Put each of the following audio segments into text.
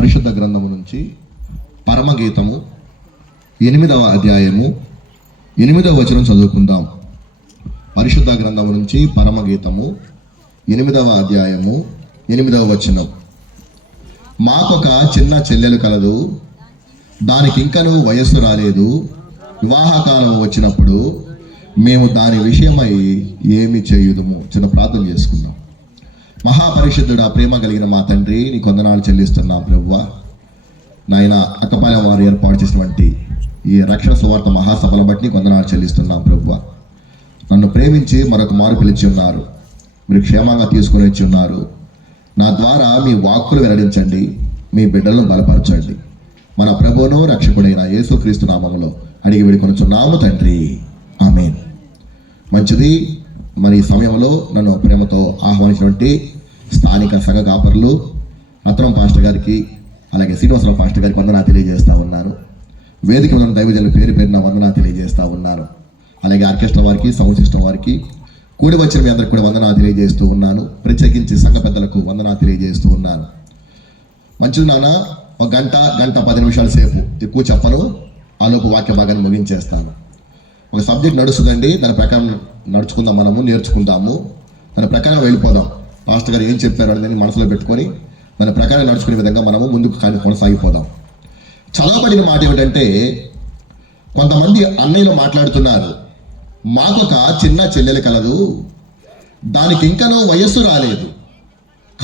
పరిశుద్ధ గ్రంథము నుంచి పరమగీతము 8వ అధ్యాయము 8వ వచనం చదువుకుందాం. పరిశుద్ధ గ్రంథము నుంచి పరమగీతము 8వ అధ్యాయము 8వ వచనం. మాకొక చిన్న చెల్లెలు కలదు, దానికి ఇంకనూ వయస్సు రాలేదు. వివాహకాలం వచ్చినప్పుడు మేము దాని విషయమై ఏమి చేయుదుము. చిన్న ప్రార్థన చేసుకుందాం. మహాపరిశుద్ధుడా, ప్రేమ కలిగిన మా తండ్రి, నీ కొందనాలు చెల్లిస్తున్నాం ప్రభువా. నాయన అక్కపాలెం వారు ఏర్పాటు చేసినటువంటి ఈ రక్షణ సువార్త మహాసభల బట్టి కొందనాలు చెల్లిస్తున్నాం ప్రభువా. నన్ను ప్రేమించి మరొక మారు పిలిచి ఉన్నారు, మీరు క్షేమంగా తీసుకుని వచ్చి ఉన్నారు. నా ద్వారా మీ వాక్కులు వెల్లడించండి, మీ బిడ్డలను బలపరచండి. మన ప్రభువును రక్షకుడైన యేసుక్రీస్తు నామములో అడిగి వేడుకొనుచున్నాము తండ్రి, ఆమేన్. మంచిది. మరి ఈ సమయంలో నన్ను ప్రేమతో ఆహ్వానించినటువంటి స్థానిక సంఘ కాపరులు రత్నం పాస్టర్ గారికి, అలాగే శ్రీనివాసరావు పాస్టర్ గారికి వందనా తెలియజేస్తూ ఉన్నాను. వేదిక మీద దైవజనుల పేరు పేరున వందనా తెలియజేస్తూ ఉన్నాను. అలాగే ఆర్కెస్ట్రా వారికి, సౌండ్ సిస్టమ్ వారికి, కూడి వచ్చిన మీ అందరికి కూడా వందనా తెలియజేస్తూ ఉన్నాను. ప్రత్యేకించి సంఘ పెద్దలకు వందనా తెలియజేస్తూ ఉన్నాను. మంచిది నాన్న, ఒక గంట 10 నిమిషాల సేపు ఎక్కువ చెప్పను, ఆలోపు వాక్య భాగాన్ని ముగించేస్తాను. ఒక సబ్జెక్ట్ నడుస్తుందండి, దాని ప్రకారం నడుచుకుందాం, మనము నేర్చుకుందాము, దాని ప్రకారం వెళ్ళిపోదాం. పాస్టర్ గారు ఏం చెప్పారు అనేది మనసులో పెట్టుకొని దాని ప్రకారం నడుచుకునే విధంగా మనము ముందుకు కొనసాగిపోదాం. చదవబడిన మాట ఏమిటంటే, కొంతమంది అన్నయ్యలు మాట్లాడుతున్నారు, మాకొక చిన్న చెల్లెలు కలదు, దానికి ఇంకనూ వయస్సు రాలేదు,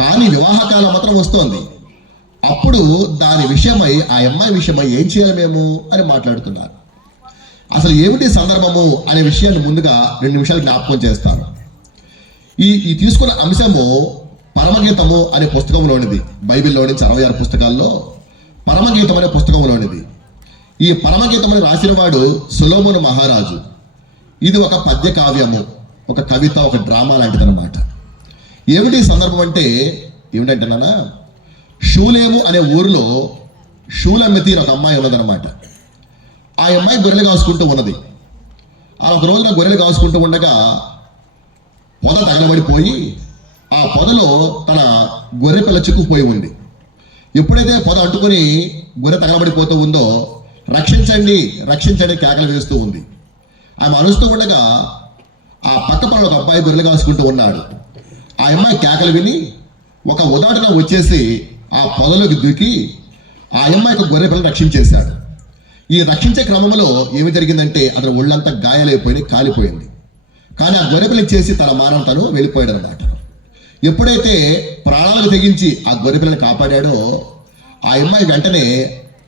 కానీ వివాహకాలం మాత్రం వస్తోంది. అప్పుడు దాని విషయమై, ఆ అమ్మాయి విషయమై ఏం చేయాలి మేము అని మాట్లాడుతున్నారు. అసలు ఏమిటి సందర్భము అనే విషయాన్ని ముందుగా 2 నిమిషాలు జ్ఞాపకం చేస్తాను. ఈ తీసుకున్న అంశము పరమగీతము అనే పుస్తకంలోనిది. బైబిల్లో నుంచి 66 పుస్తకాల్లో పరమగీతం అనే పుస్తకంలోనిది. ఈ పరమగీతం అని రాసిన వాడు సొలొమోను మహారాజు. ఇది ఒక పద్య కావ్యము, ఒక కవిత, ఒక డ్రామా లాంటిదన్నమాట. ఏమిటి సందర్భం అంటే, ఏమిటంటే నాన్న, షూలేము అనే ఊరిలో షూలమ్మెతి ఒక అమ్మాయి ఉన్నదన్నమాట. ఆ అమ్మాయి గొర్రెలు కాసుకుంటూ ఉన్నది. ఆ ఒక రోజున గొర్రెలు కాసుకుంటూ ఉండగా పొద తగలబడిపోయి ఆ పొదలో తన గొర్రె పిల్ల చిక్కుపోయి ఉంది. ఎప్పుడైతే పొద అంటుకొని గొర్రె తగలబడిపోతూ ఉందో, రక్షించండి రక్షించండి కేకలు వేస్తూ ఉంది. ఆమె అరుస్తూ ఉండగా ఆ పక్క పనులు ఒక అబ్బాయి గొర్రెలు కాసుకుంటూ ఉన్నాడు. ఆ అమ్మాయి కేకలు విని ఒక ఉదాహరణ వచ్చేసి ఆ పొదలోకి దూకి ఆ అమ్మాయికి గొర్రె పిల్లని రక్షించేశాడు. ఈ రక్షించే క్రమంలో ఏమి జరిగిందంటే, అతను ఒళ్ళంతా గాయాలైపోయి కాలిపోయింది. కానీ ఆ గొర్రెపిల్ల చేసి తన మానవ తను వెళ్ళిపోయాడు అనమాట. ఎప్పుడైతే ప్రాణాలకు తెగించి ఆ గొర్రెపిల్లని కాపాడాడో, ఆ అమ్మాయి వెంటనే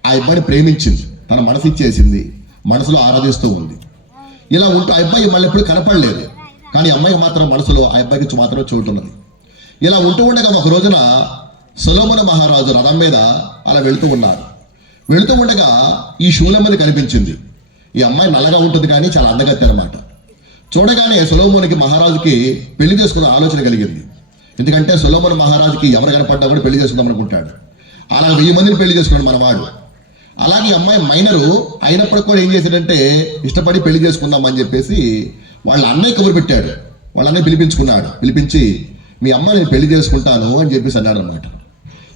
ఆ అబ్బాయిని ప్రేమించింది, తన మనసు ఇచ్చేసింది, మనసులో ఆరాధిస్తూ ఉంది. ఇలా ఉంటూ ఆ అబ్బాయి మళ్ళీ ఎప్పుడు కనపడలేదు, కానీ అమ్మాయికి మాత్రం మనసులో ఆ అబ్బాయికి మాత్రం చోటు ఉన్నది. ఇలా ఉంటూ ఉండగా ఒక రోజున సొలొమోను మహారాజు రథం మీద అలా వెళుతూ ఉన్నారు. వెళుతూ ఉండగా ఈ షూలమ్మది కనిపించింది. ఈ అమ్మాయి నల్లగా ఉంటుంది కానీ చాలా అందగత్తి అనమాట. చూడగానే సొలొమోనుకి మహారాజుకి పెళ్లి చేసుకున్న ఆలోచన కలిగింది. ఎందుకంటే సొలొమోను మహారాజుకి ఎవరు కనపడ్డా కూడా పెళ్లి చేసుకుందాం అనుకుంటాడు. అలా 1000 మందిని పెళ్లి చేసుకున్నాడు మనవాడు. అలాగే అమ్మాయి మైనరు అయినప్పటికి కూడా ఏం చేశాడంటే, ఇష్టపడి పెళ్లి చేసుకుందాం అని చెప్పేసి వాళ్ళ అన్నయ్య కబురు పెట్టాడు. వాళ్ళ అన్నయ్య పిలిపించుకున్నాడు. పిలిపించి, మీ అమ్మ నేను పెళ్లి చేసుకుంటాను అని చెప్పేసి అన్నాడు అనమాట.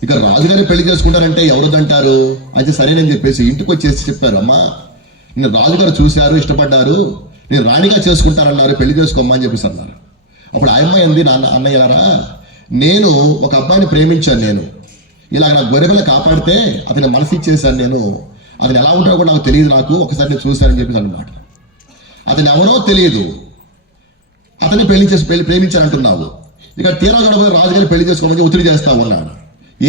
ఇక రాజుగారి పెళ్లి చేసుకుంటారంటే ఎవరుదంటారు, అది సరేనని చెప్పేసి ఇంటికి వచ్చేసి చెప్పారు, అమ్మా నేను రాజుగారు చూశారు, ఇష్టపడ్డారు, నేను రాణిగా చేసుకుంటారన్నారు, పెళ్లి చేసుకోమ్మా అని చెప్పేసి అన్నారు. అప్పుడు ఆ అమ్మాయి అంది, అన్నయ్య గారా, నేను ఒక అబ్బాయిని ప్రేమించాను, నేను ఇలా నా గొర్రెపిల్ల కాపాడితే అతని మనసు ఇచ్చేసాను, నేను అతను ఎలా ఉంటాడో కూడా నాకు తెలియదు, నాకు ఒకసారి నేను చూశానని చెప్పేసి అన్నమాట. అతను ఎవరో తెలియదు, అతన్ని ప్రేమించానంటున్నావు. ఇక తీరా గడప రాజుగారిని పెళ్లి చేసుకోమని ఒత్తిడి చేస్తా ఉన్నాడు.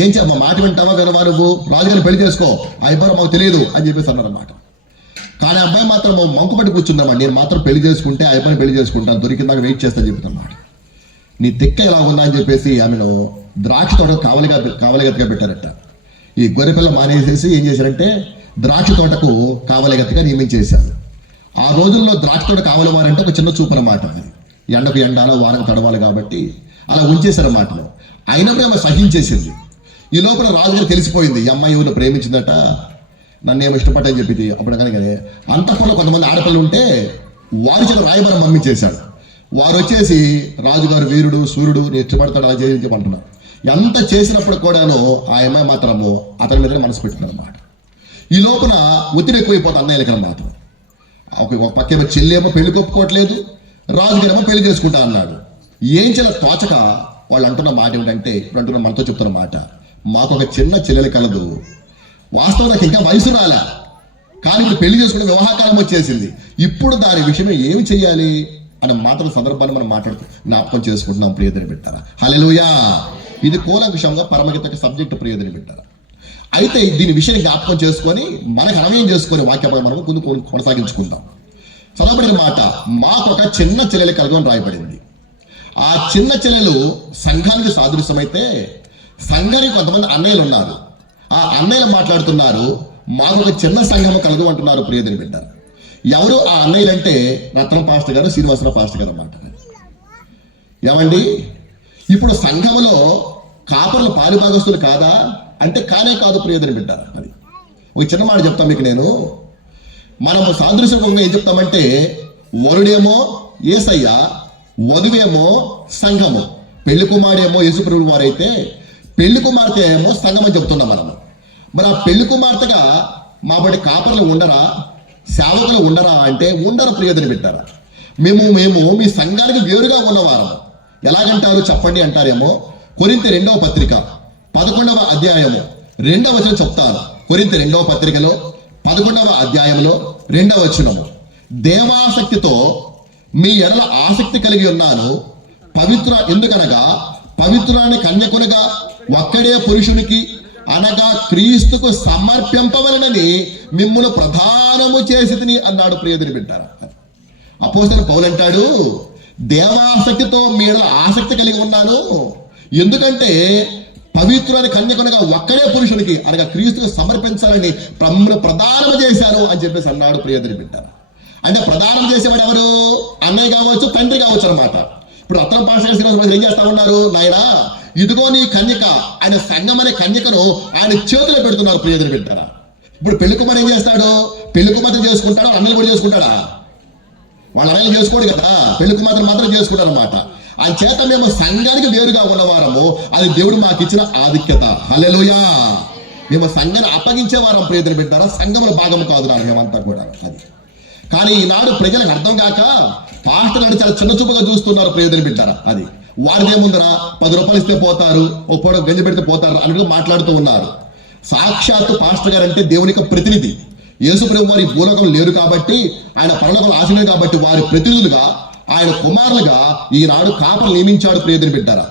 ఏం మా మాట వింటావా వినవా, నువ్వు రాజుగారిని పెళ్లి చేసుకో, ఆ అబ్బాయి మాకు తెలియదు అని చెప్పేసి అన్నారన్నమాట. కానీ ఆ అబ్బాయి మాత్రం మంకుపట్టి కూర్చుందన్నమాట. నేను మాత్రం పెళ్లి చేసుకుంటే ఆ అబ్బాయిని పెళ్లి చేసుకుంటాను, దొరికిందాక వెయిట్ చేస్తాను చెబుతాన్నమాట. నీ తెక్క ఎలా ఉందా అని చెప్పేసి ఆమెను ద్రాక్ష తోట కావలిగతిగా పెట్టారట. ఈ గొర్రెపిల్ల మానేసేసి ఏం చేశారంటే ద్రాక్ష తోటకు కావలిగతిగా నియమించేశారు. ఆ రోజుల్లో ద్రాక్ష తోట కావలివారంటే ఒక చిన్న చూపు అన్నమాట. ఎండకు ఎండాల, వానకు తడవాలి కాబట్టి అలా ఉంచేశారన్నమాట. అయినప్పుడు ఆమె సహించేసింది. ఈ లోపల రాజుగారు తెలిసిపోయింది, ఈ అమ్మాయి ఎవరు ప్రేమించిందట, నన్ను ఏమో ఇష్టపడ్డని చెప్పి. అప్పుడు కానీ అంతఃపురంలో కొంతమంది ఆడపిల్లలు ఉంటే వారి చేత రాయబారం పంపించేశాడు. వారు వచ్చేసి, రాజుగారు వీరుడు సూర్యుడు, నేను ఇష్టపడతాడు అలా చేయని చెప్పి అంటున్నారు. ఎంత చేసినప్పుడు కూడాను ఆ అమ్మాయి మాత్రము అతని మీదనే మనసు పెట్టిందనమాట. ఈ లోపల ఒత్తిడి ఎక్కువైపోతుంది అన్నయ్యలకి మాత్రం. ఒక పక్కేమో చెల్లేమో పెళ్లి ఒప్పుకోవట్లేదు, రాజుగారేమో పెళ్లి చేసుకుంటా అన్నాడు. ఏం చేయాలో తోచక వాళ్ళు అంటున్న మాట ఏమిటంటే, ఇప్పుడు అంటున్న మనతో చెప్తున్న మాట, మాకు ఒక చిన్న చెల్లెలు కలదు, వాస్తవం నాకు ఇంకా వయసు రాలే, కానీ ఇప్పుడు పెళ్లి చేసుకునే వివాహకాలం వచ్చేసింది, ఇప్పుడు దాని విషయమే ఏమి చెయ్యాలి అనే మాత్రం సందర్భాన్ని మనం జ్ఞాపకం చేసుకుంటున్నాం ప్రియదని పెట్టారా. హల్లెలూయా. ఇది కూలంకషంగా పరమగీత సబ్జెక్ట్ ప్రియదని పెట్టారా. అయితే దీని విషయం జ్ఞాపకం చేసుకొని మనకు అన్వయం చేసుకొని వాక్యపై మనం కొనసాగించుకుందాం. చదవబడిన మాట, మాకు ఒక చిన్న చెల్లెలు కలదు అని రాయబడింది. ఆ చిన్న చెల్లెలు సంఘానికి సాదృశ్యమైతే, సంఘానికి కొంతమంది అన్నయ్యలు ఉన్నారు. ఆ అన్నయ్యలు మాట్లాడుతున్నారు, మాకు ఒక చిన్న సంఘము కలదు అంటున్నారు ప్రియదని బిడ్డారు. ఎవరు ఆ అన్నయ్యలు అంటే రత్నం పాస్టర్ గారు, శ్రీనివాసరావు పాస్టర్ గారు అన్నమాట. ఏమండి, ఇప్పుడు సంఘములో కాపర్లు పాలిభాగస్తులు కాదా అంటే కానే కాదు ప్రియదని బిడ్డారు. అది ఒక చిన్న మాట చెప్తాం మీకు నేను. మనము సాదృశ్యంగా ఏం చెప్తామంటే, వరుడేమో యేసయ్య, వధువేమో సంఘము. పెళ్లి కుమారుడేమో యేసుప్రభువు వారైతే, పెళ్లి కుమార్తె ఏమో సంఘం అని చెప్తున్నాం మనము. మరి ఆ పెళ్లి కుమార్తెగా మా బడి కాపర్లు ఉండరా, సేవకులు ఉండరా అంటే ఉండరు ప్రియదని పెట్టారా. మేము మీ సంఘానికి వేరుగా ఉన్నవారం. ఎలాగంటారు చెప్పండి అంటారేమో. కొరింథీ 2వ పత్రిక 11వ అధ్యాయము 2వ వచనం చెప్తారు. కొరింథీ 2వ పత్రికలో 11వ అధ్యాయంలో 2వ వచనము, దేవాసక్తితో మీ ఎడల ఆసక్తి కలిగి ఉన్నాను, ఎందుకనగా పవిత్రాన్ని కన్యకునిగా ఒక్కడే పురుషునికి అనగా క్రీస్తుకు సమర్పింపవలనని మిమ్మును ప్రధానము చేసితిని అన్నాడు ప్రియదని బిడ్డారా. అపోస్తలుడు పౌలు అంటాడు, దేవాసక్తితో మీ ఎడల ఆసక్తి కలిగి ఉన్నాను, ఎందుకంటే పవిత్రాన్ని కన్యకునిగా ఒక్కడే పురుషునికి అనగా క్రీస్తుకు సమర్పించాలని ప్రదానం చేశారు అని చెప్పేసి అన్నాడు ప్రియదని బిడ్డారా. అంటే ప్రదానం చేసేవాడు ఎవరు? అన్నయ్య కావచ్చు, తండ్రి కావచ్చు అనమాట. ఇప్పుడు రత్నం పాస్టర్ శ్రీనివాసరావు ఏం చేస్తా ఉన్నారు, నాయనా ఇదిగో నీ కన్యక, ఆయన సంఘం అనే కన్యకను ఆయన చేతిలో పెడుతున్నారు ప్రియదని బిడ్డారా. ఇప్పుడు పెళ్లి కుమార్ ఏం చేస్తాడు? పెళ్లి కుమార్తె చేసుకుంటాడు, అన్నయ్య కూడా చేసుకుంటాడా? వాళ్ళ అన్నయ్య చేసుకోడు కదా, పెళ్లి కుమార్తె మాత్రం చేసుకుంటారు అనమాట. ఆ చేత మేము సంఘానికి వేరుగా ఉన్నవారము, అది దేవుడు మాకు ఇచ్చిన ఆధిక్యత. హల్లెలూయా. మేము సంఘాన్ని అప్పగించేవారం ప్రియదని బిడ్డారా, సంఘంలో భాగం కాదు రా మేమంతా కూడా. అది కానీ ఈనాడు ప్రజలకు అర్థం కాక పాస్టర్ అని చాలా చిన్న చూపుగా చూస్తున్నారు ప్రియదని బిడ్డారా. అది వారిదేముందరా, 10 రూపాయలు ఇస్తే పోతారు, ఓ పూట గంజి పెడితే పోతారు అన్నట్టు మాట్లాడుతూ ఉన్నారు. సాక్షాత్తు పాస్టర్ గారు అంటే దేవుని యొక్క ప్రతినిధి. యేసుప్రభువు వారి భూలోకం లేరు కాబట్టి, ఆయన పరలోకం ఆశలేదు కాబట్టి, వారి ప్రతినిధులుగా ఆయన కుమారులుగా ఈనాడు కాపలు నియమించాడు ప్రియదని బిడ్డారా.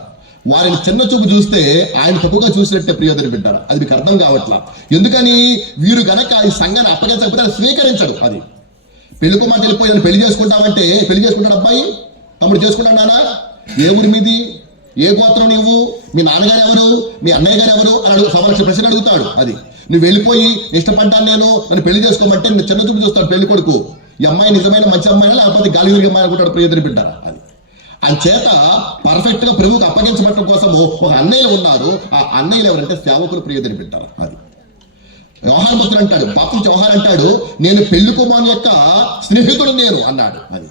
వారిని చిన్న చూపు చూస్తే ఆయన తక్కువగా చూసినట్టే ప్రియదని బిడ్డారా. అది మీకు అర్థం కావట్లా. ఎందుకని? వీరు గనక ఈ సంఘాన్ని అప్పగించకపోతే ఆయన స్వీకరించడు. అది పెళ్లి కుమార్తె వెళ్ళిపోయి పెళ్లి చేసుకుంటామంటే, పెళ్లి చేసుకుంటాడు అబ్బాయి, తమ్ముడు చేసుకుంటాడా? ఏ ఊరి మీది, ఏ గోత్రం నువ్వు, మీ నాన్నగారు ఎవరు, మీ అన్నయ్య గారు ఎవరు అని సమక్ష ప్రశ్న అడుగుతాడు. అది నువ్వు వెళ్ళిపోయి ఇష్టపడ్డాను నేను నన్ను పెళ్లి చేసుకోమంటే నువ్వు చిన్న చూపు చూస్తాడు పెళ్లి కొడుకు. ఈ అమ్మాయి నిజమైన మంచి అమ్మాయి లేకపోతే గాలి తిరిగి అమ్మాయి అనుకుంటాడు ప్రియదని బిడ్డారా. అది ఆయన చేత పర్ఫెక్ట్ గా ప్రభువుకు అప్పగించబడటం కోసము ఒక అన్నయ్య ఉన్నారు. ఆ అన్నయ్యలు ఎవరంటే సేవకులు ప్రియదని బిడ్డారా. అది వ్యవహార భక్తులు అంటాడు, బాప్తిస్మ వ్యవహారం అంటాడు, నేను పెళ్లి కుమారు యొక్క స్నేహితుడు నేను అన్నాడు. అది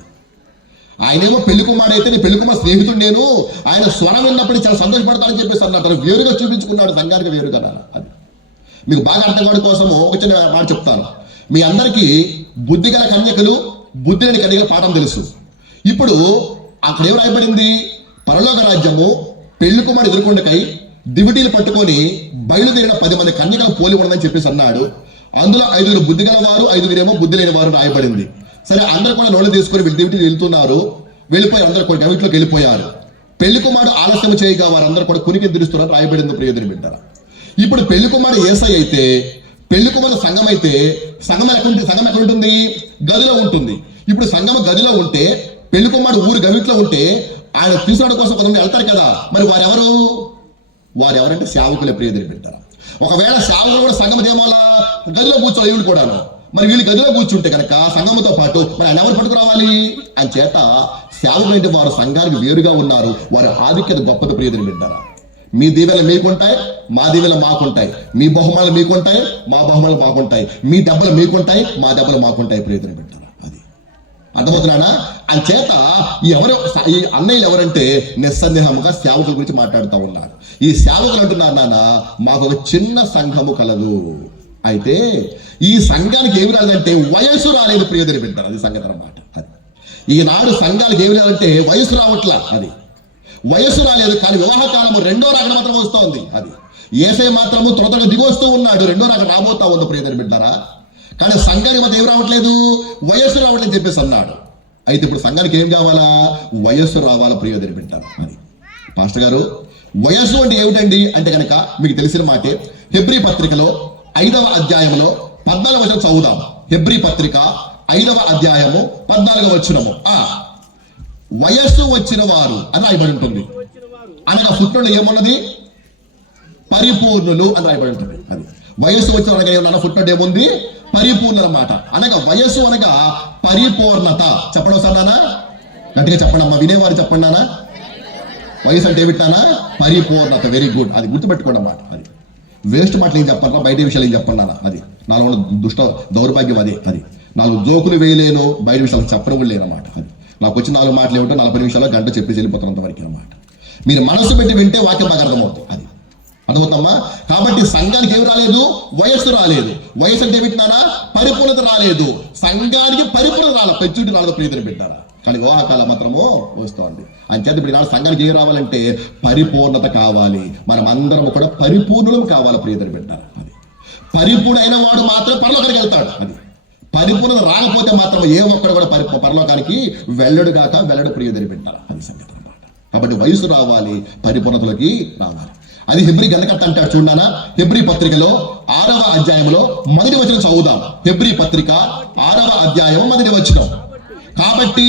ఆయనేమో పెళ్లి కుమారుడు అయితే, నీ పెళ్లి కుమారు స్నేహితుడు నేను, ఆయన స్వరం విన్నప్పుడు చాలా సంతోషపడతానని చెప్పేసి అన్నట్టు వేరుగా చూపించుకున్నాడు సంఘానికి వేరుగా. అది మీకు బాగా అర్థం కావడం కోసము ఒక చిన్న మాట చెప్తాను. మీ అందరికీ బుద్ధి గల కన్యకలు, బుద్ధి లేని కన్యకల పాఠం తెలుసు. ఇప్పుడు అక్కడ ఏం రాయబడింది? పరలోక రాజ్యము పెళ్లి కుమారుడు ఎదుర్కొండకై దివిటీలు పట్టుకొని బయలుదేరిన 10 మంది కన్యకలు పోలి ఉండదని చెప్పేసి అన్నాడు. అందులో 5 బుద్ధి గల వారు, 5 బుద్ధి లేని వారు రాయబడింది. సరే, అందరూ కూడా నోళ్ళు తీసుకొని దివిటీలు వెళ్తున్నారు, వెళ్ళిపోయారు, అందరూ కూడా గవిట్లోకి వెళ్ళిపోయారు. పెళ్లి కుమారుడు ఆలస్యం చేయగా వారందరూ కూడా కునికి ఎదురుస్తున్నారు రాయబడింది ప్రియదని బిడ్డారా. ఇప్పుడు పెళ్లి కుమారుడు యేసయ్య అయితే, పెళ్లి కుమారుడు సంఘం అయితే, సంఘం ఎక్కడ ఉంటుంది? గదిలో ఉంటుంది. ఇప్పుడు సంఘం గదిలో ఉంటే, పెళ్లి కుమారుడు ఊరు గవిట్లో ఉంటే, ఆయన తీసుకురావడం కోసం కొంతమంది వెళ్తారు కదా, మరి వారెవరంటే సేవకులే ప్రియదని బిడ్డారా. ఒకవేళ సేవకులు కూడా సంఘం ఏమోలా గదిలో కూర్చోవాలి, వీళ్ళు కూడా. మరి వీళ్ళు గదిలో కూర్చుంటే కనుక సంఘంతో పాటు మరి ఆయన ఎవరు పట్టుకురావాలి? అని చేత సేవకులు అంటే వారు సంఘానికి వేరుగా ఉన్నారు. వారి ఆధిక్యత గొప్పది ప్రియదని బిడ్డారా. మీ దీవెనలు మీకుంటాయి, మా దీవెనలు మాకుంటాయి. మీ బహుమానాలు మీకుంటాయి, మా బహుమానాలు మాకుంటాయి. మీ దెబ్బలు మీకుంటాయి, మా దెబ్బలు మాకుంటాయి ప్రియదని బిడ్డారా. అది అర్థమవుతున్నానా? అంచేత ఈ అన్నయ్యలు ఎవరంటే నిస్సందేహముగా సేవకుల గురించి మాట్లాడుతూ ఉన్నారు. ఈ సేవకులు అంటున్నారు, నాన్న మాకు ఒక చిన్న సంఘము కలదు. అయితే ఈ సంఘానికి ఏమి రాదంటే వయస్సు రాలేదు ప్రియదని వింటారు. అది సంగతి అన్నమాట. అది ఈనాడు సంఘానికి ఏమి రాదంటే వయస్సు రావట్లా. అది వయస్సు రాలేదు, కానీ వివాహ కాలము రెండో రాకడ మాత్రం వస్తూ ఉంది. అది యేసయ్య మాత్రము త్వరగా దిగి వస్తూ ఉన్నాడు, రెండో రాకడ రాబోతా ఉంది ప్రియదని వింటారా. కానీ సంఘానికి మాత్రం ఏమి రావట్లేదు, వయస్సు రావట్లేదు చెప్పేసి అన్నాడు. అయితే ఇప్పుడు సంఘానికి ఏం కావాలా, వయస్సు రావాలా ప్రియదని వింటారు. అది పాస్టర్ గారు వయస్సు అంటే ఏమిటండి అంటే కనుక మీకు తెలిసిన మాటే. హెబ్రీ పత్రికలో 5వ అధ్యాయంలో 14వ వచనం చదువుదాం. హెబ్రీ పత్రిక 5వ అధ్యాయము 14వ వచనము. వయస్సు వచ్చిన వారు అని రాయబడి ఉంటుంది. అనగా ఫుట్నోట్లో ఏమున్నది, పరిపూర్ణులు అని రాయబడి ఉంటుంది. అది వయస్సు వచ్చిన అనగా ఏమన్నా ఫుట్నోట్ ఏముంది, పరిపూర్ణ అన్నమాట. అనగా వయస్సు అనగా పరిపూర్ణత. చెప్పడం సార్ నాన్న, గట్టిగా చెప్పండి అమ్మా, వినేవారు చెప్పండి నాన్న. వయసు అంటే ఏమిటానా, పరిపూర్ణత. వెరీ గుడ్, అది గుర్తుపెట్టుకోండి అన్నమాట. అది వేస్ట్ మాటలు ఏం చెప్పన్నా, బయట విషయాలు ఏం చెప్పండి నాన్న. అది నాలో దుష్ట దౌర్భాగ్యం అదే. అది 4 జోకులు వేయలేను, బయట విషయాలు చెప్పడం కూడా లేనమాట. అది నాకు వచ్చిన 4 మాటలు ఏమిటో 40 నిమిషాల్లో గంట చెప్పేసి వెళ్ళిపోతున్నంత వరకు అన్నమాట. మీరు మనసు పెట్టి వింటే వాక్యం బాగా అర్థమవుతుంది. అది అర్థమవుతామా. కాబట్టి సంఘానికి ఏమి రాలేదు, వయస్సు రాలేదు. వయస్సు అంటే ఏమిటినానా, పరిపూర్ణత రాలేదు. సంఘానికి పరిపూర్ణత రాలేదు, పెంచుటి రాలేదు ప్రియతని పెట్టారా. కానీ వివాహకాలం మాత్రము వస్తుంది. అంచేత ఇప్పుడు ఈనాడు సంఘానికి ఏం రావాలంటే పరిపూర్ణత కావాలి. మనం అందరం కూడా పరిపూర్ణులం కావాలి ప్రియతని పెట్టారు. అది పరిపూర్ణైన వాడు మాత్రం పరలోకానికి వెళ్తాడు. అది పరిపూర్ణత రాకపోతే మాత్రం ఏ ఒక్కడు కూడా పరలోకానికి వెళ్ళడు ప్రియతని పెట్టారు. అది సంగతి అన్నమాట. కాబట్టి వయసు రావాలి, పరిపూర్ణతలోకి రావాలి. అది హెబ్రీ గంధకర్త అంటాడు చూడానా. హెబ్రీ పత్రికలో 6వ అధ్యాయంలో 1వ వచనం చదువుదాం. హెబ్రీ పత్రిక 6వ అధ్యాయం 1వ వచనం. కాబట్టి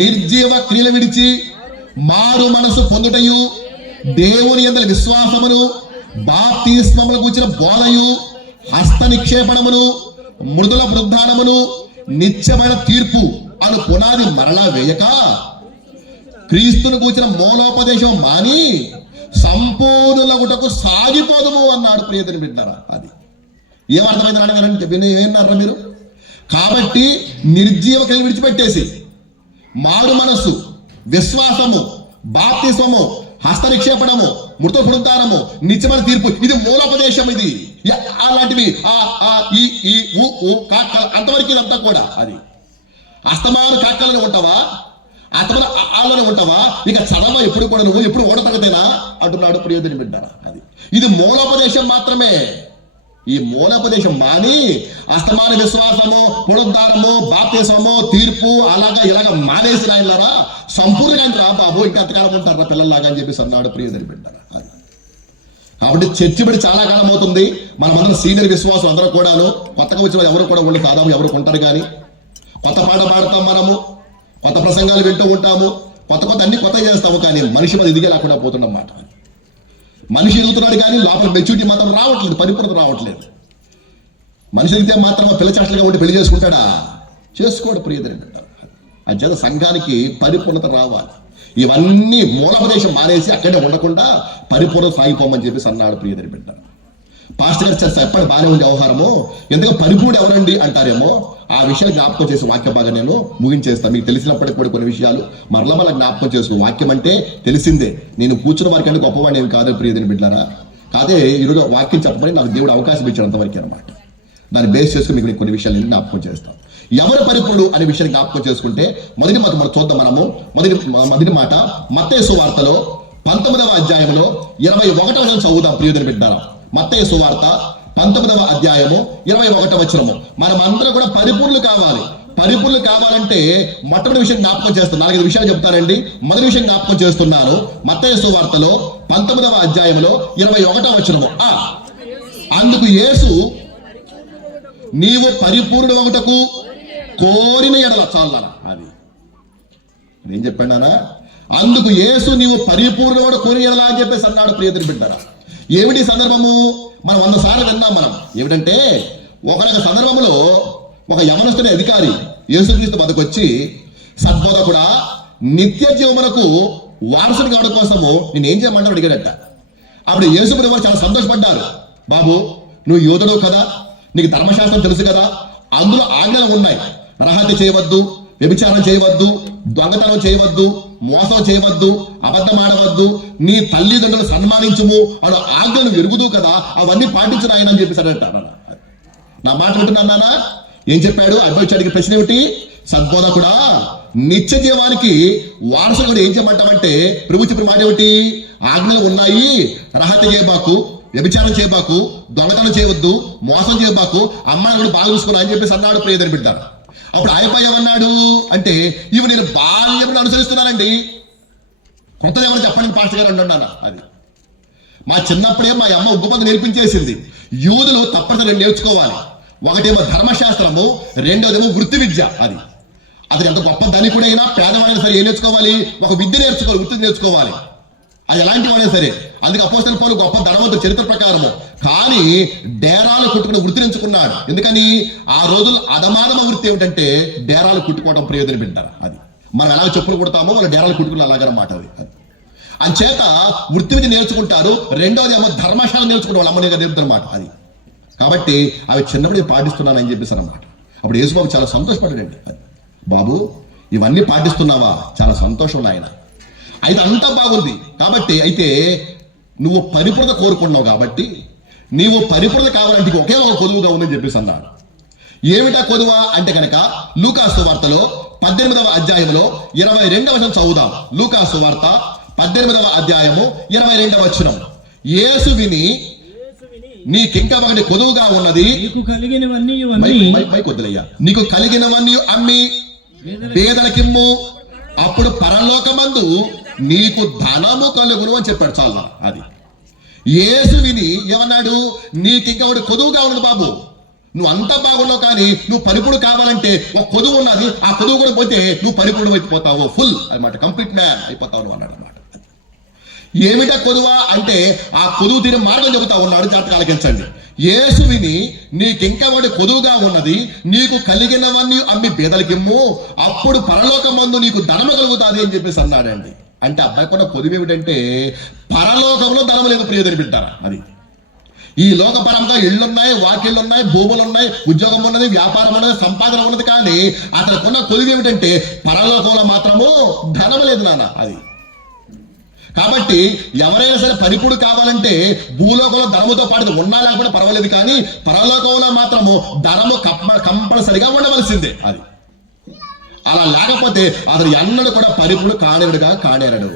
నిర్జీవ క్రియలు విడిచి మారు మనసు పొందుటయు, దేవుని యందు విశ్వాసమును, బాప్తిస్మములకు వచ్చిన బోధయు, హస్త నిక్షేపణమును, మృదుల పునరుద్ధానమును, నిత్యమైన తీర్పు అను పునాది మరలా వేయక క్రీస్తును కూర్చిన మూలోపదేశం మాని సంపూర్ణులగుటకు సాగిపోదుము అన్నాడు ప్రియతని వింటారా. అది ఏమర్థమైందని ఏమన్నారా మీరు. కాబట్టి నిర్జీవ క్రియలు విడిచిపెట్టేసి మారు మనస్సు, విశ్వాసము, బాప్తిస్మము, హస్త నిక్షేపణము, మృత పునరుద్ధానము, నిత్యమైన తీర్పు, ఇది మూలోపదేశం. ఇది అలాంటివి అంతవరకు ఇదంతా కూడా. అది అస్తమాను కాకలను ఉంటావా, అతను ఆలోనే ఉంటావా, ఇక చదవ ఎప్పుడు కూడా నువ్వు ఎప్పుడు ఓడ తగ్గతేనా అంటున్నాడు ప్రియతని బిడ్డారా. అది ఇది మూలోపదేశం మాత్రమే. ఈ మూలోపదేశం మాని అస్తమాన విశ్వాసము, పునరుద్ధానము, బాప్తిస్మము, తీర్పు ఇలాగా మానేసి రాయలారా సంపూర్ణంగా రా బాబు, ఇంకా అంతకాలం ఉంటారా పిల్లల్లాగా అని చెప్పేసి అన్నాడు ప్రియతని బిడ్డారా. అది కాబట్టి చర్చి బడి చాలా కాలం అవుతుంది. మనమందరం సీనియర్ విశ్వాసం అందరూ కూడాను. కొత్తగా వచ్చిన ఎవరు కూడా ఉండి కాదాము, ఎవరు కొంటారు. కానీ కొత్త పాట పాడతాం, మనము కొత్త ప్రసంగాలు వింటూ ఉంటాము, కొత్త అన్ని కొత్త చేస్తాము. కానీ మనిషి మీద ఎదిగే లేకుండా పోతున్నమాట. మనిషి ఎదుగుతున్నాడు కానీ లోపల మెచ్యూరిటీ మాత్రం రావట్లేదు, పరిపూర్ణత రావట్లేదు. మనిషి ఎదిగితే మాత్రం పిల్లచాట్లుగా ఉండి పెళ్లి చేసుకుంటాడా, చేసుకోడు ప్రియతని బిడ్డారా. అంచేత సంఘానికి పరిపూర్ణత రావాలి. ఇవన్నీ మూలోపదేశం మానేసి అక్కడే ఉండకుండా పరిపూర్ణత సాగిపోమని చెప్పేసి అన్నాడు ప్రియతని బిడ్డారా. పాస్టర్ గారు చెప్పండి బాగానే ఉంది వ్యవహారము, ఎందుకు పరిపూర్ణ ఎవరండి అంటారేమో. ఆ విషయాలు జ్ఞాపకం చేసి వాక్య బాగా నేను ముగించేస్తాను. మీకు తెలిసినప్పటికీ కూడా కొన్ని విషయాలు మరల జ్ఞాపకం చేసుకో. వాక్యం అంటే తెలిసిందే, నేను కూర్చున్న వారికి అంటే గొప్పవాడిని ఏమి కాదు ప్రియతని బిడ్డారా. కాదే ఈరోజు వాక్యం చెప్పమని నాకు దేవుడు అవకాశం ఇచ్చాడు అంతవరకు అనమాట. దాన్ని బేస్ చేసుకుని మీకు కొన్ని విషయాలు నేను జ్ఞాపకం చేస్తాను. ఎవరు పరిపూర్ణుడు అనే విషయాన్ని జ్ఞాపకం చేసుకుంటే మొదటి మాట మనం చూద్దాం. మనము మొదటి మాట మత్తయి సువార్తలో 19వ అధ్యాయంలో 21వ వచనం చదువుదాం ప్రియతని బిడ్డారా. మత్తయి సువార్త 19వ అధ్యాయము 21వ వచనము. మనం అందరం కూడా పరిపూర్ణులు కావాలి. పరిపూర్ణులు కావాలంటే మొట్టమొదటి విషయం జ్ఞాపకం చేస్తాను. 4 విషయాలు చెప్తానండి. మొదటి విషయం జ్ఞాపకం చేస్తున్నాను. మత్తయి సువార్తలో 19వ అధ్యాయంలో 21వ వచనము. అందుకు యేసు నీవు పరిపూర్ణమగుటకు కోరిన ఎడల చాలా. అది నేను చెప్పానా. అందుకు యేసు నీవు పరిపూర్ణమగుట కోరిన ఎడల అని చెప్పేసి అన్నాడు ప్రియతని బిడ్డారా. ఏమిటి సందర్భము మనం 100 సార్లు విన్నాం. మనం ఏమిటంటే ఒకనొక సందర్భంలో ఒక యవనస్తుని అధికారి యేసుక్రీస్తు వద్దకొచ్చి, సద్బోధకుడా, నిత్య జీవమునకు వారసుని కావడం కోసము నేనేం చేయమంటావు అడిగాడట. అప్పుడు యేసుప్రభువు వారు చాలా సంతోషపడ్డారు. బాబు నువ్వు యోధుడు కదా, నీకు ధర్మశాస్త్రం తెలుసు కదా, అందులో ఆజ్ఞలు ఉన్నాయి. నరహత్య చేయవద్దు, వ్యభిచారం చేయవద్దు, దొంగతనం చేయవద్దు, మోసం చేయవద్దు, అబద్ధం ఆడవద్దు, నీ తల్లిదండ్రులు సన్మానించుము అను ఆజ్ఞలు ఎరుగుదు కదా, అవన్నీ పాటించిన ఆయన అని చెప్పేశాడట. నా మాట వింటున్నానా? ఏం చెప్పాడు? అబ్బాయి ప్రశ్న ఏమిటి? సద్బోధకుడా, నిత్య జీవానికి వారసుడు ఏం చేయమంటావంటే ప్రభు చెప్పిన మాట ఏమిటి? ఆజ్ఞలు ఉన్నాయి, రహత్య చేయబాకు, వ్యభిచారం చేయబాకు, దొంగతనం చేయవద్దు, మోసం చేయబాకు, అమ్మాయిని కూడా బాగా చూసుకున్నా అని చెప్పేసి అన్నాడు ప్రియదని బిడ్డారు. అప్పుడు ఆయపై ఏమన్నాడు అంటే, ఇవి నేను బాల్యమును అనుసరిస్తున్నానండి. కొత్తది ఏమని చెప్పండి పాస్టర్ గారు అంటున్నాను. అది మా చిన్నప్పుడే మా అమ్మ ఉగ్గుపంది నేర్పించేసింది. యూదులు తప్పనిసరి నేర్చుకోవాలి. ఒకటేమో ధర్మశాస్త్రము, రెండోదేమో వృత్తి విద్య. అది ఎంత గొప్ప ధనికుడైనా పేదవాడైనా సరే ఏం నేర్చుకోవాలి? ఒక విద్య నేర్చుకోవాలి, వృత్తి నేర్చుకోవాలి. అది ఎలాంటివైనా సరే. అందుకే అపోస్తలుల పౌలు గొప్ప ధనవంతుడు చరిత్ర ప్రకారము. కానీ డేరాలు కుట్టుకునే వృత్తిని ఎంచుకున్నాడు. ఎందుకని? ఆ రోజుల్లో అధమాధమ వృత్తి ఏమిటంటే డేరాలు కుట్టుకోవడం ప్రయోజనం వింటారు. అది మనం ఎలా చెప్పులు కుడతామో వాళ్ళు డేరాలు కుట్టుకుని అలాగనమాట. అది అంచేత వృత్తి విద్య నేర్చుకుంటారు. రెండోది ఏమో ధర్మశాల నేర్చుకుంటారు, వాళ్ళ అమ్మని నేర్పుతారన్నమాట. అది కాబట్టి అవి చిన్నప్పుడు పాటిస్తున్నానని చెప్పేసి అన్నమాట. అప్పుడు యేసుబాబు చాలా సంతోషపడ్డాడండి. అది బాబు ఇవన్నీ పాటిస్తున్నావా? చాలా సంతోషం నాయన. అయితే అంతా బాగుంది కాబట్టి, అయితే నువ్వు పరిపూర్ణత కోరుకున్నావు కాబట్టి, నీవు పరిపూర్ణత కావాలంటే ఒకే ఒక కొదువుగా ఉందని చెప్పేసి అన్నాడు. ఏమిటా కొదువ అంటే కనుక లూకాసు వార్తలో 18వ అధ్యాయంలో 22వ వచనం చదువుదాం. లూకాసు వార్త 18వ అధ్యాయము 22వ వచనం. యేసు విని నీకింకా ఒకటి కొదువుగా ఉన్నది, నీకు కలిగినవన్నీ నీకు కలిగినవన్నీ అమ్మి పేదలకిమ్ము, అప్పుడు పరలోకమందు నీకు ధనము కలుగును అని చెప్పాడు. చాలా అది యేసు విని ఏమన్నాడు? నీకింకా ఒకటి కొదువుగా ఉన్నది బాబు, నువ్వు అంతా బాగున్నావు కానీ నువ్వు పరిపూర్ణ కావాలంటే ఒక కొదువు ఉన్నది, ఆ కొదువు కూడా పోతే నువ్వు పరిపూర్ణం అయిపోతావు, ఫుల్ అన్నమాట, కంప్లీట్ మ్యాన్ అయిపోతావు అన్నాడు అన్నమాట. ఏమిటా కొదువా అంటే ఆ కొదువు తీరే మార్గం చెబుతా ఉన్నాడు. జాగ్రత్తగా ఆలకించండి. యేసు విని నీకింకా ఒకటి కొదువుగా ఉన్నది, నీకు కలిగినవన్నీ అమ్మి పేదలకిమ్ము, అప్పుడు పరలోకమందు నీకు ధనము కలుగుతుంది అని చెప్పేసి అన్నాడండి. అంటే అబ్బాయి కూడా కొదువు ఏమిటంటే పరలోకంలో ధనం లేదు ప్రియదని బిడ్డారా. అది ఈ లోకపరంగా ఇళ్ళున్నాయి, వాకిళ్ళున్నాయి, భూములు ఉన్నాయి, ఉద్యోగం ఉన్నది, వ్యాపారం ఉన్నది, సంపాదన ఉన్నది, కానీ అతనుకున్న కొదువు ఏమిటంటే పరలోకంలో మాత్రము ధనం లేదు నాన్న. అది కాబట్టి ఎవరైనా సరే పరిపూర్ణ కావాలంటే భూలోకంలో ధనముతో పాటు ఉన్నా లేకపోతే పర్వాలేదు, కానీ పరలోకంలో మాత్రము ధనము కంపల్సరిగా ఉండవలసిందే. అది అలా లేకపోతే అతను ఎన్నడూ కూడా పరిపూర్ణ కానేరడు.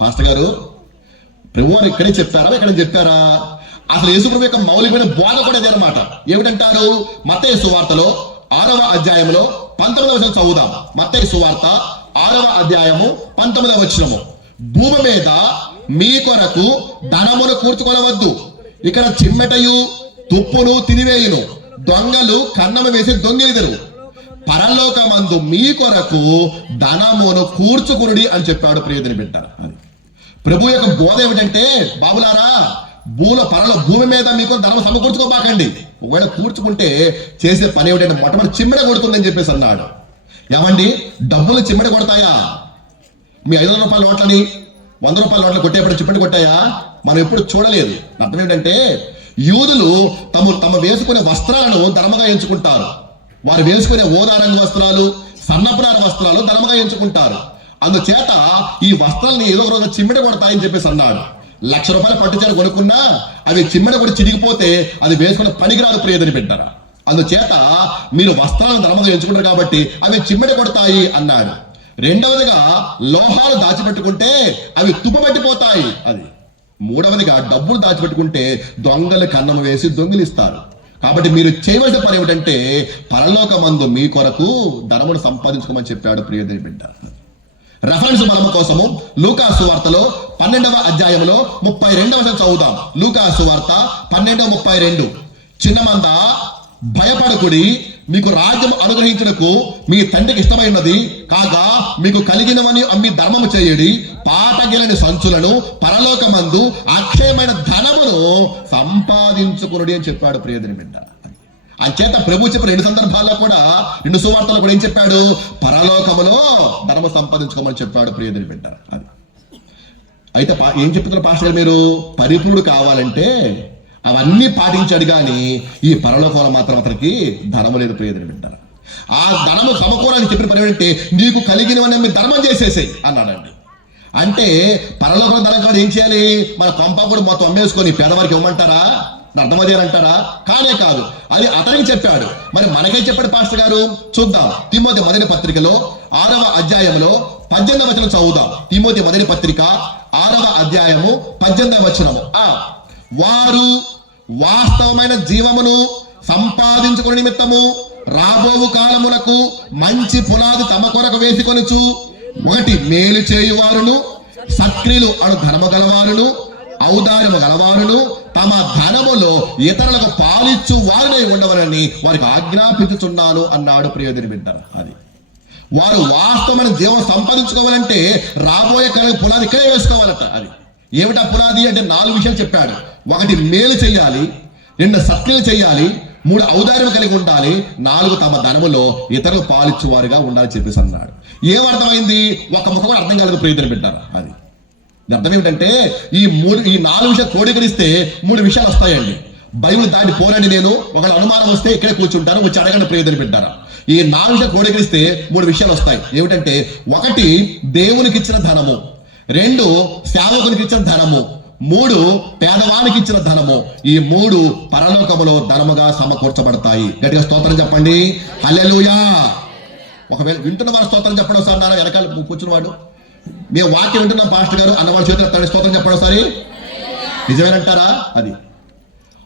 పాస్టర్ గారు ప్రభు వారు ఇక్కడే చెప్పారా, ఇక్కడ చెప్పారా? అసలు యేసు ప్రభు యొక్క మౌలికమైన బోధ కూడా ఇదేనమాట. ఏమిటంటారు? మత్తయి సువార్తలో 6వ అధ్యాయంలో 19వ వచనం చదువుదాం. మత్తయి సువార్త 6వ అధ్యాయము 19వ వచనము. భూమి మీద మీ కొరకు ధనమును కూర్చుకొనవద్దు, ఇక్కడ చిమ్మెటయు తుప్పును తినివేయును, దొంగలు కన్నము వేసి దొంగిలిదరు, పరలోకమందు మీ కొరకు ధనమును కూర్చుకునుడి అని చెప్పాడు ప్రియదని బిడ్డారు. అది ప్రభు యొక్క బోధ ఏమిటంటే, బాబులారా భూమి మీద మీకు ధనం సమకూర్చుకోబాకండి. ఒకవేళ కూర్చుకుంటే చేసే పని ఏమిటంటే మొట్టమొదటి చిమ్మెడ కొడుతుందని చెప్పేసి అన్నాడు. ఏమండి డబ్బులు చిమ్మెడ కొడతాయా? మీ 500 రూపాయల నోట్లని 100 రూపాయల నోట్లు కొట్టేప్పుడు చిమ్మెడ కొట్టాయా? మనం ఎప్పుడు చూడలేదు. అర్థం ఏంటంటే యూదులు తమ వేసుకునే వస్త్రాలను ధర్మగా ఎంచుకుంటారు. వారు వేసుకునే ఓదా రంగు వస్త్రాలు, సన్నపురార వస్త్రాలు ధర్మగా ఎంచుకుంటారు. అందుచేత ఈ వస్త్రాలని ఏదో రోజు చిమ్మెడ కొడతాయని చెప్పేసి అన్నాడు. 1,00,000 రూపాయల పట్టుచీర కొనుక్కున్నా అవి చిమ్మెడ కూడా చిరిగిపోతే అది వేసుకున్న పనికిరాదు ప్రియదని పెట్టారా. అందుచేత మీరు వస్త్రాలను ధర్మంగా ఎంచుకుంటారు కాబట్టి అవి చిమ్మెడ కొడతాయి అన్నాడు. రెండవదిగా లోహాలు దాచిపెట్టుకుంటే అవి తుప్పబట్టిపోతాయి. అది మూడవదిగా డబ్బులు దాచిపెట్టుకుంటే దొంగలు కన్నము వేసి దొంగిలిస్తారు. కాబట్టి మీరు చేయవలసిన పని ఏమిటంటే పరలోకమందు మీ కొరకు ధనమును సంపాదించుకోమని చెప్పాడు ప్రియదని బిడ్డ. రెఫరెన్స్ బలము కోసము లూకాసు వార్తలో 12వ అధ్యాయంలో 32వ వచనం చదువుదాం. లూకాసు వార్త 12:32. చిన్నమంద భయపడకుడి, మీకు రాజ్యం అనుగ్రహించుటకు మీ తండ్రికి ఇష్టమైనది కాగా మీకు కలిగినవని అమ్మి ధర్మము చేయడి, పాటగిలని సంచులను పరలోకమందు అక్షయమైన ధనమును సంపాదించుకునుడి అని చెప్పాడు ప్రియదని బిడ్డ. అంచేత ప్రభు చెప్పిన 2 సందర్భాల్లో కూడా 2 సువార్తలు కూడా ఏం చెప్పాడు? పరలోకములో ధనము సంపాదించుకోమని చెప్పాడు ప్రియదని బిడ్డ. అది అయితే ఏం చెప్తున్నారు పాస్టర్ గారు? మీరు పరిపూర్ణుడు కావాలంటే అవన్నీ పాటించాడు, కానీ ఈ పరలోకంలో మాత్రం అతనికి ధనము లేదు ప్రియదని బిడ్డ. ఆ ధనము సమకూరానికి చెప్పిన పని ఏంటంటే నీకు కలిగినవన్నీ ధర్మం చేసేసాయి అన్నాడండి. అంటే పరలోకంలో ధనం కాదు ఏం చేయాలి? మన కొంప కూడా మొత్తం అమ్మేసుకొని పేదవారికి ఇవ్వమంటారా? అర్థమదే అంటారా? కానే కాదు, అది అతనికి చెప్పాడు. మరి మనకే చెప్పాడు పాస్టర్ గారు. చూద్దాం, తిమోతి మొదటి పత్రికలో 6వ అధ్యాయంలో 18వ వచనం చదువుదాం. తిమోతి మొదటి పత్రిక 6వ అధ్యాయము 18వ వచనము. వారు వాస్తవమైన జీవమును సంపాదించుకునే నిమిత్తము రాబోవు కాలములకు మంచి పునాది తమ కొరకు వేసుకొనుచు, ఒకటి మేలు చేయువారును సత్క్రియలు అను ధనము గలవారును ఔదార్యము గలవారును తమ ధనములో ఇతరులకు పాలిచ్చు వారినే ఉండవలని వారికి ఆజ్ఞాపించుచున్నాను అన్నాడు. ప్రియదేవుని బిడ్డలారా, అది వారు వాస్తవమైన జీవం సంపాదించుకోవాలంటే రాబోయే కాలం పునాది ఇక్కడే వేసుకోవాలట. అది ఏమిటా పునాది అంటే 4 విషయాలు చెప్పాడు. 1 మేలు చేయాలి, 2 సత్క్రియలు చేయాలి, 3 ఔదార్యం కలిగి ఉండాలి, 4 తమ ధనములో ఇతరులకు పాలిచ్చువారుగా ఉండాలని చెప్పేసి అన్నాడు. ఏమర్థమైంది? ఒక ముఖం కూడా అర్థం కాలేదు ప్రియదేవుని బిడ్డలారా. అది అర్థం ఏమిటంటే ఈ 4 విషయాలు క్రోడీకరిస్తే 3 విషయాలు వస్తాయండి. బైబిల్ దాటి పోనండి, నేను ఒకవేళ అనుమానం వస్తే ఇక్కడే కూర్చుంటాను, వచ్చి అడగండి ప్రియదేవుని బిడ్డలారా. ఈ 4 విషయాలు క్రోడీకరిస్తే 3 విషయాలు వస్తాయి. ఏమిటంటే 1 దేవునికి ఇచ్చిన ధనము, 2 సేవకునికి ఇచ్చిన ధనము, 3 పేదవానికి ఇచ్చిన ధనము. ఈ 3 పరలోకములో ధనముగా సమకూర్చబడతాయి. గట్టిగా స్తోత్రం చెప్పండి, హల్లెలూయా. ఒకవేళ వింటున్న వారు స్తోత్రం చెప్పడం సార్, నాన్న వెనకాల కూర్చున్న వాడు మేము వాక్యం వింటున్నాం పాస్టర్ గారు అన్నవాడు చేతులు ఎత్తండి, స్తోత్రం చెప్పడం ఒకసారి. నిజమేనంటారా? అది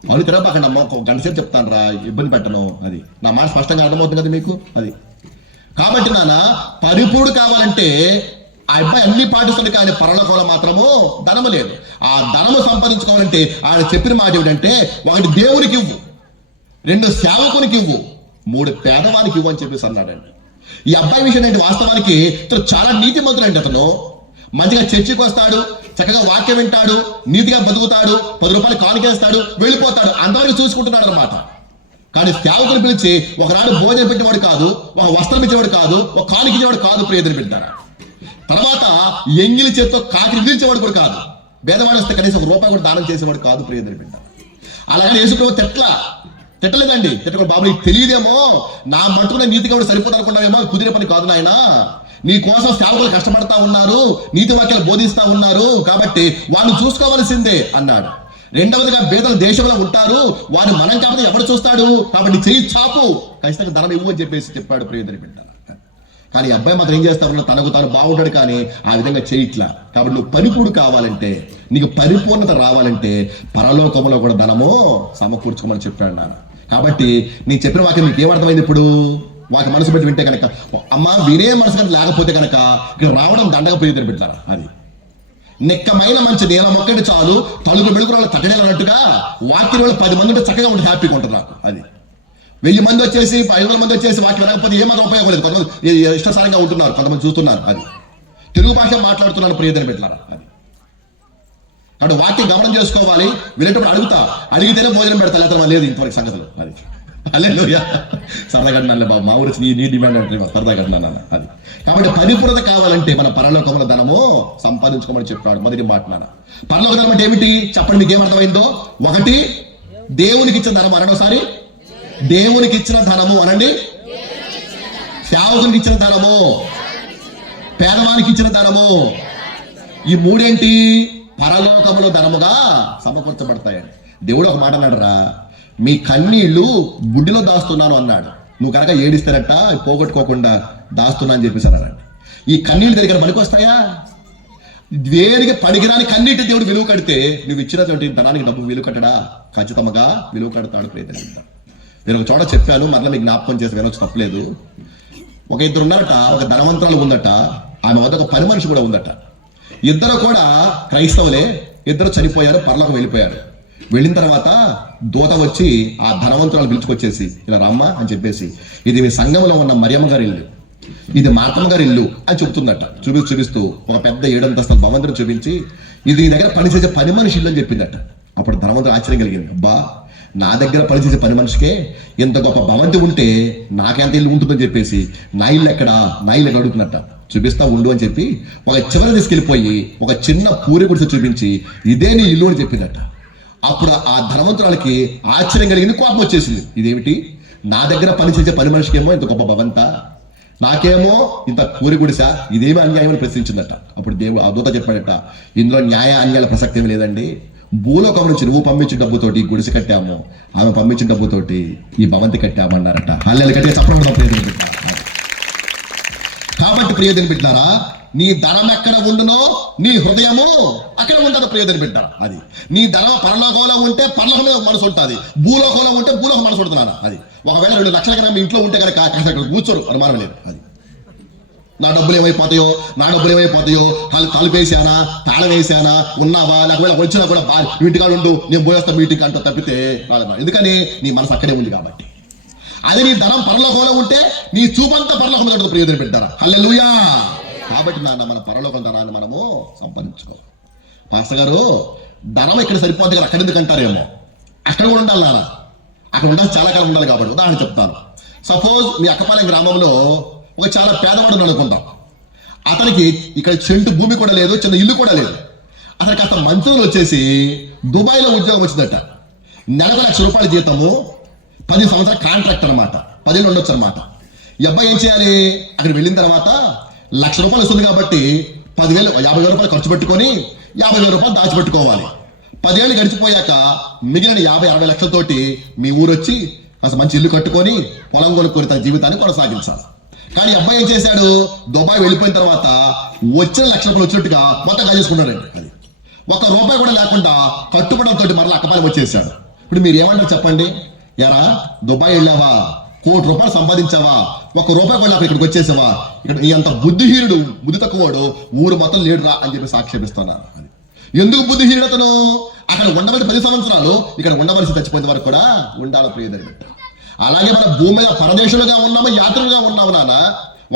అవును తెరప అక్కడ ఒక గంట సేపు చెప్తాను రా, ఇబ్బంది పెట్టను. అది నా మాట స్పష్టంగా అర్థమవుతుంది కదా మీకు. అది కాబట్టి నాన్న పరిపూర్ణుడు కావాలంటే ఆ అబ్బాయి అన్ని పాటిస్తుంది, కానీ పరలోకంలో మాత్రము ధనము లేదు. ఆ ధనము సంపాదించుకోవాలంటే ఆయన చెప్పిన మాట ఏమిటంటే 1 దేవునికి ఇవ్వు, 2 సేవకునికి ఇవ్వు, 3 పేదవానికి ఇవ్వు అని చెప్పేసి అన్నాడండి. ఈ అబ్బాయి విషయం ఏంటి? వాస్తవానికి ఇతను చాలా నీతిమంతుడండి. అతను మంచిగా చర్చికి వస్తాడు, చక్కగా వాక్యం వింటాడు, నీతిగా బతుకుతాడు, 10 రూపాయలు కానుకేస్తాడు, వెళ్ళిపోతాడు, అంతవరకు చూసుకుంటున్నాడు అనమాట. కానీ సేవకుని పిలిచి ఒకనాడు భోజనం పెట్టేవాడు కాదు, ఒక వస్త్రం ఇచ్చేవాడు కాదు, ఒక కానుక ఇచ్చేవాడు కాదు ప్రియదేవుని బిడ్డలారా. తర్వాత ఎంగిలి చేత్తో కాకి నిద్రించేవాడు కూడా కాదు, భేదవాడు వస్తే కనీసం 1 రూపాయి కూడా దానం చేసేవాడు కాదు ప్రియదేవుని బిడ్డలారా. అలాగే యేసుప్రభు తిట్టలేదండి. తిట్టకుండా బాబు నీకు తెలియదేమో, నా మట్టుకున్న నీతిగా కూడా సరిపోతా అనుకున్నావేమో, కుదిరే పని కాదు నాయన, నీ కోసం సేవకులు కష్టపడతా ఉన్నారు, నీతి వాక్యాలు బోధిస్తా ఉన్నారు, కాబట్టి వాళ్ళు చూసుకోవాల్సిందే అన్నాడు. 2వదిగా బేదలు దేశంలో ఉంటారు, వారు మనం కాకపోతే ఎవరు చూస్తాడు, కాబట్టి చెయ్యి చాపు, ఖచ్చితంగా ధనం ఇవ్వు అని చెప్పాడు ప్రియదేవుని బిడ్డలారా. కానీ ఈ అబ్బాయి మాత్రం ఏం చేస్తా ఉన్నాడు? తనకు తాను బాగుంటాడు, కానీ ఆ విధంగా చేయట్లా. కాబట్టి నువ్వు పరిపూర్ణ కావాలంటే, నీకు పరిపూర్ణత రావాలంటే పరలోకంలో కూడా ధనము సమకూర్చుకోమని చెప్పాడు నాన్న. కాబట్టి నీ చెప్పిన వాక్యం మీకు ఏమర్థమైంది? ఇప్పుడు వాకి మనసు పెట్టి వింటే కనుక, అమ్మ వినే మనసు కనుక లేకపోతే కనుక ఇక్కడ రావడం దండగా ప్రియదేవుని బిడ్డలారా. అది నిక్కమైన మంచి నేల మొక్కటి చాలు, తలుపు వెలుగురు వాళ్ళు తట్టడే అన్నట్టుగా వాక్యం వాళ్ళు 10 మంది ఉంటే చక్కగా ఉంటే హ్యాపీగా ఉంటుంది నాకు. అది 1000 మంది వచ్చేసి 500 మంది వచ్చేసి వాక్యం రాకపోతే ఏమాత్రం ఉపయోగం లేదు. కొంతమంది ఇష్టసారంగా ఉంటున్నారు, కొంతమంది చూస్తున్నారు. అది తెలుగు భాష మాట్లాడుతున్నాను ప్రియదేవుని బిడ్డలారా. అది కాబట్టి వాక్యం గమనం చేసుకోవాలి. వెళ్ళేటప్పుడు అడిగితేనే భోజనం పెడతా, లేదా లేదు ఇంతవరకు సంగతులు. అది హల్లెలూయా. సరదాగా అన్నాను బాబు, మా ఊరికి నీ డిమాండ్ అంటే సరదాగా అన్నాను. అది కాబట్టి పరిపూర్ణత కావాలంటే మన పరలోకంలో ధనము సంపాదించుకోమని చెప్పాడు. మొదటి మాట నాన్న, పరలోక ధనం అంటే ఏమిటి చెప్పండి, మీకు ఏమర్థమైందో? 1 దేవునికి ఇచ్చిన ధనము అనండి ఒకసారి, దేవునికి ఇచ్చిన ధనము అనండి, సేవకునికి ఇచ్చిన ధనము, పేదవానికి ఇచ్చిన ధనము. ఈ 3 ఏంటి? పరలోకములో ధనముగా సమకూర్చబడతాయండి. దేవుడు ఒక మాట అన్నాడు రా, మీ కన్నీళ్లు బుడ్డిలో దాస్తున్నాను అన్నాడు. నువ్వు కనుక ఏడిస్తారట పోగొట్టుకోకుండా దాస్తున్నా అని చెప్పేసి అన్నాడు. ఈ కన్నీళ్ళు దగ్గర పనికొస్తాయా? దేనికి పనికిరాని కన్నీటి దేవుడు విలువ కడితే నువ్వు ఇచ్చినటువంటి ధనానికి డబ్బు విలువ కట్టడా? ఖచ్చితంగా విలువ కడతాడు ప్రియదేవుని. నేను ఒక చోట చెప్పాను, మరలా మీకు జ్ఞాపకం చేసి వినొచ్చు, తప్పలేదు. ఒక 2 ఉన్నారట, ఒక ధనవంతురాలు ఉందట, ఆమె వద్ద ఒక పని మనిషి కూడా ఉందట. ఇద్దరు కూడా క్రైస్తవులే, ఇద్దరు చనిపోయారు, పరలోకం వెళ్ళిపోయారు. వెళ్ళిన తర్వాత దూత వచ్చి ఆ ధనవంతురాలు పిలుచుకొచ్చేసి ఇలా రామ్మ అని చెప్పేసి, ఇది మీ సంఘంలో ఉన్న మరియమ్మ గారి ఇల్లు, ఇది మార్తమ్మ గారి ఇల్లు అని చెప్తుందట. చూపిస్తూ ఒక పెద్ద 7 అంతస్తుల భవంతిని చూపించి, ఇది నీ దగ్గర పనిచేసే పని మనిషి ఇల్లు అని చెప్పిందట. అప్పుడు ధనవంతుడు ఆశ్చర్యం కలిగింది, అబ్బా నా దగ్గర పనిచేసే పని మనిషికే ఇంత గొప్ప భవంతి ఉంటే నాకెంత ఇల్లు ఉంటుందని చెప్పేసి నా ఇల్లు ఎక్కడా, నా ఇల్లు అడుగుతున్నట్ట. చూపిస్తా ఉండు అని చెప్పి ఒక చివరి తీసుకెళ్ళిపోయి ఒక చిన్న పూరి గుడిసె చూపించి ఇదే నీ ఇల్లు అని చెప్పిందట. అప్పుడు ఆ ధనవంతురాలకి ఆశ్చర్యం కలిగింది, కోపం వచ్చేసింది. ఇదేమిటి, నా దగ్గర పనిచేసే పని మనిషికి ఏమో ఇంత గొప్ప భవంత, నాకేమో ఇంత కూరి గుడిసా, ఇదేమి అన్యాయం అని ప్రశ్నించిందట. అప్పుడు దేవుడు ఆ దూత చెప్పాడట, ఇందులో న్యాయ అన్యాయాల ప్రసక్తి ఏమి లేదండి. భూలోకం నుంచి నువ్వు పంపించిన డబ్బుతోటి గుడిసె కట్టాము, ఆమె పంపించిన డబ్బుతోటి ఈ భవంతి కట్టామన్నారట. హల్లెలూయా గట్టిగా చెప్పడం ప్రియదని పెట్టారా. కాబట్టి ప్రియదని పెట్టారా, నీ ధనం ఎక్కడ ఉండునో నీ హృదయము అక్కడ ఉండదు ప్రియదని పెట్టారా. అది నీ ధనం పరలోకంలో ఉంటే పరలోకం మీద మనసు ఉంటుంది, భూలోకంలో ఉంటే భూలోకం మనసు ఉంటున్నాను. అది ఒకవేళ 2 లక్షల కన్నా మీ ఇంట్లో ఉంటే కనుక అక్కడ కూర్చోరు, అనుమానం లేదు. అది నా డబ్బులు ఏమైపోతాయో, తలుపు వేసానా, తాళం వేసానా, ఉన్నావా, ఒకవేళ వచ్చినా కూడా ఇంటికాడు ఉండు, నేను పోయేస్తా మీటింగ్ అంటూ తప్పితే ఎందుకని నీ మనసు అక్కడే ఉంది కాబట్టి. అది నీ ధనం పరలోకంలో ఉంటే నీ చూపంతా పరలోకం మీద ఉంటుంది ప్రియదని పెట్టారా. హల్లెలూయా. కాబట్టి మన పరలోకం ధనాన్ని మనము సంపాదించుకోవాలి. పాస్టర్ గారు ధనం ఇక్కడ సరిపోద్ది కదా, అక్కడ ఎందుకు అంటారేమో, అక్కడ కూడా ఉండాలి నాన్న, అక్కడ ఉండాలి, చాలా కాలం ఉండాలి. కాబట్టి ఉదాహరణ చెప్తాను. సపోజ్ మీ అక్కపాలెం గ్రామంలో ఒక చాలా పేదవాడు అనుకుంటాం, అతనికి ఇక్కడ చెంటు భూమి కూడా లేదు, చిన్న ఇల్లు కూడా లేదు. అతనికి కాస్త మంత్రులు వచ్చేసి దుబాయ్లో ఉద్యోగం వచ్చిందట. నెలకు ₹1,00,000 జీతము, 10 సంవత్సరాల కాంట్రాక్ట్ అనమాట, 10 ఏళ్ళు ఉండొచ్చు అనమాట. ఈ అబ్బాయి ఏం చేయాలి, అక్కడ వెళ్ళిన తర్వాత ₹1,00,000 వస్తుంది కాబట్టి 50,000 ఖర్చు పెట్టుకొని ₹50,000 దాచిపెట్టుకోవాలి. 10 ఏళ్ళు గడిచిపోయాక మిగిలిన 50-60 లక్షలతోటి మీ ఊరు వచ్చి అసలు మంచి ఇల్లు కట్టుకొని పొలం కొనుక్కొని తన జీవితాన్ని కొనసాగించాలి. కానీ అబ్బాయి ఏం చేశాడు, దుబాయ్ వెళ్ళిపోయిన తర్వాత వచ్చిన ₹1,00,000 వచ్చినట్టుగా మొత్తం కాజేసుకున్నాడండి. అది ₹1 కూడా లేకుండా కట్టుబడంతో మరలా అక్కపాలెం వచ్చేసాడు. ఇప్పుడు మీరు ఏమంటారు చెప్పండి, ఎరా దుబాయ్ వెళ్ళావా, ₹1,00,00,000 సంపాదించావా, ₹1 కూడా ఇక్కడికి వచ్చేసావా, ఇక్కడ నీ అంత బుద్ధిహీనుడు, బుద్ధి తక్కువడు ఊరు మొత్తం లేడురా అని చెప్పి సాక్షేపిస్తున్నారు. ఎందుకు బుద్ధిహీనుడు అతను, అక్కడ ఉండవలసి 10 సంవత్సరాలు, ఇక్కడ ఉండవలసి చచ్చిపోయిన వరకు కూడా ఉండాలి ప్రియదని పెట్టారు. అలాగే మన భూమి మీద పరదేశులుగా ఉన్నాము, యాత్రలుగా ఉన్నాము నాన్న,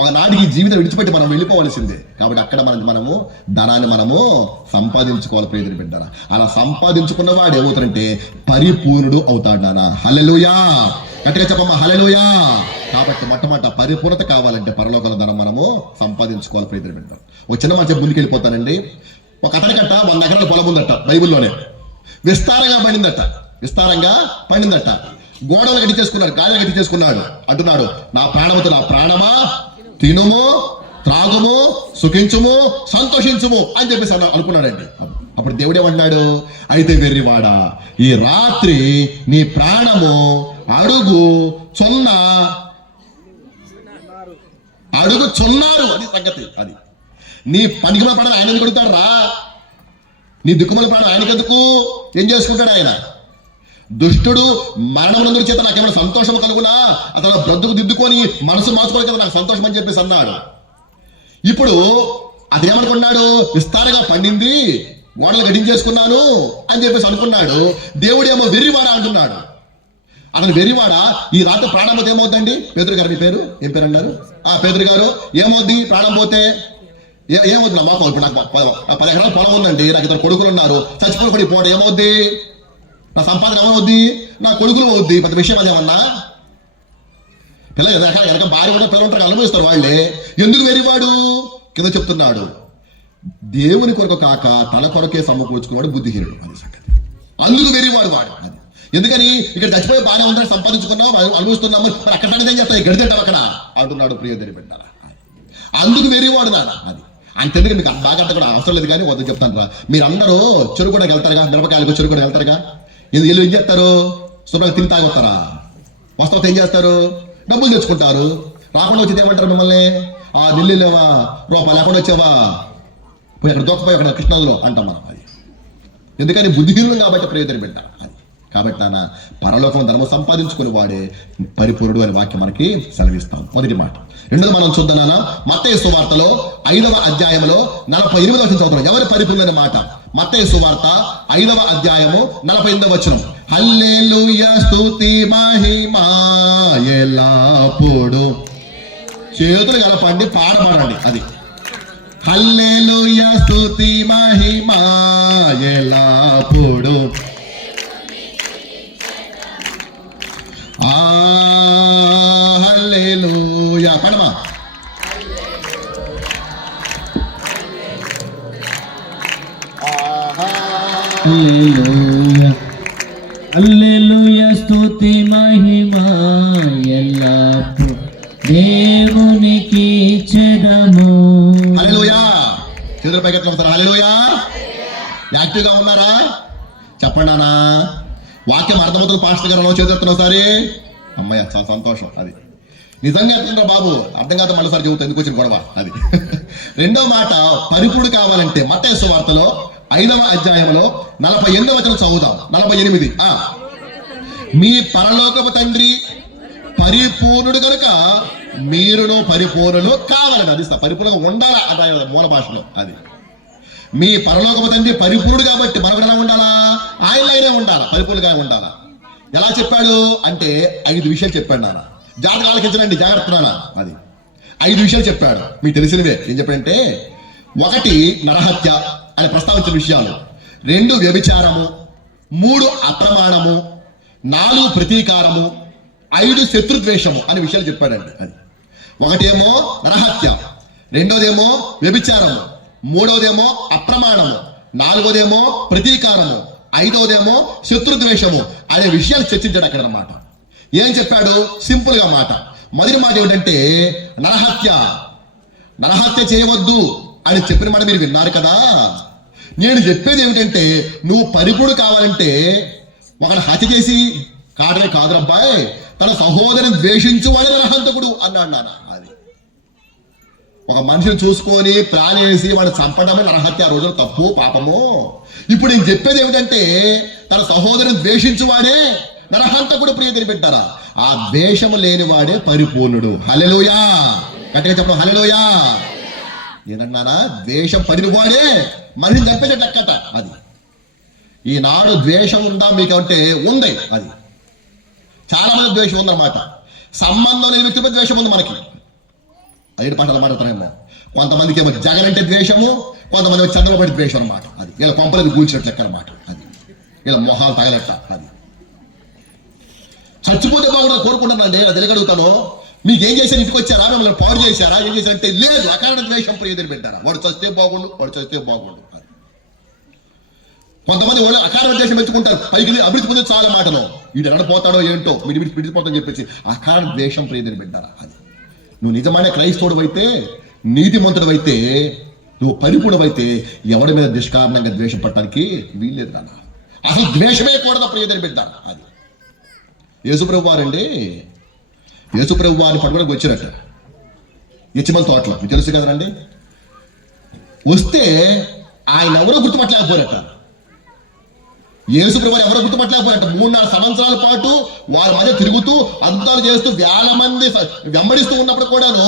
ఒకనాటికి జీవితం విడిచిపెట్టి మనం వెళ్ళిపోవలసిందే. కాబట్టి అక్కడ మనము ధనాన్ని మనము సంపాదించుకోవాలి ప్రియదని పెట్టారా. అలా సంపాదించుకున్న వాడు ఏమవుతాడంటే పరిపూర్ణుడు అవుతాడు నాన్న. హల్లెలూయా గట్టిగా చెప్పమ్మా, హల్లెలూయా. కాబట్టి మొట్టమొదట పరిపూర్ణత కావాలంటే పరలోకాల ధనం మనము సంపాదించుకోవాలి ప్రియదని పెట్టారు. ఒక చిన్న మాట ముందుకు వెళ్ళిపోతానండి. ఒక అతనికట్ట 100 ఎకరాల పొలం ఉందట, బైబిల్లోనే విస్తారంగా పండిందట. గోడలు కట్టించేసుకున్నాడు, గాలి కట్టించేసుకున్నాడు. అంటున్నాడు, నా ప్రాణముతో నా ప్రాణమా తినుము, త్రాగుము, సుఖించుము, సంతోషించుము అని చెప్పేసి అనుకున్నాడండి. అప్పుడు దేవుడు ఏమన్నాడు, అయితే వెర్రివాడా, ఈ రాత్రి నీ ప్రాణము అడుగుచున్నారు అది సంగతి. అది నీ పనికిమ ప్రాణం ఆయన ఎందుకు అడుగుతాడు రా, నీ దిక్కుమల ప్రాణం ఆయనకెందుకు, ఏం చేసుకుంటాడు ఆయన. దుష్టుడు మరణమునందు చేత నాకేమైనా సంతోషం కలుగునా, అతను బ్రతుకు దిద్దుకొని మనసు మార్చుకోవాలి కదా నాకు సంతోషం అని చెప్పేసి అన్నాడు. ఇప్పుడు అదేమనుకున్నాడు, విస్తారంగా పండింది, గోడలు గడించేసుకున్నాను అని చెప్పేసి అనుకున్నాడు. దేవుడేమో వెర్రివాడా అంటున్నాడు. అతను వెర్రివాడా, ఈ రాత్రి ప్రాణం పోతే ఏమవుతుందండి. పేదరు గారు, మీ పేరు ఏం పేరు అన్నారు, పేదరు గారు, ఏమవుద్ది ప్రాణం పోతే, ఏమవుతుంది మాకు. ఇప్పుడు నాకు 10 ఎకరాల పొలం ఉందండి, నాకు 2 కొడుకులు ఉన్నారు, చచ్చిపోయి పోవడం ఏమవుద్ది, నా సంపాదన ఏమవుద్ది, నా కొడుకులు అవుద్ది, పెద్ద విషయం అదేమన్నా. పిల్లలు వెనక భార్య కూడా పిల్లలు ఉంటారు, అనుభవిస్తారు వాళ్ళే. ఎందుకు వెర్రివాడు కింద చెప్తున్నాడు, దేవుని కొరకు కాక తన కొరకే సమకూర్చుకున్నాడు బుద్ధిహీనుడు అది సంగతి. అందుకు వెర్రివాడు వాడు. అది ఎందుకని, ఇక్కడ చచ్చిపోయి బాగానే ఉందని సంపాదించుకున్నాం, అనుభవిస్తున్నాము, మరి అక్కడ ఏం చేస్తాయి, గడిదంటావు అక్కడ అంటున్నాడు ప్రియదని పెట్టారా. అందుకు వెర్రివాడు నాన్న. అది అంతెందుకు మీకు బాగా అంత కూడా అవసరం లేదు, కానీ వద్ద చెప్తాను రా. మీరు అందరూ చెరుకు కూడా వెళ్తారుగా, మిరపకాయలకు చెరుకు కూడా వెళ్తారుగా, వీళ్ళు ఏం చేస్తారు, శుభ్రంగా తిని తాగొస్తారా, వస్త్రత ఏం చేస్తారు, డబ్బులు తెచ్చుకుంటారు. రాకుండా వచ్చేది ఏమంటారు మిమ్మల్ని, ఢిల్లీ లేవా, రూపాయలు లేకుండా వచ్చావా, పోయి అక్కడ దొక్కపోయి అక్కడ కృష్ణాలో అంటాం మనం. అది ఎందుకని బుద్ధిహీనులు కాబట్టి ప్రయోజనం పెట్టారు. అది కాబట్టి నాన్న పరలోకం ధనము సంపాదించుకుని వాడే పరిపూర్ణుడు అనే వాక్యం మనకి సెలవిస్తాం. మొదటి మాట. రెండోది మనం చూద్దాం నాన్న, మత్తయి సువార్తలో 5వ అధ్యాయంలో 48వ వచనం చదువుతాం. ఎవరి పరిపూర్ణ మాట, మత్తయి సువార్త 5వ అధ్యాయము 48వ వచనం. హల్లెలూయా స్తుతి మహిమ ఎల్లప్పుడు, చేతులు కలపండి, పాడబడండి. అది హల్లెలూయా స్తుతి మహిమ ఎల్లప్పుడు, హల్లెలూయా పడమా. హల్లెలూయా హల్లెలూయా స్తుతి మహిమ దేవునికి ఇచ్చెదము. హల్లెలూయా. చేతుల పైకెత్తున ఒకసారి హల్లెలూయా. యాక్టివ్గా ఉన్నారా? చెప్పండి అన్నా. వాక్యం అర్థమవుతుంది పాస్టర్ గారు. చేతులు ఒకసారి. అమ్మయ్య, చాలా సంతోషం. అది నిజంగా ఎట్లుందా బాబు? అర్థం కాదు, మళ్ళీసారి చెబుతా ఎందుకు వచ్చిన గొడవ. అది రెండో మాట, పరిపూర్ణ కావాలంటే మత్తయి సువార్తలో 5వ అధ్యాయంలో 48వ వచనం చదువుదాం. 48. మీ పరలోకపు తండ్రి పరిపూర్ణుడు కనుక మీరును పరిపూర్ణులు కావాలని. అది పరిపూర్ణంగా ఉండాలా అదే మూల భాషలో. అది మీ పరలోకపు తండ్రి పరిపూర్ణుడు కాబట్టి మనం ఎలా ఉండాలా? ఆయనలోనే ఉండాలా, పరిపూర్ణంగా ఉండాలా. ఎలా చెప్పాడు అంటే 5 విషయాలు చెప్పాడు నాన్న. జాగ్రత్త ఆలకించండి, జాగ్రత్త నాన్న. అది 5 విషయాలు చెప్పాడు, మీకు తెలిసినవే. ఏం చెప్పాడంటే 1 నరహత్య అని ప్రస్తావించిన విషయాలు, 2 వ్యభిచారము, 3 అప్రమాణము, 4 ప్రతీకారము, 5 శత్రుద్వేషము అనే విషయాలు చెప్పాడండి. అది 1 నరహత్య, 2 వ్యభిచారము, 3 అప్రమాణము, 4 ప్రతీకారము, 5 శత్రుద్వేషము అనే విషయాలు చర్చించాడు అక్కడ అన్నమాట. ఏం చెప్పాడు? సింపుల్ గా మాట. మొదటి మాట ఏమిటంటే నరహత్య చేయవద్దు అని చెప్పిన మాట మీరు విన్నారు కదా. నేను చెప్పేది ఏమిటంటే నువ్వు పరిపూర్ణ కావాలంటే ఒకడు హత్య చేసి కాడనే కాదు అబ్బాయి, తన సహోదరుని ద్వేషించు వాడే నరహంతకుడు అన్నాడు నాన్న. అది ఒక మనిషిని చూసుకొని ప్లాన్ వేసి వాడు చంపడమే నరహత్య. ఆ రోజులు తప్పు, పాపము. ఇప్పుడు నేను చెప్పేది ఏమిటంటే తన సహోదరుని ద్వేషించువాడే నరహంతకుడు. ప్రియతని పెట్టారా? ఆ ద్వేషము లేనివాడే పరిపూర్ణుడు. హల్లెలూయా. గట్టిగా చెప్పడం హల్లెలూయా. ఏదన్నానా? ద్వేషం పడినవాడే మనిషిని చంపేసేటక్కట. అది ఈనాడు ద్వేషం ఉందా మీకు అంటే ఉంది. అది చాలా మంది ద్వేషం ఉందన్నమాట. సంబంధం లేని వ్యక్తిపై ద్వేషం ఉంది మనకి. 5 పాటలు మాట్లాడుతున్నామో. కొంతమందికి ఏమో జగన్ అంటే ద్వేషము, కొంతమంది చంద్రబాబు ద్వేషం అనమాట. అది ఇలా కొంపలేదు కూల్చినట్లు లెక్క అనమాట. అది ఇలా మొహాలు తగలట్ట. అది చచ్చిపోతే బాగుంటుంది కోరుకుంటున్నానండి. అది తెలియగలుగుతాను. మీకు ఏం చేశారు? ఇంటికి వచ్చారా? మిమ్మల్ని పాడు చేశారా? ఏం చేశారంటే లేదు, అకారణ ద్వేషం ప్రియదని పెట్టారా? వాడు చస్తే బాగుండు, వాడు చస్తే బాగుండు. కొంతమంది వాళ్ళు అకారణ ద్వేషం పెంచుకుంటారు, పైకి అభివృద్ధి పొందే చాలా మాటలు. వీడు ఎడపోతాడో ఏంటో, విడిపోతాడని చెప్పేసి అకారణ ద్వేషం ప్రియదని పెట్టారా? అది నువ్వు నిజమైన క్రైస్తవుడు అయితే, నీతిమంతుడు అయితే, నువ్వు పరిపూర్ణమైతే ఎవరి మీద దుష్కారణంగా ద్వేషం పడటానికి వీల్లేదు నాన్న. అసలు ద్వేషమే కూడదు ప్రియదని పెట్టారు. అది యేసుప్రభు వారండి. యేసుప్రభు వారిని పట్టుకోవడానికి వచ్చారట యెచ్చెమని తోటలో. మీకు తెలుసు కదండి. వస్తే ఆయన ఎవరో గుర్తుపట్టలేకపోయారట. యేసుప్రభు వారు ఎవరో గుర్తుపట్టలేకపోయారట. 3-4 సంవత్సరాల పాటు వారి మధ్య తిరుగుతూ అద్భుతాలు చేస్తూ వేల మంది వెంబడిస్తూ ఉన్నప్పుడు కూడాను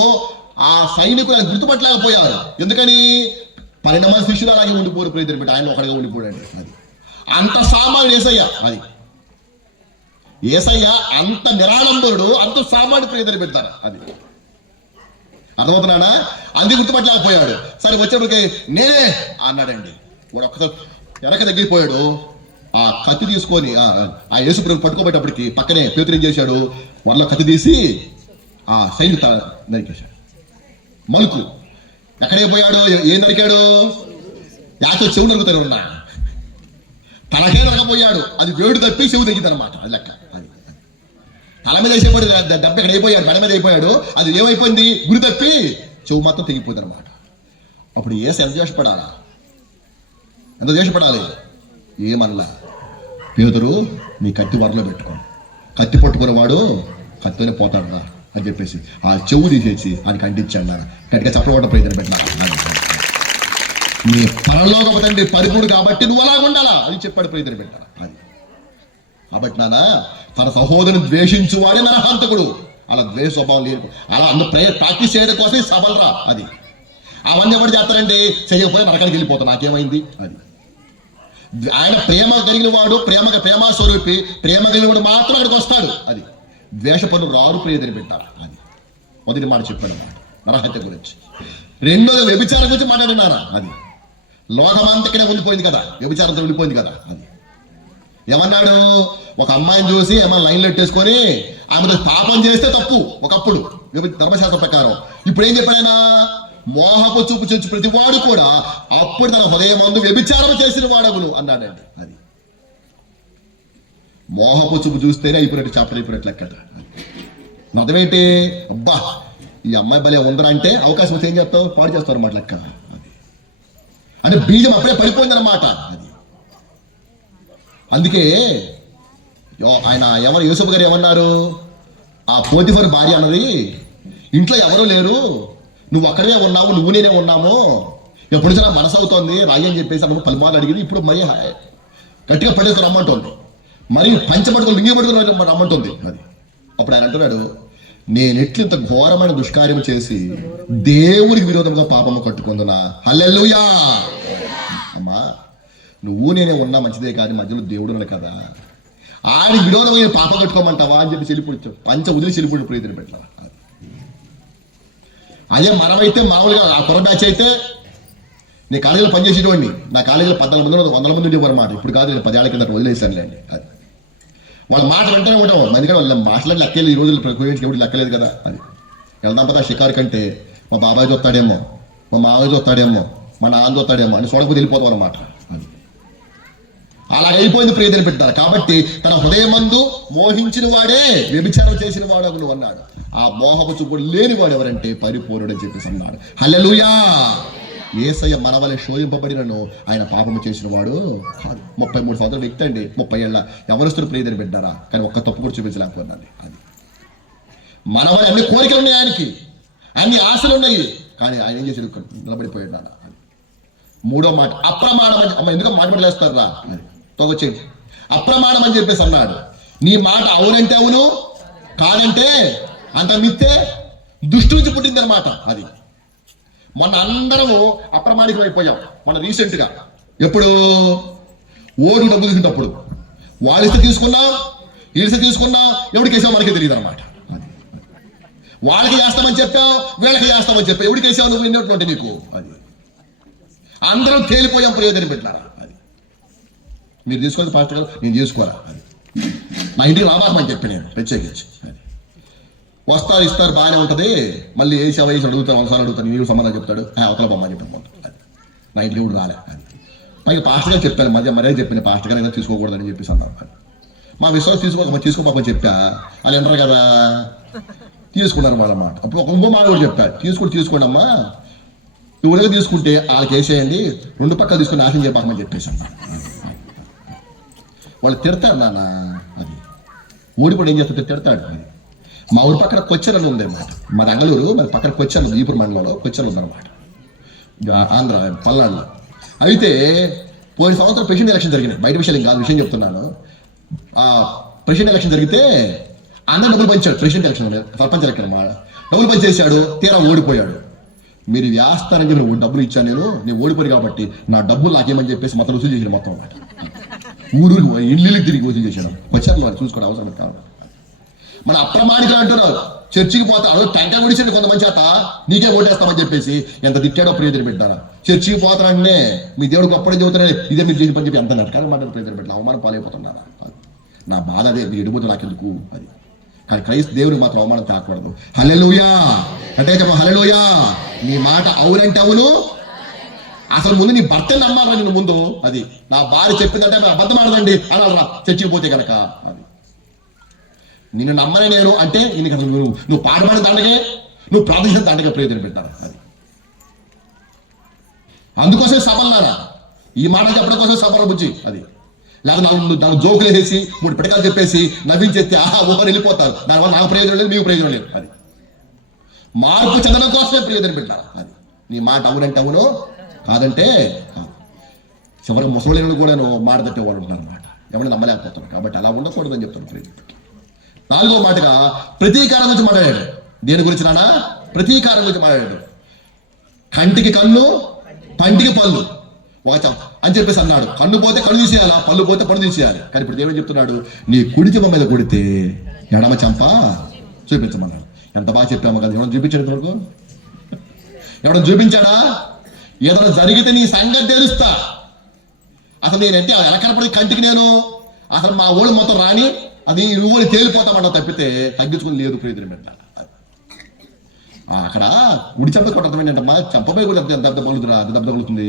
ఆ సైనికులు ఆయన గుర్తుపట్టలేకపోయారు. ఎందుకని? 12 మంది శిష్యులు అలాగే ఉండిపోరు ప్రియతని పెట్టి, ఆయన ఒకటిగా ఉండిపోయాడు. అది అంత సామాన్యుడు యేసయ్య. అది యేసయ్య అంత నిరాడంబరుడు, అంత సామాన్యుడు ప్రియతని పెడతారు. అది అర్థమవుతున్నాడా? అంది గుర్తుపట్టలేకపోయాడు. సరే వచ్చేప్పటికి నేనే అన్నాడండి. వాడు ఒక్కసారి వెనక తగ్గిపోయాడు. ఆ కత్తి తీసుకొని ఆ యేసుప్రభు పట్టుకోబోయేటప్పటికి పక్కనే పేతురు ఏం చేశాడు? వాళ్ళ కత్తి తీసి ఆ సైనిక నరికేశాడు. మలుకు ఎక్కడే పోయాడు? ఏం నరికాడు? యాచో చెవు నరుకుతారు ఉన్నా, తనకే నరకపోయాడు. అది వేడు తప్పి చెవు తగ్గిందనమాట. అది లెక్క. అది తల మీద వేసేపోయి దెబ్బ ఎక్కడ అయిపోయాడు, మెడ మీద అయిపోయాడు. అది ఏమైపోయింది? గురి తప్పి చెవు మొత్తం తెగిపోయింది అనమాట. అప్పుడు యేసు ఎంత ద్వేషపడాలా? ఎంత ద్వేషపడాలి? ఏమనలా. పేతురు నీ కత్తి వరలో పెట్టుకో, కత్తి పట్టుకునేవాడు కత్తినే పోతాడు రా అని చెప్పేసి ఆ చెవు తీసేసి ఆయనకి అంటించాడు. నాన్న గట్టిగా చప్పడం ప్రయత్నం పెట్టినా. నీ పరలోకపు తండ్రి పరిపూర్ణుడు కాబట్టి నువ్వు అలా ఉండాలా అని చెప్పాడు. ప్రయత్నం పెట్టాలా. అది కాబట్టి నాన్న తన సహోదరుని ద్వేషించువాడే నరహంతకుడు. అలా ద్వేష స్వభావం లేదు. అలా ప్రాక్టీస్ చేయడం కోసమే సఫలరా. అది అవన్నీ ఎవరు చేస్తారంటే చేయకపోతే నరకానికి వెళ్ళిపోతాను, నాకేమైంది? అది ఆయన ప్రేమ కలిగిన వాడు, ప్రేమ స్వరూపి, ప్రేమ కలిగిన వాడు మాత్రం అక్కడికి వస్తాడు. అది ద్వేష పనులు రారు ప్రియదని పెట్టారు. అది మొదటి మాట చెప్పాను మాట నరహత్య గురించి. రెండోది వ్యభిచారం గురించి మాట్లాడినారా? అది లోకమంతకనే ఉండిపోయింది కదా, వ్యభిచారంతో ఉండిపోయింది కదా. అది ఏమన్నాడు? ఒక అమ్మాయిని చూసి ఏమన్నా లైన్లో పెట్టేసుకొని ఆమెతో పాపం చేస్తే తప్పు ఒకప్పుడు ధర్మశాస్త్ర ప్రకారం. ఇప్పుడు ఏం చెప్పాడైనా? మోహపు చూపు చూచి ప్రతి వాడు కూడా అప్పుడు తన హృదయమందు వ్యభిచారం చేసిన వాడవును అన్నాడండి. అది మోహపు చూపు చూస్తేనే అయిపోయినట్టు చాప్టర్ అయిపోయినట్లు లెక్కట. అర్థమేంటి? అబ్బా ఈ అమ్మాయి భలే ఉందని అంటే అవకాశం వస్తే ఏం చేస్తావు? పాడు చేస్తారు అన్నమాట లెక్క. అది అంటే బీజం అప్పుడే పడిపోయిందన్నమాట. అది అందుకే ఆయన ఎవరు యూసుఫ్ గారు ఏమన్నారు? ఆ పోతిఫర్ భార్య అన్నది, ఇంట్లో ఎవరూ లేరు, నువ్వు అక్కడే ఉన్నావు, నువ్వు నేనే ఉన్నాము, ఎప్పుడు చాలా మనసు అవుతోంది రాయి అని చెప్పేసి అప్పుడు పలుమార్లు అడిగింది. ఇప్పుడు మరి గట్టిగా పడేసి రమ్మంటుంది, మరి పంచబడుకుని లింగి పడుకుని రమ్మంటుంది. అది అప్పుడు ఆయన అంటున్నాడు, నేను ఎట్లు ఇంత ఘోరమైన దుష్కార్యం చేసి దేవుడికి విరోధంగా పాపము కట్టుకుందునా? హల్లెలూయా. అమ్మా, నువ్వు నేనే ఉన్నా మంచిదే, కానీ మధ్యలో దేవుడు ఉన్నాడు కదా, ఆడి విరోధమైన పాపం కట్టుకోమంటావా అని చెప్పి చెల్లిపుడు పంచ వదిలి చెల్లిపుడు ప్రీతిని పెట్టాలి. అదే మనమైతే మామూలుగా ఆ పొర బ్యాచ్ అయితే, నేను కాలేజీలో పనిచేసేటోడిని, నా కాలేజీలో 14 మంది 100 మంది ఉండేవారు మాట. ఇప్పుడు కాదు, నేను 10 ఏళ్ల కింద వదిలేసానులేండి. అది వాళ్ళ మాట వెంటనే ఉంటాం, అందుకని వాళ్ళ మాటలని లెక్కలేదు. ఈ రోజులు ఎవరికి లెక్కలేదు కదా. అది వెళ్దాం పదా షికారు కంటే మా బాబాయ్ చూస్తాడేమో, మా మావయ్య చూస్తాడేమో, మా నాన్న చూస్తాడేమో అని చూడకపోతే వెళ్ళిపోతాం అన్నమాట. అది అలా అయిపోయింది ప్రియతని పెట్టారు. కాబట్టి తన హృదయమందు మోహించిన వాడే వ్యభిచారం చేసిన వాడు నువ్వు అన్నాడు. ఆ మోహపు చూపుడు లేని వాడు ఎవరంటే పరిపూర్ణుడు అని చెప్పేసి అన్నాడు. హల్లెలూయా. యేసయ్య మన వలె శోధింపబడినను ఆయన పాపము చేసిన వాడు కాదు. 33 సంవత్సరాల వ్యక్తి అండి, 30 ఏళ్ళ ఎవరిస్తున్న ప్రియతని పెట్టారా, కానీ ఒక్క తప్పు కూడా చూపించలేకపోయినాడు. అది మన వల్ల అన్ని కోరికలు ఉన్నాయి, ఆయనకి అన్ని ఆశలు ఉన్నాయి, కానీ ఆయన ఏం చేసి నిలబడిపోయాడు. నాన్న అది 3వ మాట అప్రమాణం అని. అమ్మ ఎందుకు మాట పడలేస్తారా? అది తోగొచ్చేయండి. అప్రమాణం అని చెప్పేసి అన్నాడు. నీ మాట అవునంటే అవును, కాదంటే అంత మిత్తే దుష్టు నుంచి పుట్టింది అనమాట. అది మొన్న అందరము అప్రమాణికం అయిపోయాం. మొన్న రీసెంట్గా ఎప్పుడు ఓడి డబ్బు తీసుకున్నప్పుడు వాళ్ళిస్తే తీసుకున్నాం, వీళ్ళిస్తే తీసుకున్నాం, ఎవరికి వేసావు మనకే తెలియదు అనమాట. వాళ్ళకి చేస్తామని చెప్పావు, వీళ్ళకి చేస్తామని చెప్పావు, ఎవరికి వేసావు నువ్వు ఎన్నోట్లు నీకు. అది అందరం తేలిపోయాం ప్రియదని పెట్టారా. అది మీరు తీసుకోవాలి పాస్టర్ గారు, నేను తీసుకోరా. అది మా ఇంటికి రాబాకమని చెప్పి నేను ప్రత్యేకించి. అది వస్తారు ఇస్తారు బాగానే ఉంటుంది, మళ్ళీ వేసి అడుగుతాను, అవసరం అడుగుతాను, నీవు సమాధానం చెప్తాడు, అవతల బొమ్మని చెప్పాను. అది నా ఇంటికి కూడా రాలే. అది పైగా పాస్టర్ గారు చెప్పాను, మర్యాద చెప్పిన పాస్టర్ గారు ఏదో తీసుకోకూడదని చెప్పేసి అన్నారు. మా విశ్వాసం తీసుకోకపోని చెప్పా అని అంటారు కదా, తీసుకున్నారు వాళ్ళమాట. అప్పుడు ఇంకో మాట కూడా చెప్పారు, తీసుకోండి అమ్మా, నువ్వు తీసుకుంటే వాళ్ళకి వేసేయండి, 2 పక్కలు తీసుకుని నాశనం చెప్పాకమని చెప్పేసి అన్నారు. వాళ్ళు తిడతారు నాన్న. అది ఓడిపోయి ఏం చేస్తాడు, తిడతాడు. అది మా ఊరి పక్కన కొచ్చెరలు ఉందన్నమాట. మా రంగలూరు మరి పక్కన కొచ్చెరలు, ఈపూర్ మండలంలో కొచ్చెరలు ఉందన్నమాట, ఆంధ్ర పల్నాడులో. అయితే పోయిన సంవత్సరం ప్రెసిడెంట్ ఎలక్షన్ జరిగినాయి, బయట విషయాలు కాదు, విషయం చెప్తున్నాను. ఆ ప్రెసిడెంట్ ఎలక్షన్ జరిగితే అందరూ డబ్బులు పంచాడు. ప్రెసిడెంట్ ఎలక్షన్ సర్పంచ్ ఎలక్షన్ అన్నమాట, డబ్బులు పంచేసాడు, తీరా ఓడిపోయాడు. మీరు వేస్తారని చెప్పి డబ్బులు ఇచ్చాను, నేను ఓడిపోయి కాబట్టి నా డబ్బులు నాకేమని చెప్పేసి మొత్తం వసూలు చేసిన మొత్తం అన్నమాట. ఊరికి ఇల్లు తిరిగి వసూలు చేశాను. వచ్చారు వాళ్ళు చూసుకోవడం అవసరం కాదు. మన అప్రమాణికులు అంటున్నారు, చర్చికి పోతాడు టెంకాయ గుడిసండి కొంతమంది చేత, నీకే ఓటేస్తామని చెప్పేసి ఎంత తిట్టాడో ప్రియతని పెట్టారా. చర్చికి పోతారంటే మీ దేవుడు గొప్పడే చెబుతున్నాడు, ఇదే మీరు చేసిన పని చెప్పి ఎంత నటకారం మాట ప్రియతని పెట్టాలి, అవమానం పాలైపోతున్నారా. నా బాధ అదే, మీ ఎడిపోతే నాకెందుకు. అది కానీ క్రైస్తవ దేవుడికి మాత్రం అవమానం తాకూడదు. హల్లెలూయా అంటే చెప్ప, హల్లెలూయా. నీ మాట అవునంటే అవును, అసలు ముందు నీ భర్తని నమ్మాలి నేను ముందు. అది నా భార్య చెప్పిందంటే అబద్ధం ఆడదండి అలా చర్చికి పోతే కనుక. అది నిన్ను నమ్మనే నేను అంటే నీకు అసలు నువ్వు పాడబడిన దండగే, నువ్వు ప్రార్థించిన దండగా ప్రయోజనం పెట్టారు. అది అందుకోసం సభలన్నారా, ఈ మాట చెప్పడం కోసం సభల బుజ్జి. అది లేదా నాకు జోకులు వేసి 3 పిటకాలు చెప్పేసి నవ్వించేస్తే ఒకరు వెళ్ళిపోతారు, దానివల్ల నాకు ప్రయోజనం లేదు, మీకు ప్రయోజనం లేదు. అది మార్పు చెందడం కోసమే ప్రయోజనం పెట్టారు. అది నీ మాట అవునంటే అవును, కాదంటే చివరికి ముసలిళ్ళు కూడా మాట తట్టేవాడు ఉంటున్నారు అన్నమాట, ఎవరిని నమ్మలేకపోతారు. కాబట్టి అలా ఉండకూడదని చెప్తాను ప్రయోజనం. 4వ మాటగా ప్రతీకారం గురించి మాట్లాడాడు. దేని గురించి నానా? ప్రతీకారం గురించి మాట్లాడాడు. కంటికి కన్ను, పంటికి పళ్ళు అని చెప్పేసి అన్నాడు. కన్ను పోతే కన్ను తీసేయాలా, పళ్ళు పోతే పన్ను తీసేయాలి. కానీ ఇప్పుడు దేవుడు చెప్తున్నాడు, నీ కుడి చెంప మీద కొడితే ఎడమ చెంప చూపించమన్నాడు. ఎంత బాగా చెప్పాము కదా. ఎవరైనా చూపించాడు వరకు? ఎవరైనా చూపించాడా? ఏదైనా జరిగితే నీ సంగతి తెలుస్తా. అసలు నేనంటే ఎలా కనపడి కంటికి నేను అసలు మా ఊళ్ళు మొత్తం రాని అది నువ్వు తేలిపోతామన్నా తప్పితే తగ్గించుకుని లేదు ప్రియతని పెట్ట. అక్కడ కుడి చెంప కొట్టడం ఏంటమ్మా, చెంపపై కూడా దెబ్బ తగులుతుందా, దెబ్బ తగులుతుంది.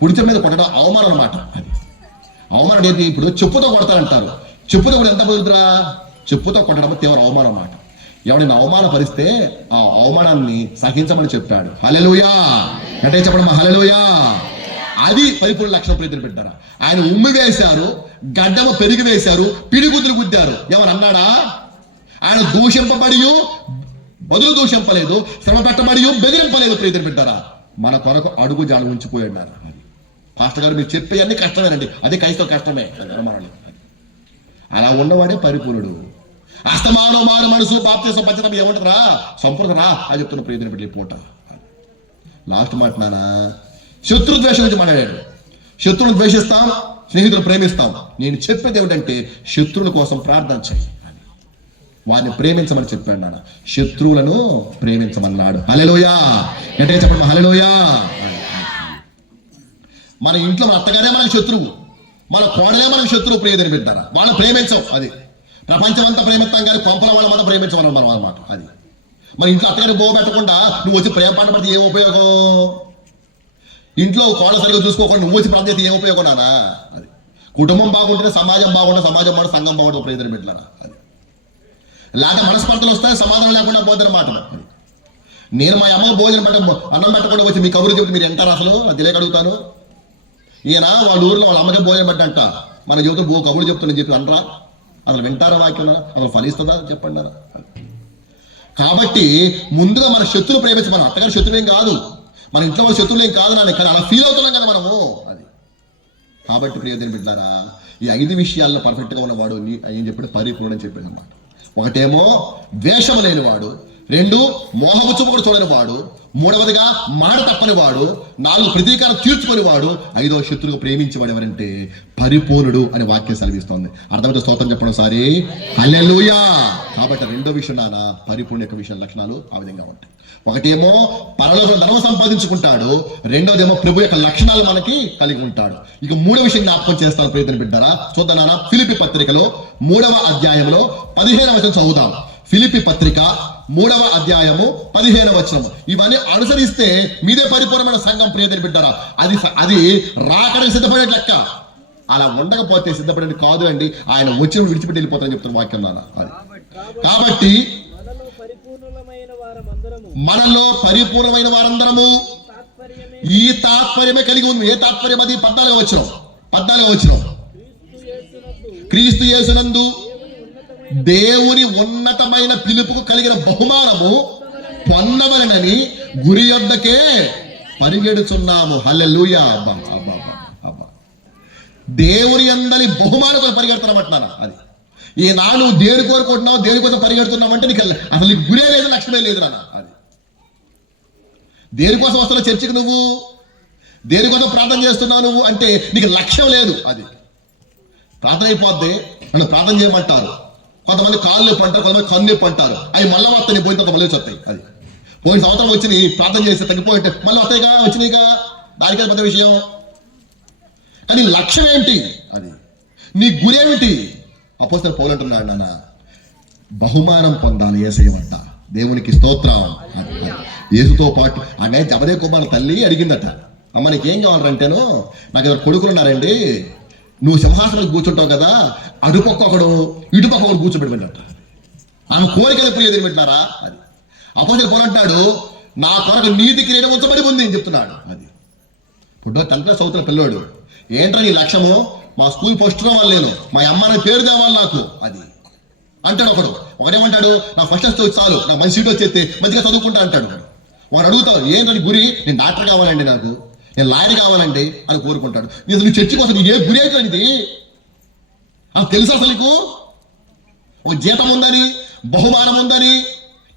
కుడి చెంప మీద కొట్టడం అవమానం అన్నమాట. అది అవమానం ఏంటి? ఇప్పుడు చెప్పుతో కొడతారంటారు, చెప్పుతో కూడా ఎంత తగులుతురా, చెప్పుతో కొట్టడం తీవ్ర అవమానం అన్నమాట. ఎవరిని అవమానపరిస్తే ఆ అవమానాన్ని సహించమని చెప్పాడు. హల్లెలూయా. అంటే చెప్పడం హల్లెలూయా. అది పరిపూర్ణ లక్షణం ప్రియతను పెట్టారా. ఆయన ఉమ్మి వేశారు, గడ్డమ పెరిగి వేశారు, పిడిగుద్దులు గుద్దారు. ఎవరు అన్నాడా? ఆయన దూషింపబడి బదులు దూషింపలేదు, శ్రమ పెట్టబడి బెదిరింపలేదు. ప్రియతను పెట్టారా. మన కొరకు అడుగు జాలు ఉంచిపోయాడు. పాస్టర్ గారు మీరు చెప్పేవన్నీ కష్టమేనండి, అదే క్రైస్తవ కష్టమే. అలా ఉన్నవాడే పరిపూర్ణుడు. అస్తమానం మారు మనసు బాప్తిసం పంచడం ఏమంటారా సంపూర్ణరా అని చెప్తున్న ప్రియతను పెట్టి పూట. లాస్ట్ మాట నాన్న శత్రుద్వేషం నుంచి మాట్లాడాడు. శత్రువును ద్వేషిస్తాం, స్నేహితులు ప్రేమిస్తాం. నేను చెప్పేది ఏమిటంటే శత్రువుల కోసం ప్రార్థన చేయి, వారిని ప్రేమించమని చెప్పాడు నాన్న. శత్రువులను ప్రేమించమన్నాడు. హల్లెలూయా. అంటే చెప్పండి హల్లెలూయా. మన ఇంట్లో మన అత్తగారే మనకు శత్రువు, మన కోడలే మనకు శత్రువు. ప్రియదని పెట్టారా. వాళ్ళని ప్రేమించం. అది ప్రపంచం అంతా ప్రేమిస్తాం కానీ కొంపల వాళ్ళ మాత్రం ప్రేమించమని మనం అన్నమాట. అది మన ఇంట్లో అత్తగారి బోవ పెట్టకుండా నువ్వు వచ్చి ప్రేమ పాట పడితే ఏం ఉపయోగం? ఇంట్లో కోడ సరిగా చూసుకోకుండా నువ్వు వచ్చి ప్రార్థన చేస్తే ఏం ఉపయోగం నానా? అది కుటుంబం బాగుంటే సమాజం బాగుంటే సమాజం బాగుంటే సంఘం బాగుంటుంది. ప్రియదని పెట్టారా. అది లేకపోతే మనస్పర్ధలు వస్తాయి, సమాధానం లేకుండా పోతారు మాట. నేను మా అమ్మ భోజనం అన్నం పెట్టకుండా వచ్చి మీ కబురు చెబుతూ మీరు ఎంటారు అసలు? అది తెలియక అడుగుతాను. ఈయన వాళ్ళ ఊర్లో వాళ్ళ అమ్మకే భోజనం పెట్టంట, మన జీవితం కబురు చెప్తున్నా చెప్పి అనరా? అసలు వింటారా వాక్యం? అసలు ఫలిస్తుందా చెప్పండి. కాబట్టి ముందుగా మన శత్రువు ప్రేమించి, మన అత్తగారి శత్రువేం కాదు, మన ఇంట్లో వాళ్ళ శత్రువులు ఏం కాదు నాన్న, కానీ అలా ఫీల్ అవుతున్నాం కదా మనము. అది కాబట్టి ప్రియదని బిడ్డారా, ఈ 5 విషయాల్లో పర్ఫెక్ట్గా ఉన్నవాడు ఏం చెప్పాడు? పరిపూర్ణ అని చెప్పాడు అన్నమాట. ఒకటేమో ద్వేషం లేనివాడు, 2 మోహము చూపుడు చూడని వాడు, 3వదిగా మాట తప్పని వాడు, 4 ప్రతీకారం తీర్చుకొని వాడు, 5వ శత్రువుగా ప్రేమించేవాడు ఎవరంటే పరిపూర్ణుడు అని వాక్యం సెలవిస్తోంది. అర్థమైతే స్తోత్రం చెప్పండి ఒకసారి. హల్లెలూయా. కాబట్టి 2వ విషయం నాన్న పరిపూర్ణ యొక్క విషయం లక్షణాలు ఆ విధంగా ఉంటాయి. ఒకటేమో పరలోకంలో ధనం సంపాదించుకుంటాడు, 2వదేమో ప్రభు యొక్క లక్షణాలు మనకి కలిగి ఉంటాడు. ఇక 3వ విషయం జ్ఞాపకం చేస్తాను ప్రియతను బిడ్డారా. చూద్దాం నాన్న ఫిలిప్పీ పత్రికలో 3వ అధ్యాయంలో 15వ వచనం చదువుదాం. ఫిలిప్పీ పత్రిక 3వ అధ్యాయము 15వ వచనం. ఇవన్నీ అనుసరిస్తే మీదే పరిపూర్ణమైన సంఘం ప్రియతను బిడ్డారా. అది రాకడానికి సిద్ధపడే లెక్క. అలా ఉండకపోతే సిద్ధపడేది కాదు అండి. ఆయన వచ్చిన విడిచిపెట్టి వెళ్ళిపోతారని చెప్తున్న వాక్యం నాన్న. అది కాబట్టి మనలో పరిపూర్ణమైన వారందరము ఈ తాత్పర్యమే కలిగి ఉంది. ఏ తాత్పర్యం? అది 14వ వచనం. క్రీస్తు యేసునందు దేవుని ఉన్నతమైన పిలుపుకు కలిగిన బహుమానము పొందవలెనని గురి యొద్దకే పరిగెడుచున్నాము. హల్లెలూయా. దేవుని అందరి బహుమానం పరిగెడుతున్నామంటున్నాను. అది ఈనాడు దేని కోరుకుంటున్నావు, దేని కోసం పరిగెడుతున్నావు అంటే నీకు అసలు నీకు గురే లేదు, లక్ష్యమే లేదు నాన్న. అది దేనికోసం వస్తున్నావు చర్చికి, నువ్వు దేనికోసం ప్రార్థన చేస్తున్నావు నువ్వు అంటే నీకు లక్ష్యం లేదు. అది ప్రార్థన అయిపోద్ది, నన్ను ప్రార్థన చేయమంటారు. కొంతమంది కాళ్ళు నొప్పి అంటారు, కొంతమంది కన్ను నొప్పి అంటారు. అవి మళ్ళీ వస్తాయి, పోయిన తర్వాత మళ్ళీ వస్తాయి. అది పోయిన సంవత్సరం వచ్చి ప్రార్థన చేస్తే తగ్గిపోయింటే మళ్ళీ వస్తాయిగా, వచ్చినాయిగా, దానికే పెద్ద విషయం. కానీ లక్ష్యం ఏంటి? అది నీ గురేమిటి? అపోస్తలుడు పౌలు అంటున్నాడు నాన్న, బహుమానం పొందాలి యేసయ్య వద్ద. దేవునికి స్తోత్రం. యేసుతో పాటు ఆమె జబదే కుమార్ తల్లి అడిగిందట, అమ్మ నీకేం కావాలంటేను, నాకు ఎవరు కొడుకులున్నారండి, నువ్వు సింహాసనం కూర్చుంటావు కదా, అటుపక్క ఒకడు ఇటుపక్క ఒకడు కూర్చోబెట్టమంట. ఆమె కోరికలు ఎప్పుడు ఎదురు పెట్టినారా? అది అపోస్తలుడు పౌలు అంటాడు, నా కొరకు నీతి కిరీటం ఉంచబడి ఉంది అని చెప్తున్నాడు. అది ఇప్పుడు 10th క్లాస్ చదువుతున్న పిల్లోడు, ఏంట్రా నీ లక్ష్యము? మా స్కూల్ పోస్ట్ రావాలి, నేను మా అమ్మ పేరు తేవాలి నాకు. అది అంటాడు ఒకడేమంటాడు, నా ఫస్ట్ వస్తే చాలు, నాకు మంచి సీట్ వచ్చేస్తే మంచిగా చదువుకుంటా అంటాడు. వాడు అడుగుతావు ఏంటని గురి? నేను డాక్టర్ కావాలండి, నాకు నేను లాయర్ కావాలండి అని కోరుకుంటాడు. నువ్వు చర్చి కోసం నీ ఏ గురి అయితే అది తెలుసు అసలు నీకు? ఒక జీతం ఉందని, బహుమానం ఉందని,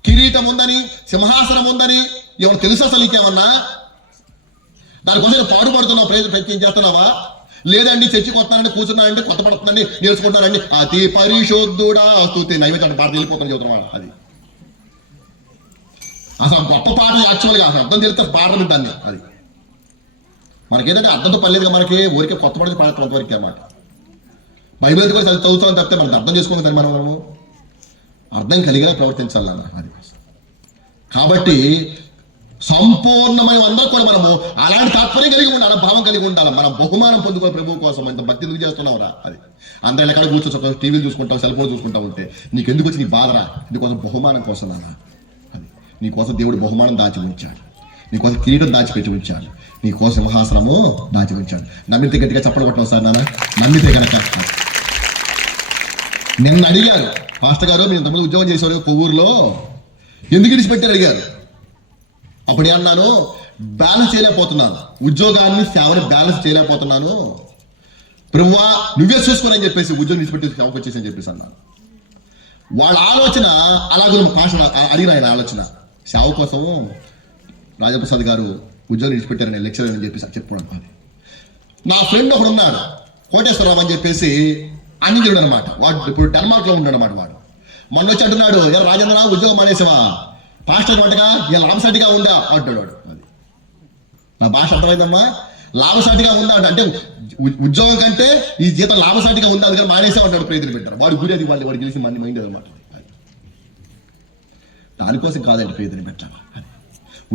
కిరీటం ఉందని, సింహాసనం ఉందని ఎవరు తెలుసు అసలు నీకేమన్నా? దానికోసం పాటుపడుతున్నావు, ప్రయత్నం చేస్తున్నావా? లేదండి చర్చికి వస్తానండి, కూర్చున్నానండి, కొత్త పడుతుందండి, నేర్చుకుంటానండి, అతి పరిశుద్ధుడా స్తుతి నైవేద్యం పాట వెళ్ళిపోతాను చెబుతున్నావా? అది అసలు గొప్ప పాట యాక్చువల్గా అసలు అర్థం తెలిస్తే పాట దాన్ని. అది మనకేంటంటే అర్థంతో పర్లేదుగా, మనకి ఊరికే కొత్త పడితే పాడతాం అంతవరకు అన్నమాట. బైబిల్ కూడా చదువుతామని తప్పితే మనకు అర్థం చేసుకోవాలి, మనము అర్థం కలిగిన ప్రవర్తించాలన్న. అది కాబట్టి సంపూర్ణమైన అందరూ కూడా మనము అలాంటి తాత్పర్యం కలిగి ఉండాలి, భావం కలిగి ఉండాలి. మనం బహుమానం పొందుకోవాలి ప్రభు కోసం. అంత భక్తి ఎందుకు చేస్తున్నావురా? అది అందరూ ఎక్కడ కూర్చొని టీవీలు చూసుకుంటావు, సెల్ ఫోన్ చూసుకుంటా ఉంటే నీకు ఎందుకు వచ్చి నీ బాధరా? నీకోసం బహుమానం కోసం నాన్న. అది నీకోసం దేవుడు బహుమానం దాచి ఉంచాడు, నీకోసం కిరీటం దాచిపెట్టి ఉంచాడు, నీకోసం సింహాసనము దాచి ఉంచాడు. నమ్మితే గట్టిగా చప్పలు కొట్టవు సార్ నాన్న, నమ్మితే కనుక. నిన్న అడిగారు, పాస్టర్ గారు మీరు ఇంతమంది ఉద్యోగం చేసేవారు కొవ్వూరులో ఎందుకు విడిచిపెట్టారు అడిగారు. అప్పుడు ఏమన్నాను, బ్యాలెన్స్ చేయలేకపోతున్నాను, ఉద్యోగాన్ని సేవని బ్యాలెన్స్ చేయలేకపోతున్నాను ప్రభువా నువ్వే చూసుకోనని చెప్పేసి ఉద్యోగం విడిచిపెట్టి సేవకు వచ్చేసి అని చెప్పేసి అన్నాను. వాళ్ళ ఆలోచన అలాగే పాస్టర్ అడిగిన ఆయన ఆలోచన సేవ కోసము రాజప్రసాద్ గారు ఉద్యోగం విడిచిపెట్టారని లెక్చరర్ అని చెప్పేసి చెప్పుకోవడం. అది నా ఫ్రెండ్ ఒకడు ఉన్నాడు కోటేశ్వరరావు అని చెప్పేసి అన్నిజుడు అనమాట. వాడు ఇప్పుడు డెన్మార్క్ లో ఉన్నాడు అనమాట. వాడు మొన్న వచ్చి అంటున్నాడు, ఏ రాజేంద్ర ఉద్యోగం మానేసావా, పాస్టర్ మటుగా ఇలా లాభసాటిగా ఉందా అంటాడు వాడు. అది నా భాష అర్థమైందమ్మా, లాభసాటిగా ఉందా అంటే ఉద్యోగం కంటే ఈ జీతం లాభసాటిగా ఉందా, అది కానీ మానేసా అంటాడు. ప్రయత్నం పెట్టారు వాడు గురి, అది వాళ్ళు గెలిచి మంది మైండ్ అనమాట. దానికోసం కాదండి ప్రయత్నం పెట్టాలి.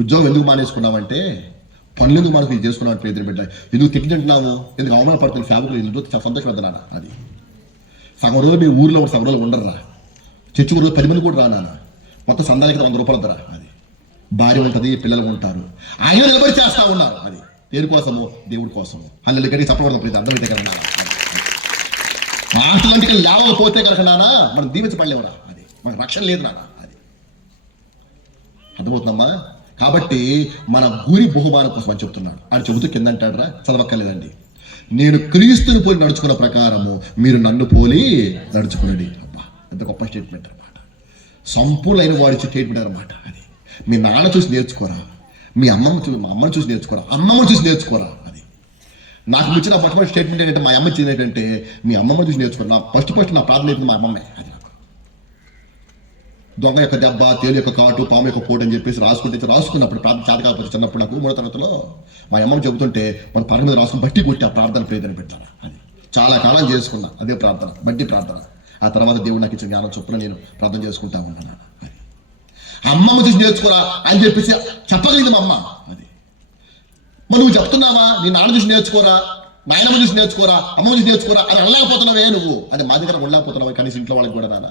ఉద్యోగం ఎందుకు మానేసుకున్నామంటే పనులు ఎందుకు మనకు ఇది చేసుకున్నావు ప్రయత్నం పెట్టాలి. ఎందుకు తిట్టింటున్నాము, ఎందుకు అవమానపడుతుంది ఫ్యామిలీ, ఎందుకు సంతోషపడుతున్నాను. అది సగం రోజులు మీరు ఊర్లో సగం రోజులు ఉండరురా, చర్చి ఊరిలో 10 మంది కూడా రానా, మొత్తం సందానికి 100 రూపాయలు ధర. అది భార్య ఉంటుంది, పిల్లలు ఉంటారు, ఆయన నిలబడి చేస్తా ఉన్నారు. అది దేనికోసము, దేవుడి కోసము. అల్లెలు గడి చెప్పకూడదు ప్రతి అర్థమైతే కదా. మాటలంటికి లేవకపోతే కనుక నాన్న మనం దీవించబడలేవరా, అది మనకు రక్షణ లేదు నాన్న. అది అర్థమవుతుందమ్మా. కాబట్టి మన గురి బహుమానం కోసం అని చెప్తున్నాడు. ఆయన చెబుతూ కింద అంటాడరా, చదవక్కర్లేదండి, నేను క్రీస్తుని పోలి నడుచుకున్న ప్రకారము మీరు నన్ను పోలి నడుచుకునండి. అబ్బా ఎంత గొప్ప స్టేట్మెంట్ అనమాట, సంపూర్ణమైన వాడి స్టేట్మెంట్ అనమాట. అది మీ నాన్న చూసి నేర్చుకోరా, మీ అమ్మని చూసి నేర్చుకోరా, అమ్మమ్మ చూసి నేర్చుకోరా. అది నాకు వచ్చిన మొట్టమొదటి స్టేట్మెంట్ ఏంటంటే మా అమ్మ ఇచ్చింది ఏంటంటే మీ అమ్మమ్మ చూసి నేర్చుకోరా. నా ఫస్ట్ నా ప్రార్థన అయితే మా అమ్మమ్మే. అది నాకు దొంగ యొక్క దెబ్బ, తేలు యొక్క కాటు, పాము యొక్క పోటు అని చెప్పేసి రాసుకున్నప్పుడు ప్రార్థన చేత కాకపోతే చిన్నప్పుడు నాకు 3వ తరగతిలో మా అమ్మమ్మ చెబుతుంటే మన పరం మీద రాసుకుని బట్టి కొట్టి ఆ ప్రార్థన ప్రయత్నం పెట్టాను. అది చాలా కాలం చేసుకున్నా అదే ప్రార్థన, బట్టి ప్రార్థన. ఆ తర్వాత దేవుడు నాకు ఇచ్చిన జ్ఞానం చొప్పున నేను ప్రార్థన చేసుకుంటా ఉన్నాను. అది అమ్మమ్మ చూసి నేర్చుకోరా అని చెప్పేసి చెప్పగలిగింది మా అమ్మ. అది మరి నువ్వు చెప్తున్నావా, నీ నాన్న చూసి నేర్చుకోరా, నాయనమ్మ చూసి నేర్చుకోరా, అమ్మ చూసి నేర్చుకోరా అని అనలేకపోతున్నావే నువ్వు. అది మా దగ్గర ఉండలేకపోతున్నావు కనీసం ఇంట్లో వాళ్ళకి కూడా నాన్న.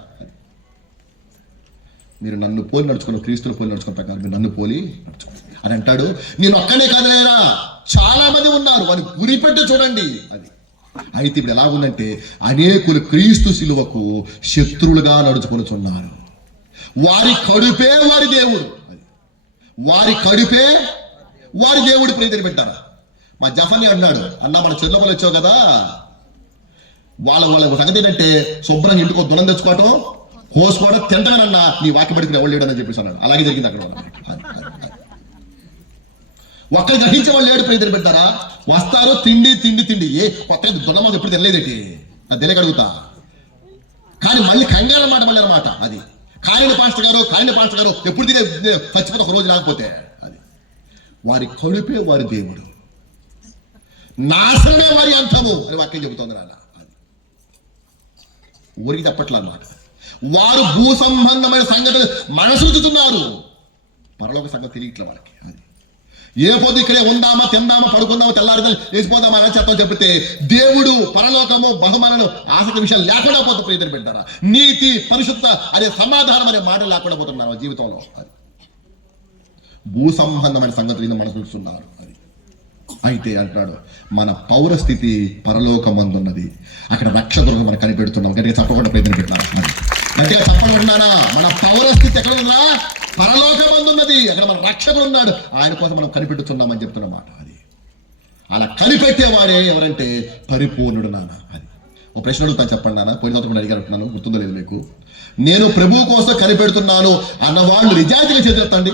మీరు నన్ను పోలి నడుచుకున్న, క్రీస్తుని పోలి నడుచుకున్న ప్రకారం మీరు నన్ను పోలి నడుచుకోండి అని అంటాడు. నేను ఒక్కనే కాదులేరా, చాలా మంది ఉన్నారు, వారిని గురిపెట్టి చూడండి. అది అయితే ఇప్పుడు ఎలాగుందంటే అనేకులు క్రీస్తు శిలువకు శత్రువులుగా నడుచుకొనుచున్నారు. వారి కడుపే వారి దేవుడు, వారి కడుపే వారి దేవుడు ప్రీతిని పెట్టారు. మా జఫని అన్నాడు, అన్న మన చెర్లపల్లి వచ్చావు కదా, వాళ్ళ సంగతి ఏంటంటే శుభ్రంగా ఇంటికో దునం తెచ్చుకోవటం, కోసుకోవడం, తింటానన్నా నీ వాక్య పడికి ఎవరు లేడు అని చెప్పేసి అన్నాడు. అలాగే జరిగింది అక్కడ. ఒక్కరు గ్రహించే వాళ్ళు లేడు ప్రీతిని పెట్టారా, వస్తారు తిండి తిండి తిండి. ఏ కొత్త దున్నమాకు ఎప్పుడు తినలేదేంటి, అది తెలియగలుగుతా. కానీ మళ్ళీ కంగారు అన్నమాట, మళ్ళీ అన్నమాట. అది కాలిన పాస్టర్ గారు ఎప్పుడు తినే చచ్చిపోతే ఒక రోజు రాకపోతే. అది వారి కడుపే వారి దేవుడు, నాశనమే వారి అంతము అని వాక్యం చెబుతోంది నాన్న. అది ఊరికి చెప్పట్లా అన్నమాట. వారు భూ సంబంధమైన సంగతులు మనసుతున్నారు, పరలోక సంగతి తెలియట్లే వాళ్ళకి. అది ఏ పొద్దు ఇక్కడే ఉందామా, తిందామా, పడుకుందామా, తెల్లారిదా వేసిపోదామా అని చెప్తాం చెప్తే దేవుడు, పరలోకము, బహుమానాలు, ఆసక్తి విషయాలు లేకుండా పోతే ప్రయత్నం పెట్టారా. నీతి, పరిశుద్ధ అనే సమాధానం అనే మాటలు లేకుండా పోతున్నారు జీవితంలో. అది భూ సంబంధమైన సంగతులు మనసుతున్నారు. అది అయితే అంటాడు మన పౌరస్థితి పరలోకమందున్నది, అక్కడ రక్షకులను మనం కనిపెడుతున్నాం. గట్టిగా చెప్పకుండా ప్రయత్నం పెట్టారు. గట్టిగా చెప్పబడినానా, మన పౌరస్థితి ఎక్కడ ఉందా, పరలోకమందున్నది, అక్కడ మన రక్షకుడు ఉన్నాడు, ఆయన కోసం మనం కనిపెడుతున్నామని చెప్తున్నమాట. అది అలా కనిపెట్టేవాడే ఎవరంటే పరిపూర్ణుడు నాన్న. అది ఒక ప్రశ్న అడుగుతాను, చెప్పండి నాన్న. పోయిన సంవత్సరం అడిగారు, గుర్తుందో లేదు మీకు. నేను ప్రభు కోసం కనిపెడుతున్నాను అన్నవాళ్ళు నిజాయితీగా చేసేస్తండి.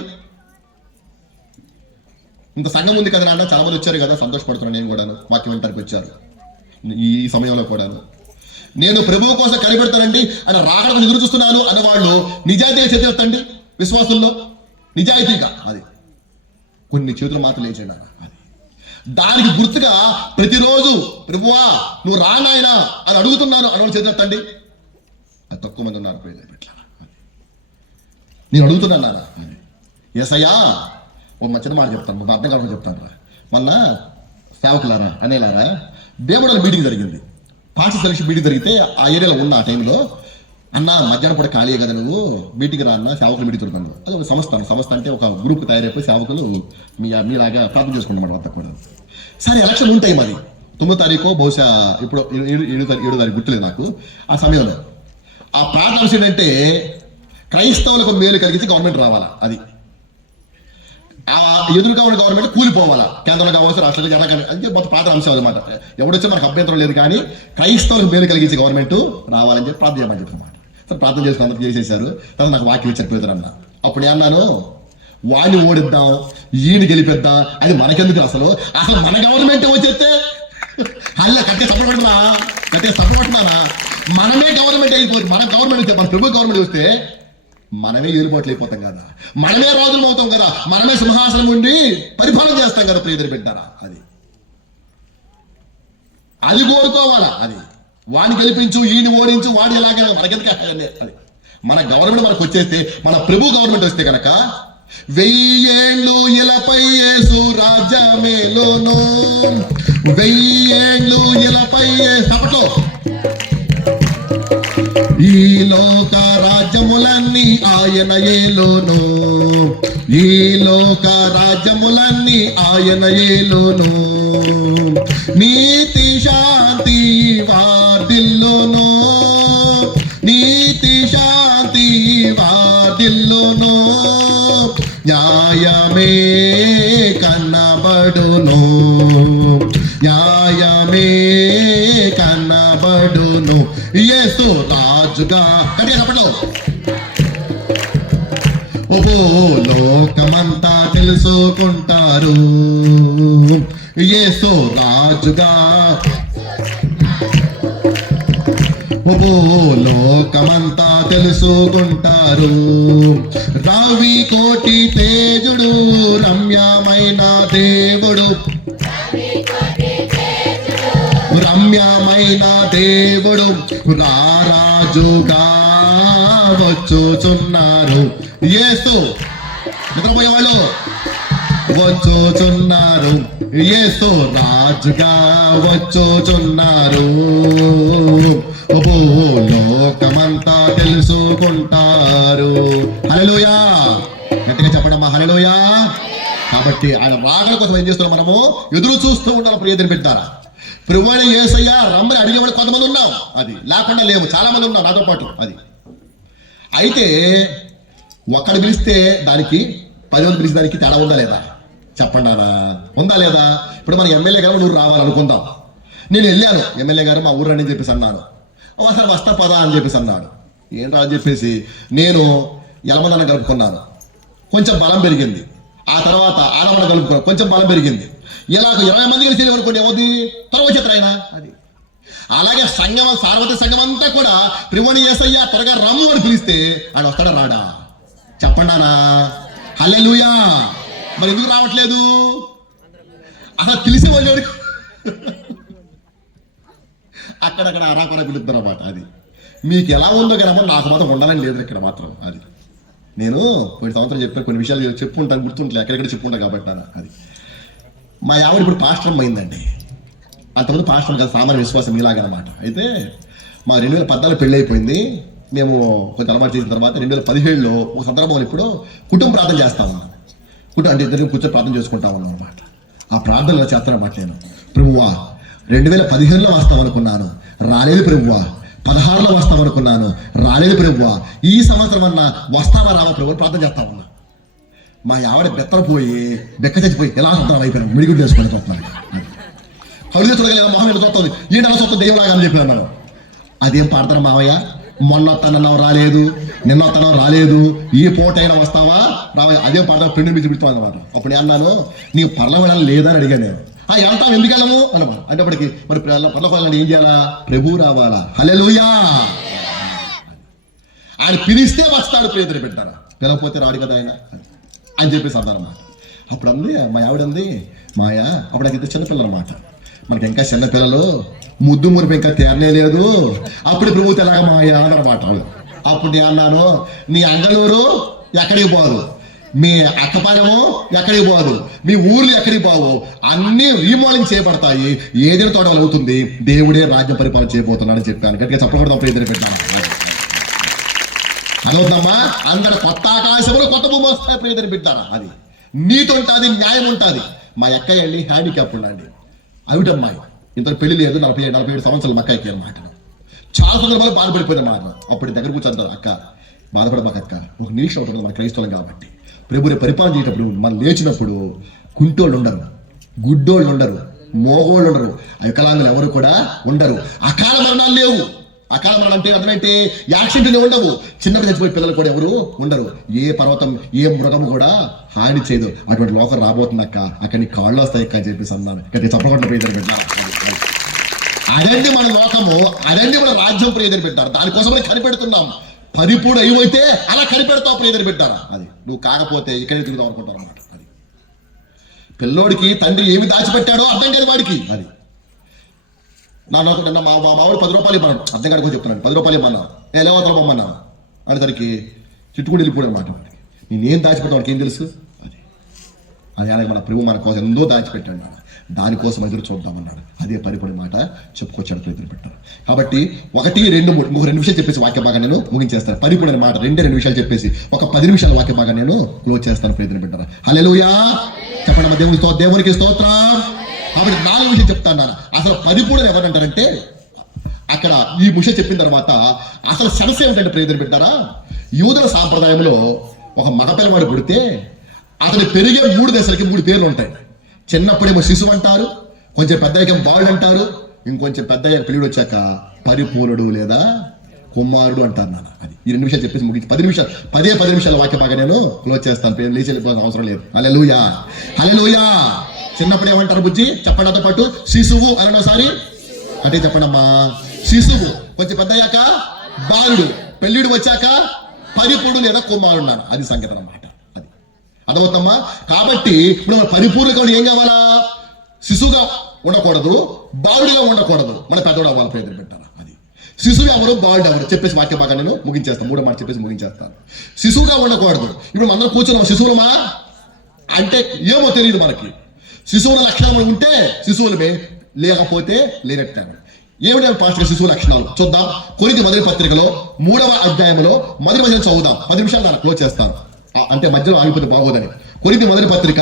ఇంత సంఘం ఉంది కదా నాన్న, చాలా మంది వచ్చారు కదా, సంతోషపడుతున్నాను. నేను కూడాను వాక్యం వినడానికి వచ్చారు ఈ సమయంలో కూడాను. నేను ప్రభువు కోసం కనిపెడతానండి అని రాకడకు ఎదురు చూస్తున్నాను అన్నవాళ్ళు నిజాయితీగా చేసేస్తండి. విశ్వాసుల్లో నిజాయితీగా అది కొన్ని చేతులు మాత్రం లేచండి అన్న. అది దానికి గుర్తుగా ప్రతిరోజు ప్రభువా నువ్వు రానాయనా అని అడుగుతున్నాను అన్నవాళ్ళు చేతులెత్తండి. అది తక్కువ మంది ఉన్నారు. నేను అడుగుతున్నాను నాన్న, యేసయ్యా ఓ మంచిది మాట చెప్తాను, మీకు అర్థం కావాలని చెప్తాను రా. మొన్న సేవకులారా అనేలారా దేవుడు మీటింగ్ జరిగింది, పార్టీ సెలక్షన్ మీటింగ్ జరిగితే ఆ ఏరియాలో ఉన్న ఆ టైంలో అన్న మధ్యాహ్నం పూట ఖాళీ కదా నువ్వు మీటింగ్ రా అన్న, సేవకులు మీటింగ్ జరుగుతాను. అది ఒక సంస్థ అంటే ఒక గ్రూప్ తయారైపోయి సేవకులు మీలాగా ప్రార్థన చేసుకుంటాం అంతా కూడా. సరే ఎలక్షన్ ఉంటాయి మరి 9వ తారీఖు బహుశా ఇప్పుడు 7వ తారీఖు గుర్తులేదు నాకు. ఆ సమయంలో ఆ ప్రార్థన అంశం ఏంటంటే క్రైస్తవులకు మేలు కలిగించి గవర్నమెంట్ రావాలా, అది ఆ ఎదురుగా ఉన్న గవర్నమెంట్ కూలిపోవాలా, కేంద్రంలో కావచ్చు రాష్ట్రంలో జరగాలి అంటే మొత్తం ప్రార్థన అంశం అనమాట. ఎవడొచ్చే మనకు అభ్యంతరం లేదు కానీ క్రైస్తవులకు మేలు కలిగించి గవర్నమెంట్ రావాలని చెప్పి ప్రార్థన చేయమని చెప్పి అన్నమాట. సరే ప్రార్థన చేసుకుని అందరూ చేసేసారు. తర్వాత నాకు వాక్యం ఇచ్చారు పేదరన్న. అప్పుడు ఏమన్నాను, వాడిని ఓడిద్దాం ఈయన గెలిపిద్దాం అది మనకెందుకు, అసలు మన గవర్నమెంట్ వచ్చేస్తే అలా కట్టే సపోర్ట్నా మనమే గవర్నమెంట్ అయిపోతుంది. మన గవర్నమెంట్ మన ప్రభు గవర్నమెంట్ వస్తే మనమే ఏలుబాట్లు అయిపోతాం కదా, మనమే రాజులు అవుతాం కదా, మనమే సింహాసనం ఉండి పరిపాలన చేస్తాం కదా ప్రియదరి పెట్టారా. అది కోరుకోవాలా, అది వాడిని గెలిపించు ఈయన ఓడించు వాడు ఎలాగైనా మనకెందుకు అది మన గవర్నమెంట్ మనకు వచ్చేస్తే, మన ప్రభు గవర్నమెంట్ వస్తే కనుక 1000 ఏళ్ళు ఇలపై యేసు రాజ్యమేలోను 1000 ఏళ్ళు ఇలపై కపట్లో ఈ లోక రాజ్యములన్నీ ఆయన ఏలోను, ఈ లోక రాజ్యములన్నీ ఆయన ఏలోను, నీతి శాంతి వార్ధిల్లును, నీతి శాంతి వార్ధిల్లును, న్యాయమే కన్నబడును, న్యాయమే కన్నబడును, యేసు రాజుగా కప్పట్లో ఓ లోకమంతా తెలుసుకుంటారు, యేసు రాజుగా ఓ లోకమంతా తెలుసుకుంటారు, రవి కోటి తేజుడు రమ్యమైన దేవుడు, రమ్యమైన దేవుడు రారాజుగా వచ్చుచున్నారు, యేసు నిద్రపోయేవాళ్ళు వచ్చుచున్నారు, యేసు రాజుగా వచ్చుచున్నారు, ఓ లోకమంతా తెలుసుకుంటారు. హల్లెలూయా, గట్టిగా చెప్పడమ్మా హల్లెలూయా. కాబట్టి ఆయన రాకడ కోసం ఏం చేస్తున్నాం, మనము ఎదురు చూస్తూ ఉండాలి ప్రియదని పెట్టారా. ప్రభువైన యేసయ్య రమ్మని అడిగేవాళ్ళు కొంతమంది ఉన్నాం, అది లేకుండా లేవు, చాలా మంది ఉన్నాం నాతో పాటు. అది అయితే ఒక్కడు పిలిస్తే దానికి 10 మంది పిలిస్తే దానికి తేడా ఉందా లేదా చెప్పండి అన్నా, ఉందా లేదా? ఇప్పుడు మన ఎమ్మెల్యే గారు నువ్వు రావాలనుకుందాం, నేను వెళ్ళాను ఎమ్మెల్యే గారు మా ఊరు అని చెప్పేసి అన్నాను, అసలు వస్తా పదా అని చెప్పేసి అన్నాడు. ఏంటో అని చెప్పేసి నేను ఎలమదన్న కలుపుకున్నాను, కొంచెం బలం పెరిగింది. ఆ తర్వాత ఆడమన్న కలుపుకున్నాను, కొంచెం బలం పెరిగింది. ఇలా 20 మంది కలిసి అనుకోండి ఏమవుతుంది, త్వరగా వచ్చేస్తారు ఆయన. అది అలాగే సంఘం సార్వత్రిక సంఘం అంతా కూడా ప్రభువుని యేసయ్య త్వరగా రమ్ము అని పిలిస్తే ఆయన వస్తాడా రాడా చెప్పండానా? హల్లెలూయా. మరి ఎందుకు రావట్లేదు? అసలు తెలిసి వాళ్ళు అక్కడక్కడ అరాకొర పిలుస్తారు అన్నమాట. అది మీకు ఎలా ఉందో కదా, నాకు మాత్రం ఉండాలని లేదు ఇక్కడ మాత్రం. అది నేను కొన్ని సంవత్సరం చెప్పాను, కొన్ని విషయాలు చెప్పుకుంటాను, గుర్తుంటలే, ఎక్కడెక్కడ చెప్పుకుంటాను కాబట్టి. అది మా ఆవిడ ఇప్పుడు పాస్టర్ అయిందండి. అంతమంది పాస్టర్ కదా, సామాన్య విశ్వాసం ఇలాగ అనమాట. అయితే మా 2014 పెళ్ళి అయిపోయింది. మేము కొంచెం అలవాటు చేసిన తర్వాత 2017లో ఒక సందర్భంలో ఇప్పుడు కుటుంబ ప్రార్థన చేస్తా ఉన్నాం. అంటే ఇద్దరు కూర్చొని ప్రార్థన చేసుకుంటా ఉన్నాం అనమాట. ఆ ప్రార్థనలో చేస్తానమాట నేను, ప్రభువా 2015లో వస్తామనుకున్నాను రాలేదు, ప్రభువా 16లో వస్తామనుకున్నాను రాలేదు, ప్రభువా ఈ సంవత్సరం అన్నా వస్తావా రావా ప్రభు ప్రార్థన చేస్తా ఉన్నా. మా ఆవిడ బెత్తరపోయి బెక్క చచ్చిపోయి ఎలా వస్తాను అయిపోయినా మిడిగుడ్డు చేసుకొని చూస్తున్నాను. కళ్ళు చూడగలిగిన మొహం ఎంత చూస్తుంది, ఏంటి అలా చూస్తుంది దేవులాగా అని చెప్పి అన్నాను. అదేం పాడతారా మావయ్య, మొన్న వస్తానన్నావు రాలేదు, నిన్న వస్తానో రాలేదు, ఈ పూటైనా వస్తావా రావా, అదే పాడతా ఫ్రెండ్ మించి పిలుస్తాను అన్నమాట. అప్పుడు నేను అన్నాను, నీకు పర్ల వెళ్ళాలి లేదా అని అడిగాను నేను. వెళ్తాం ఎందుకు వెళ్ళను అన్నమాట. అంటే అప్పటికి మరి పర్ల వెళ్ళాలని ఏం చేయాలా, ప్రభు రావాలా. హల్లెలూయా. ఆయన పిలిస్తే వస్తాడు, ప్రియతని పెట్టారా, పిలవకపోతే రాడు కదా ఆయన అని చెప్పేసి అన్నమాట. అప్పుడు అంది మా ఆవిడ అంది, మాయా అప్పుడు నాకు ఇంత చిన్నపిల్లలు అనమాట, మనకి ఇంకా చిన్నపిల్లలు ముద్దు మురిపి ఇంకా తేరనే లేదు, అప్పుడు ప్రభు తెలాగ మాయా అన్నమాట. అప్పుడు నేను అన్నాను, నీ అంగళూరు ఎక్కడికి పోదు, మీ అక్కపాలెమో ఎక్కడికి పోదు, మీ ఊర్లు ఎక్కడికి పోవు, అన్ని రీమోడలింగ్ చేయబడతాయి. ఏదైనా తోటలు అవుతుంది, దేవుడే రాజ్యం పరిపాలన చేయబోతున్నాడని చెప్పాను. గట్టిగా చెప్పకూడదు, ప్రియతని పెట్టాను. అదవుతామా? అందరు కొత్త ఆకాశములు కొత్త భూమి వస్తాయి, ప్రియతని పెట్టారా. అది నీతి ఉంటుంది, న్యాయం ఉంటుంది. మా అక్కయ్య వెళ్ళి హ్యాండిక్యాప్ ఉండండి, అవిటమ్మాయి ఇంత పెళ్లి లేదు, 47 సంవత్సరాలు మా అక్కయ్యకి అన్నమాట. చాలా సందర్భాలు బాధపడిపోయిన మాట. అప్పుడు దగ్గర కూర్చుంటారు, అక్క బాధపడ మాకు అక్క, ఒక నిరీక్షణ ఉంటుంది మన క్రైస్తవులం కాబట్టి. ప్రభుని పరిపాలన చేసేటప్పుడు మనం లేచినప్పుడు కుంటోళ్ళు ఉండరు, గుడ్డోళ్ళు ఉండరు, మోగోళ్ళు ఉండరు, వికలాంగులు ఎవరు కూడా ఉండరు. అకాల మరణాలు లేవు. అకాల మరణం అంటే అర్థమంటే యాక్సిడెంట్లు ఉండవు. చిన్నగా చచ్చిపోయే పిల్లలు కూడా ఎవరు ఉండరు. ఏ పర్వతం ఏ మృగము కూడా హాని చేయదు. అటువంటి లోకం రాబోతుంది అక్క, అక్కడ నీ కాళ్ళు వస్తాయి అక్క అని చెప్పేసి అన్నాను. గట్టి చెప్పకుండా ప్రియతని పెట్టారు. అదండి మన లోకము, అదండి మన రాజ్యం, ప్రియతని పెట్టారు. దానికోసమే కనిపెడుతున్నాం. పరిపూర్ణ అయిపోతే అలా కనిపెడతావు, ప్రియతని పెట్టారా. అది నువ్వు కాకపోతే ఇక్కడే తిరుగుదాం అనుకుంటావు అన్నమాట. అది పిల్లోడికి తండ్రి ఏమి దాచిపెట్టాడో అర్థం కాదు వాడికి. అది నిన్న మా మావాడు 10 రూపాయలు ఇవ్వను, అర్థం కాడికి చెప్తున్నాను. 10 రూపాయలు ఇవ్వన్నా, లేవతలు పొమ్మన్నా అనేసరికి చుట్టుకుని వెళ్ళిపోయాడు అన్నమాట. వాడికి నేనేం దాచిపెట్టాను వాడికి ఏం తెలుసు. అది అలాగే మన ప్రభు మన కోసం ఎంతో దాచిపెట్టాడు, దానికోసం ఎదురు చూద్దామన్నాడు. అదే పరిపూర్ణ మాట చెప్పుకొచ్చాడు, ప్రియతని పెట్టారు. కాబట్టి 1, 2, 3 ఇంకొక 2 నిమిషాలు చెప్పేసి వాక్య భాగం నేను ముగించేస్తాను. పరిపూర్ణ మాట 2 నిమిషాలు చెప్పేసి ఒక 10 నిమిషాల వాక్య భాగం నేను క్లోజ్ చేస్తాను, ప్రియతని పెట్టారు. హల్లెలూయా చెప్పండి, మా దేవునికి స్తోత్రం. కాబట్టి 4 విషయం చెప్తాను. అసలు పరిపూర్ణ ఎవరంటారంటే, అక్కడ ఈ విషయం చెప్పిన తర్వాత అసలు సమస్య ఏమిటంటే ప్రియతని పెట్టారా, యూదుల సాంప్రదాయంలో ఒక మగ పిల్లవాడు పుడితే అతను పెరిగే 3 దశలకి 3 పేర్లు ఉంటాయి. చిన్నప్పుడేమో శిశువు అంటారు, కొంచెం పెద్దగా బాలుడు అంటారు, ఇంకొంచెం పెద్దగా పిల్లడు వచ్చాక పరిపూర్ణుడు లేదా కుమారుడు అంటారు. నాన్న అది ఈ 2 నిమిషాలు చెప్పేసి ముగించి 10 నిమిషాల వాక్య బాగా నేను క్లోజ్ చేస్తాను. పేరు లేచి వెళ్ళిపోవాల్సిన అవసరం లేదు. హల్లెలూయా హల్లెలూయా. చిన్నప్పుడు ఏమంటారు బుజ్జి చెప్పండి, నాతో పాటు శిశువు అని ఒకసారి అంటే చెప్పండమ్మా. శిశువు, కొంచెం పెద్దయ్యాక బాలుడు, పెళ్ళిడు వచ్చాక పరిపూర్ణుడు లేదా కుమారుడు అన్నాను. అది సంకేతం అన్నమాట. అది అర్థమవుతామా? కాబట్టి ఇప్పుడు మన పరిపూర్ణంగా ఏం కావాలా? శిశువుగా ఉండకూడదు, బాలుడిగా ఉండకూడదు, మన పెద్దోడు అవ్వాలి, ప్రియతని పెట్టారా. అది శిశువు ఎవరు, బాలుడు ఎవరు చెప్పేసి వాక్య బాగా నేను ముగించేస్తాను. 3 మాట చెప్పేసి ముగించేస్తాను. శిశువుగా ఉండకూడదు. ఇప్పుడు అందరం కూర్చున్నాం శిశువులమా అంటే ఏమో తెలియదు మనకి. శిశువుల లక్షణాలు ఉంటే శిశువులమే, లేకపోతే లేనట్టాను. ఏమిటి పాస్టర్ శిశువు లక్షణాలు చూద్దాం. కొరింథీ మొదటి పత్రికలో 3వ అధ్యాయంలో మొదటి వచనం చదువుదాం. 10 నిమిషాలు దాన్ని క్లోజ్ చేస్తాను, అంటే మధ్యలో ఆగిపోతే బాగోదని. కొరింథీ మొదటి పత్రిక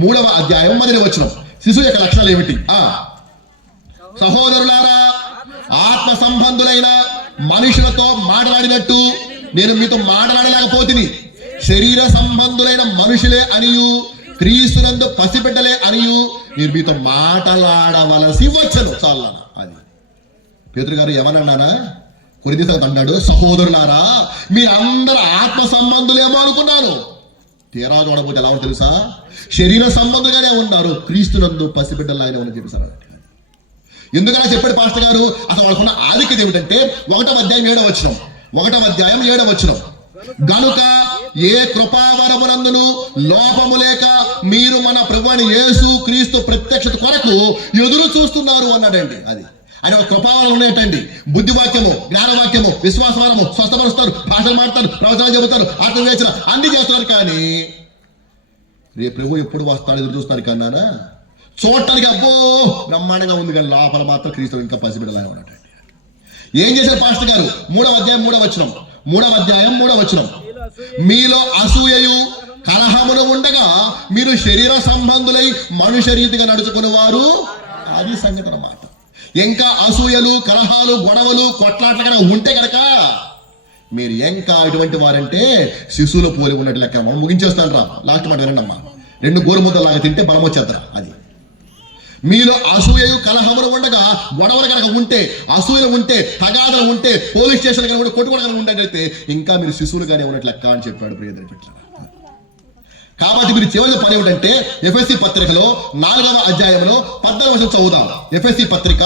3వ అధ్యాయం మొదటి వచనం. శిశువు యొక్క లక్షణాలు ఏమిటి? సహోదరులారా, ఆత్మ సంబంధులైన మనుషులతో మాట్లాడినట్టు నేను మీతో మాట్లాడలేకపోతుంది. శరీర సంబంధులైన మనుషులే అనియు క్రీస్తునందు పసిబిడ్డలే అనియు మీరు మీతో మాట్లాడవలసి వచ్చను. చాలా అది పేతురు గారు ఏమన్నానా కొరింథీ సంఘం అన్నాడు, సహోదరులారా మీరందరూ ఆత్మ సంబంధులేమో అనుకున్నాను, తీరా చూడబోతే ఎలా ఉంటుంది తెలుసా, శరీర సంబంధంగానే ఉన్నారు, క్రీస్తునందు పసిబిడ్డలు ఆయన అని చెప్పేశారు. ఎందుకలా చెప్పాడు పాస్టర్ గారు? అసలు వాళ్ళకున్న ఆధిక్యత ఏమిటంటే 1వ అధ్యాయం 7వ వచనం. గనుక ఏ కృపావరమునందును లోపము లేక మీరు మన ప్రభువైన యేసు క్రీస్తు ప్రత్యక్షత కొరకు ఎదురు చూస్తున్నారు అన్నాడండి. అది ఆయన కృపావరం ఉన్నాయటండి. బుద్ధివాక్యము, జ్ఞానవాక్యము, విశ్వాసవరము, స్వస్థపరుస్తారు, భాషలు మాడతారు, ప్రవచనాలు చెబుతారు, ఆత్మవేచన అన్ని చేస్తున్నారు. కానీ రే ప్రభు ఎప్పుడు వస్తాడు ఎదురు చూస్తారు. కన్నానా చూడటానికి అబ్బో బ్రహ్మాండంగా ఉంది, కానీ లోపల మాత్రం క్రీస్తు ఇంకా పసిబిడ్డలా ఉన్నాడు. ఏం చేశారు పాస్టర్ గారు? 3వ అధ్యాయం 3వ వచనం. మీలో అసూయయు కలహములు ఉండగా మీరు శరీర సంబంధులై మనుష్య రీతిగా నడుచుకునే వారు. అది సంగతి అన్నమాట. ఇంకా అసూయలు, కలహాలు, గొడవలు, కొట్లాట్ల కనుక ఉంటే కనుక మీరు ఇంకా అటువంటి వారంటే శిశువులు పోలి ఉన్నట్టు లెక్క. మనం ముగించేస్తాను రా, లాస్ట్ మాట వినండి అమ్మా. 2 గోరుముద్దలాగా తింటే బలం వచ్చేద్దా. అది మీలో అసూయలు కలహములు ఉండగా గొడవలు కనుక ఉంటే, అసూయలు ఉంటే, తగాదలు ఉంటే, పోలీస్ స్టేషన్ కనుక కొట్టుకోవడం కనుక ఉండేటైతే ఇంకా మీరు శిశువులుగానే ఉన్నట్లు లెక్క అని చెప్పాడు ప్రియతని పెట్టారు. కాబట్టి మీరు చివరి పని ఏమిటంటే ఎఫెసీ పత్రికలో 4వ అధ్యాయంలో 14వ వచనం చదువుదాం. ఎఫెసీ పత్రిక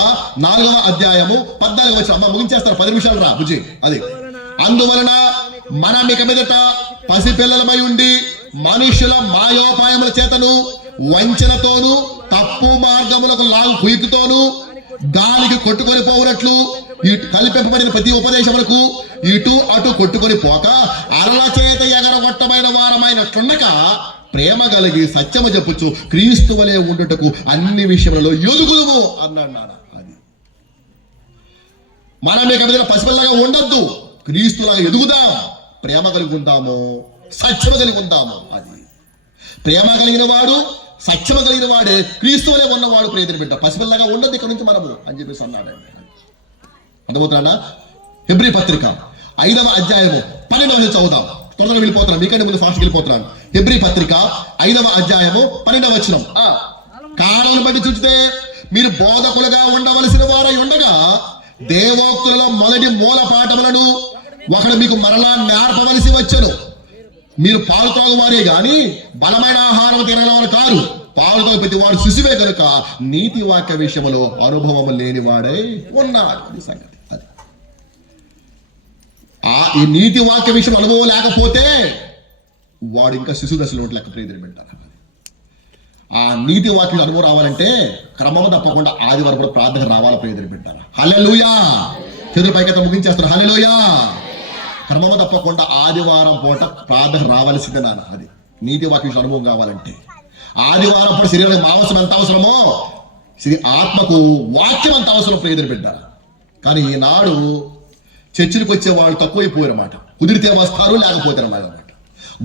4వ అధ్యాయము 14వ వచనం. అమ్మ ముగించేస్తారు, 10 నిమిషాలు రా బుజ్జి. అది అందువలన మనం ఇక మీదట పసిపిల్లలమై ఉండి మనుషుల మాయోపాయముల చేతను, వంచనతోను, తప్పు మార్గములకు లాగు కుయుకుతోను గాలికి కొట్టుకొని పోవునట్లు ఇటు కలిపెంపబడిన ప్రతి ఉపదేశములకు ఇటు అటు కొట్టుకొని పోక అల్ల చేత ఎగరగొట్టమైన వారమైనట్లుండక ప్రేమ కలిగి సత్యము చెప్పుచు క్రీస్తు వలె ఉండుటకు అన్ని విషయములలో ఎదుగుదుము అన్నాడు నాన్న. అది మనం ఇక మీద పసిపిల్లగా ఉండొద్దు, క్రీస్తులాగా ఎదుగుదాం, ప్రేమ కలిగి ఉందాము, సత్యము కలిగి ఉందాము. అది ప్రేమ కలిగిన వాడు సత్యము కలిగిన వాడే క్రీస్తు వలె ఉన్నవాడు ప్రియతని బిడ్డ. పసిపిల్లగా ఉండొద్దు ఇక్కడ నుంచి మనము అని చెప్పేసి అన్నాడు. అర్థమవుతున్నా? హెబ్రీ పత్రిక 5వ అధ్యాయము 12వ చదువుదాం. త్వరగా వెళ్ళిపోతున్నాను, మీకంటే ముందు ఫాస్ట్ వెళ్ళిపోతున్నాను. హెబ్రీ పత్రిక 5వ అధ్యాయము 12వ వచనం. కారణాలను బట్టి చూస్తే మీరు బోధకులుగా ఉండవలసిన వారై ఉండగా దేవోక్తులలో మొదటి మూల పాఠములను ఒకడు మీకు మరలా నేర్పవలసి వచ్చను. మీరు పాలు తాగువారే గాని బలమైన ఆహారం తినడం కారు. పాలుతో ప్రతి వాడు శిశువే కనుక నీతి వాక్య విషయంలో అనుభవం లేని వాడై ఉన్నాడు. అది సంగతి. అది ఈ నీతి వాక్య విషయం అనుభవం లేకపోతే వాడు ఇంకా శిశు దశలో లెక్క ప్రియతని పెట్టారు. ఆ నీతి వాక్యం అనుభవం రావాలంటే క్రమం తప్పకుండా ఆదివారం కూడా ప్రార్థన రావాలి ప్రియతని పెట్టారు. హల్లెలూయా. చేతుల పైకైతే ముగించేస్తారు. హల్లెలూయా. క్రమం తప్పకుండా ఆదివారం పూట ప్రార్థన రావాల్సిందే నాన్న. అది నీతి వాక్య అనుభవం కావాలంటే ఆదివారం పూట శరీరానికి మాంసం ఎంత అవసరమో ఆత్మకు వాక్యం అంత అవసరం ప్రియతని పెట్టారు. కానీ ఈనాడు చర్చిలకు వచ్చే వాళ్ళు తక్కువైపోయారు అన్నమాట. కుదిరితే వస్తారు, లేకపోతే అన్నమాట.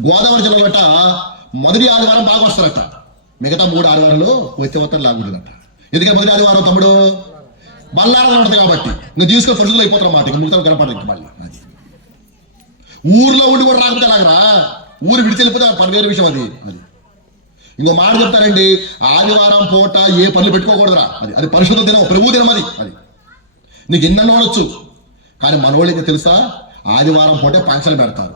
గోదావరి జిల్లా బట్ట మొదటి ఆదివారం బాగా వస్తారట, మిగతా 3 ఆదివారాలు వచ్చే వస్తారు లాగుంటుందట. ఎందుకంటే మొదటి ఆదివారం తమ్ముడు బల్లారం ఉంటుంది కాబట్టి నువ్వు తీసుకొని ఫస్ట్ అయిపోతారు అన్నమాట. ఇక మిగతా కనపడదు. ఇంక మళ్ళీ అది ఊర్లో ఉండి కూడా రాకపోతే లాగరా, ఊరు విడిచెళ్ళిపోతే పని వేరే విషయం. అది అది ఇంకో మాట చెప్తారండి, ఆదివారం పూట ఏ పనులు పెట్టుకోకూడదురా. అది అది పరిశుద్ధ దినం, ప్రభు దినం. అది అది నీకు ఎన్నో అనొచ్చు, కానీ మనోళ్ళకి తెలుసా, ఆదివారం పూటే ఫంక్షన్లు పెడతారు,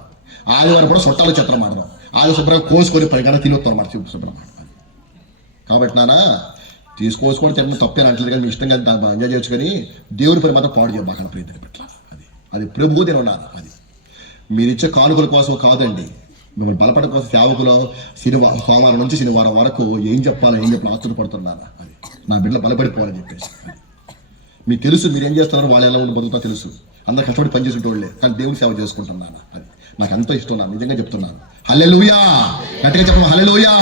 ఆదివారం కూడా చుట్టాలు చిత్రం ఆడదాం, ఆది శుభ్రంగా కోసుకొని పరిగణ తినొస్తారు మాట శుభ్రం. కాబట్టి నాన్న తీసుకోసుకొని తినడం తప్పేనా అంటలేదు, కానీ మీ ఇష్టంగా ఎంజాయ్ చేయొచ్చు, కానీ దేవుడి పని మాత్రం పాడు చేయబాక ప్రియతని పట్ల. అది అది ప్రభు దినం నాన్న. అది మీరు ఇచ్చే కానుకల కోసం కాదండి, మిమ్మల్ని బలపడడం కోసం సేవకులు సోమవారం నుంచి శనివారం వరకు ఏం చెప్పాలో ఆశ్చర్యపడుతున్నాను. అది నా బిడ్డలు బలపడిపోవాలని చెప్పేసి. మీకు తెలుసు మీరు ఏం చేస్తున్నారో, వాళ్ళు ఎలా ఉండి బతుకుతా తెలుసు, అందరు కష్టపడి పనిచేసేటోళ్ళే, కానీ దేవుని సేవ చేసుకుంటున్నాను. అది నాకు ఎంతో ఇష్టం, నాకు నిజంగా చెప్తున్నాను. హల్లెలూయా. గట్టిగా చెప్పడం హల్లెలూయా.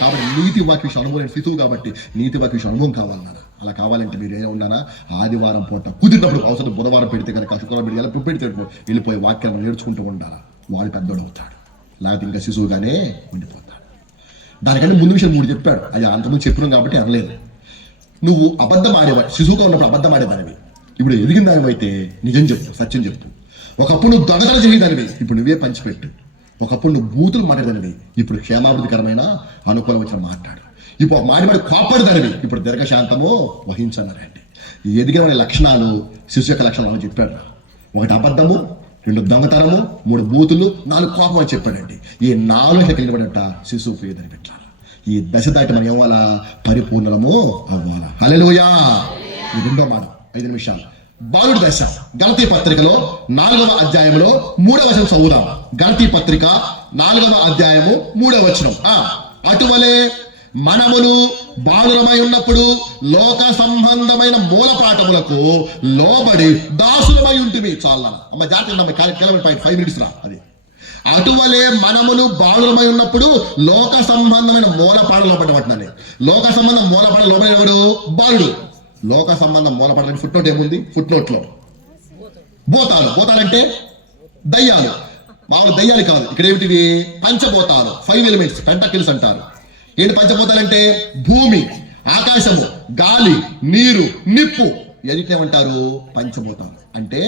కాబట్టి నీతి వాక్య విషయం అనుభవం శిశువు కాబట్టి నీతి వాక్య విషయం అనుభవం కావాలి నాన్న. అలా కావాలంటే మీరు ఏమైనా ఉన్నానా, ఆదివారం పూట కుదిరినప్పుడు అవసరం బుధవారం పెడితే కనుక శుక్రవారం పెడితే ఎలా పెడితే వెళ్ళిపోయి వాక్యాలను నేర్చుకుంటూ ఉండాలా. వాడు పెద్దోడు అవుతాడు, లేకపోతే ఇంకా శిశువుగానే ఉండిపోతాడు. దానికంటే ముందు విషయం 3 చెప్పాడు. అది అంతకుముందు చెప్పినాం కాబట్టి అనలేదు. నువ్వు అబద్ధం ఆడేవాడు, శిశువుతో ఉన్నప్పుడు అబద్ధం ఆడేదానివి, ఇప్పుడు ఎదిగిన దానివైతే నిజం చెప్పు, సత్యం చెప్పు. ఒకప్పుడు నువ్వు దొంగతనం చేయదానివి, ఇప్పుడు నువ్వే పంచిపెట్టు. ఒకప్పుడు నువ్వు బూతులు మాట్లాడదానివి, ఇప్పుడు క్షేమాభివృద్ధికరమైన అనుకూలం వచ్చిన మాట్లాడు. ఇప్పుడు మాడి కాపాడుదానివి, ఇప్పుడు దీర్ఘశాంతము వహించన్నారండి. ఈ ఎదిగిన వాడి లక్షణాలు శిశు యొక్క లక్షణాలు అని చెప్పాడు. 1 అబద్ధము, 2 దొంగతనము, 3 బూతులు, 4 కోపం అని చెప్పాడండి. ఈ 4 కలిగిన పడట శిశువు ప్రియతని పెట్టాలి. ఈ దశ దాటి మనం ఏమవ్వాలా, పరిపూర్ణము అవ్వాలా. హల్లెలూయా. ఈ 2వ మాట 5 నిమిషాలు. బాలుడి దశ గలతీ పత్రికలో 4వ అధ్యాయంలో 3వ వచనం చదువుదాం. గలతీ పత్రిక 4వ అధ్యాయము 3వ వచనం. అటువలే మనమును బాలురమై ఉన్నప్పుడు లోక సంబంధమైన మూలపాఠములకు లోబడి దాసులమై ఉంటుంది. చాలా అమ్మ జాగ్రత్త 5 minutes రా. అది అటువలే మనమును బాలురమై ఉన్నప్పుడు లోక సంబంధమైన మూలపాఠం లోపడబట్టినని. లోక సంబంధం మూలపాఠం లోపడేవాడు బాలుడు. లోక సంబంధం మూలపాఠం ఫుట్ నోట్ ఏముంది, ఫుట్ నోట్లో భూతాలు. భూతాలంటే దయ్యాలు, మామూలు దయ్యాలు కాదు. ఇక్కడ ఏమిటివి, పంచభూతాలు, 5 elements, పెంటకిల్స్ అంటారు. ఏంటి పంచభూతాలంటే భూమి, ఆకాశము, గాలి, నీరు, నిప్పు. ఏమంటారు పంచభూతాలు. అంటే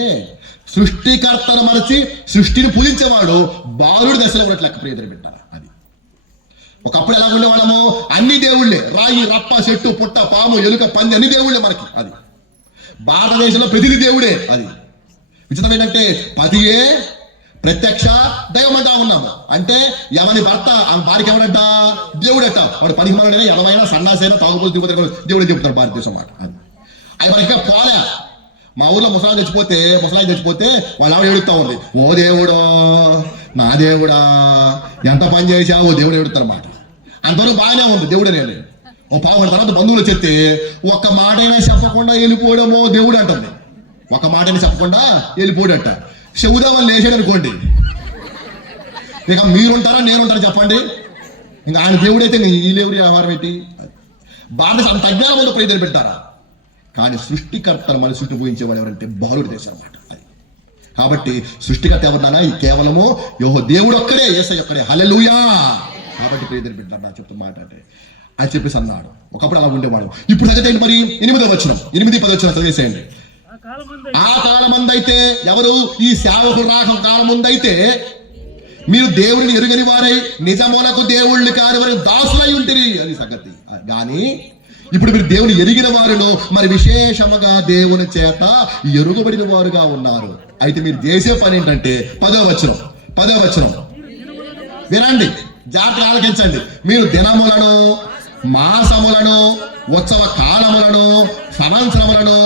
సృష్టికర్తను మరచి సృష్టిని పూజించేవాడు బాలుడి దశలో ఉన్నట్లు లెక్క ప్రియతని పెట్టాలి. అది ఒకప్పుడు ఎలా ఉండేవాళ్ళము, అన్ని దేవుళ్ళే, రాయి, రప్ప, చెట్టు, పుట్ట, పాము, ఎలుక, పంది, అన్ని దేవుళ్ళే మనకి. అది భారతదేశంలో ప్రతిది దేవుడే. అది విచిత్రం ఏంటంటే పతియే ప్రత్యక్ష దైవం అంటా ఉన్నాము. అంటే ఎవరి భర్త భార్యకి ఎవడంట, దేవుడట. వాడు పనికి మనైనా ఎవరైనా సన్నాసైనా తాగుపోతే దేవుడే చెప్తారు భారతదేశం మాట. అది అవి మనకి పోలే. మా ఊర్లో ముసలాయి చచ్చిపోతే వాళ్ళ ఆవిడ ఏడుస్తా ఉంది, ఓ దేవుడో నా దేవుడా ఎంత పని చేశావు దేవుడు ఏడుతారు మాట. అంతవరకు బాగానే ఉంది, దేవుడే లేదు. ఓ పావుగంట తర్వాత బంధువులు చెప్తే ఒక్క మాటైనా చెప్పకుండా వెళ్ళిపోవడమో దేవుడు అంటుంది. ఒక మాటని చెప్పకుండా వెళ్ళిపోడట. చెబుదామని లేచాడు అనుకోండి, ఇక మీరుంటారా నేనుంటారా చెప్పండి? ఇంకా ఆయన దేవుడైతే వీళ్ళెవరి వ్యవహారం ఏంటి? భారతదేశం అంత అజ్ఞానం ఉందో ప్రజలు పెట్టారా? కానీ సృష్టికర్తను మన సృష్టి ఊహించేవాడు ఎవరంటే బాలుడు చేశారన్నమాట. అది కాబట్టి సృష్టికర్త ఎవరినా కేవలము దేవుడు ఒక్కడే, యేసయ్య ఒక్కడే. హల్లెలూయా. కాబట్టి ప్రజలు పెట్టారు నా చెప్తున్న మాట అంటే అని చెప్పేసి అన్నాడు. ఒకప్పుడు అలా ఉండేవాడు. ఇప్పుడు సంగతి ఏంటి మరి? 8వ వచనం 8-10 వచనం చదివేసేయండి. ఆ కాలం ముందైతే ఎవరు? ఈ సేవకుడు రాక కాలం ముందైతే మీరు దేవుడిని ఎరుగని వారై నిజమునకు దేవుళ్ళు కాని వారి దాసులై ఉంటిరి అని సంగతి. కానీ ఇప్పుడు మీరు దేవుని ఎరిగిన వారును మరి విశేషముగా దేవుని చేత ఎరుగబడిన వారుగా ఉన్నారు. అయితే మీరు చేసే పని ఏంటంటే 10వ వచనం వినండి, జాగ్రత్తగా ఆలకించండి. మీరు దినములను, మాసములను, ఉత్సవ కాలములను, సంవత్సరములను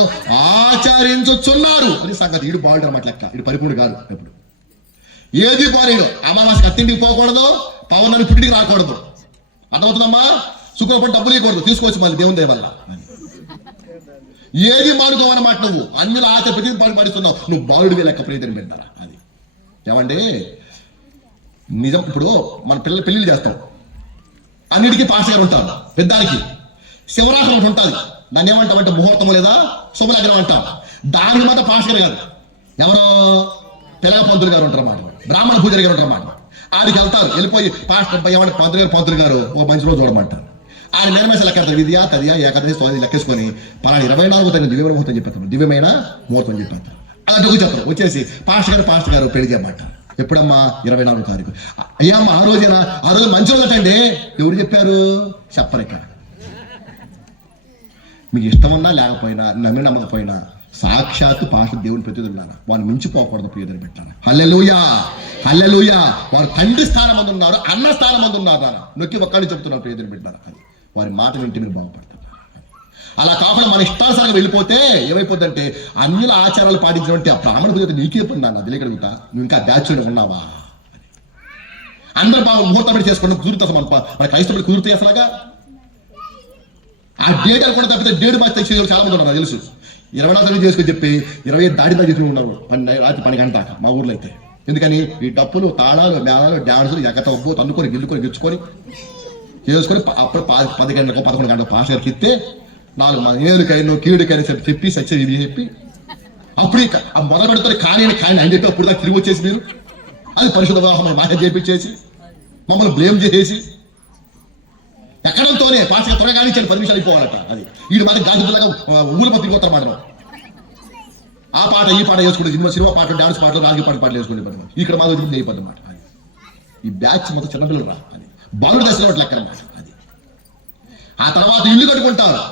ఆచరించుచున్నారు అని సంగతి. ఇడు బాల్డ్ అన్నమాట లెక్క. ఇడు పరిపూర్ణ కాదు. ఎప్పుడు ఏది పాలేడు. అమావాస్య అత్తింటికి పోకూడదు, పవనాన్ని పుట్టికి రాకూడదు. అర్థమవుతుందమ్మా? శుక్రపడి డబ్బులు ఇవ్వకూడదు, తీసుకోవచ్చు మళ్ళీ దేవుని దయ వల్ల. ఏది మానుకోవన్నమాట. నువ్వు అన్యుల ఆచర ప్రతి పడిస్తున్నావు. నువ్వు బాలుడివి లెక్క ప్రియతని పెట్టారా? అది ఏమండి నిజం. ఇప్పుడు మన పిల్లలు పెళ్లిళ్ళు చేస్తాం, అన్నిటికీ పాస్ గారు ఉంటారు. పెద్దానికి శివరాత్రి ఒకటి ఉంటుంది. దాన్ని ఏమంటామంటే ముహూర్తం లేదా శుభలగ్నం అంటాం. దానికి మాత్రం పాస్ గారు కాదు, ఎవరో పిల్లల పంతులు గారు ఉంటారు అన్నమాట, బ్రాహ్మణ పూజారి గారు ఉంటారు అన్నమాట. ఆడికి వెళ్తారు, వెళ్ళిపోయి పాస్టర్ ఏమంటే పంతులు గారు ఓ మంచి రోజు చూడమంటారు. ఆయన మేనమేస లెక్కెడతారు. విద్య తదియా ఏకాదశి స్వామి లెక్కేసుకొని పలానా 24వ తేదీ దివ్యమైన ముహూర్తం చెప్పేస్తారు. దివ్యమైన ముహూర్తం చెప్పేస్తారు. అలాంటి చెప్తారు. వచ్చేసి పాస్టర్ గారు పెళ్లి చేయమంటారు. ఎప్పుడమ్మా? 24వ తారీఖు. అయ్యా అమ్మ ఆ రోజేనా? ఆ రోజు మంచి రోజు అండి. ఎవరు చెప్పారు? చెప్పరేక. మీకు ఇష్టమన్నా లేకపోయినా, నమ్మకపోయినా సాక్షాత్తు పాస్టర్ దేవుని ప్రతినిధులు వారిని మించిపోకూడదు ప్రియదని పెట్టాను. హల్లెలూయా, హల్లెలూయా. వారు తండ్రి స్థానం మంది ఉన్నారు, అన్న స్థానం మంది ఉన్నారు. నొక్కి ఒక్కడిని చెప్తున్నారు ప్రియదని పెట్టారు. అది వారి మాట వింటే మీరు బాగుపడతారు. అలా కాకుండా మన ఇష్టానుసారంగా వెళ్ళిపోతే ఏమైపోద్దంటే అన్యుల ఆచారాలు పాటించినట్టు ఆ బ్రాహ్మణ పూజ నీకే పడి నాన్న తెలియగలుగుతా. నువ్వు ఇంకా బ్యాచ్ ఉన్నావా? అందరూ బాగా ముహూర్తం పెట్టి చేసుకోవడం కుదురుతా. మన క్రైస్తవులు కుదురుతాయి అసలుగా. ఆ డేట్ అనుకుంటే తప్పితే డేట్ మార్చి తెచ్చేది చాలా మంది ఉన్నారు నాకు తెలుసు. 24 చేసుకొని చెప్పి 25 దాటిదా చేసి ఉన్నారు రాత్రి 10 గంటల దాకా మా ఊర్లో అయితే. ఎందుకని? ఈ డప్పులు, తాళాలు, మేళాలు, డాన్సులు ఎగత ఒబ్బో తన్నుకొని గిచ్చుకొని చేసుకొని అప్పుడు 10 గంటలకు 11 గంటలకు పాస్ గారికి ఇస్తే 4 ఏలుకైనా కీడుకైనా చెప్పి సచ్చేది ఇది చెప్పి అప్పుడు మొదలు పెడతారు. కానీ అని చెప్పి అప్పుడు దాకా తిరిగి వచ్చేసి మీరు అది పరిశుద్ధ వివాహం మాట చేపించేసి మమ్మల్ని బ్లేమ్ చేసేసి ఎక్కడంతోనే పాస్ త్వరగా కానీ 10 నిమిషాలు అయిపోవాలట. అది వీడు మాట గాజులాగా ఊళ్ళ పత్రిక పోతారు మాట. ఆ పాట ఈ పాట వేసుకుంటే సినిమా పాటలు, డాన్స్ పాటలు, రాజకీయ పాటలు వేసుకునే పని. ఇక్కడ మాకు అయిపోద్ది మాట. అది ఈ బ్యాచ్ మొత్తం చిన్నపిల్లలు రా. అది బాలుడు దశలో లెక్క అన్నమాట. అది ఆ తర్వాత ఇల్లు కట్టుకుంటారు,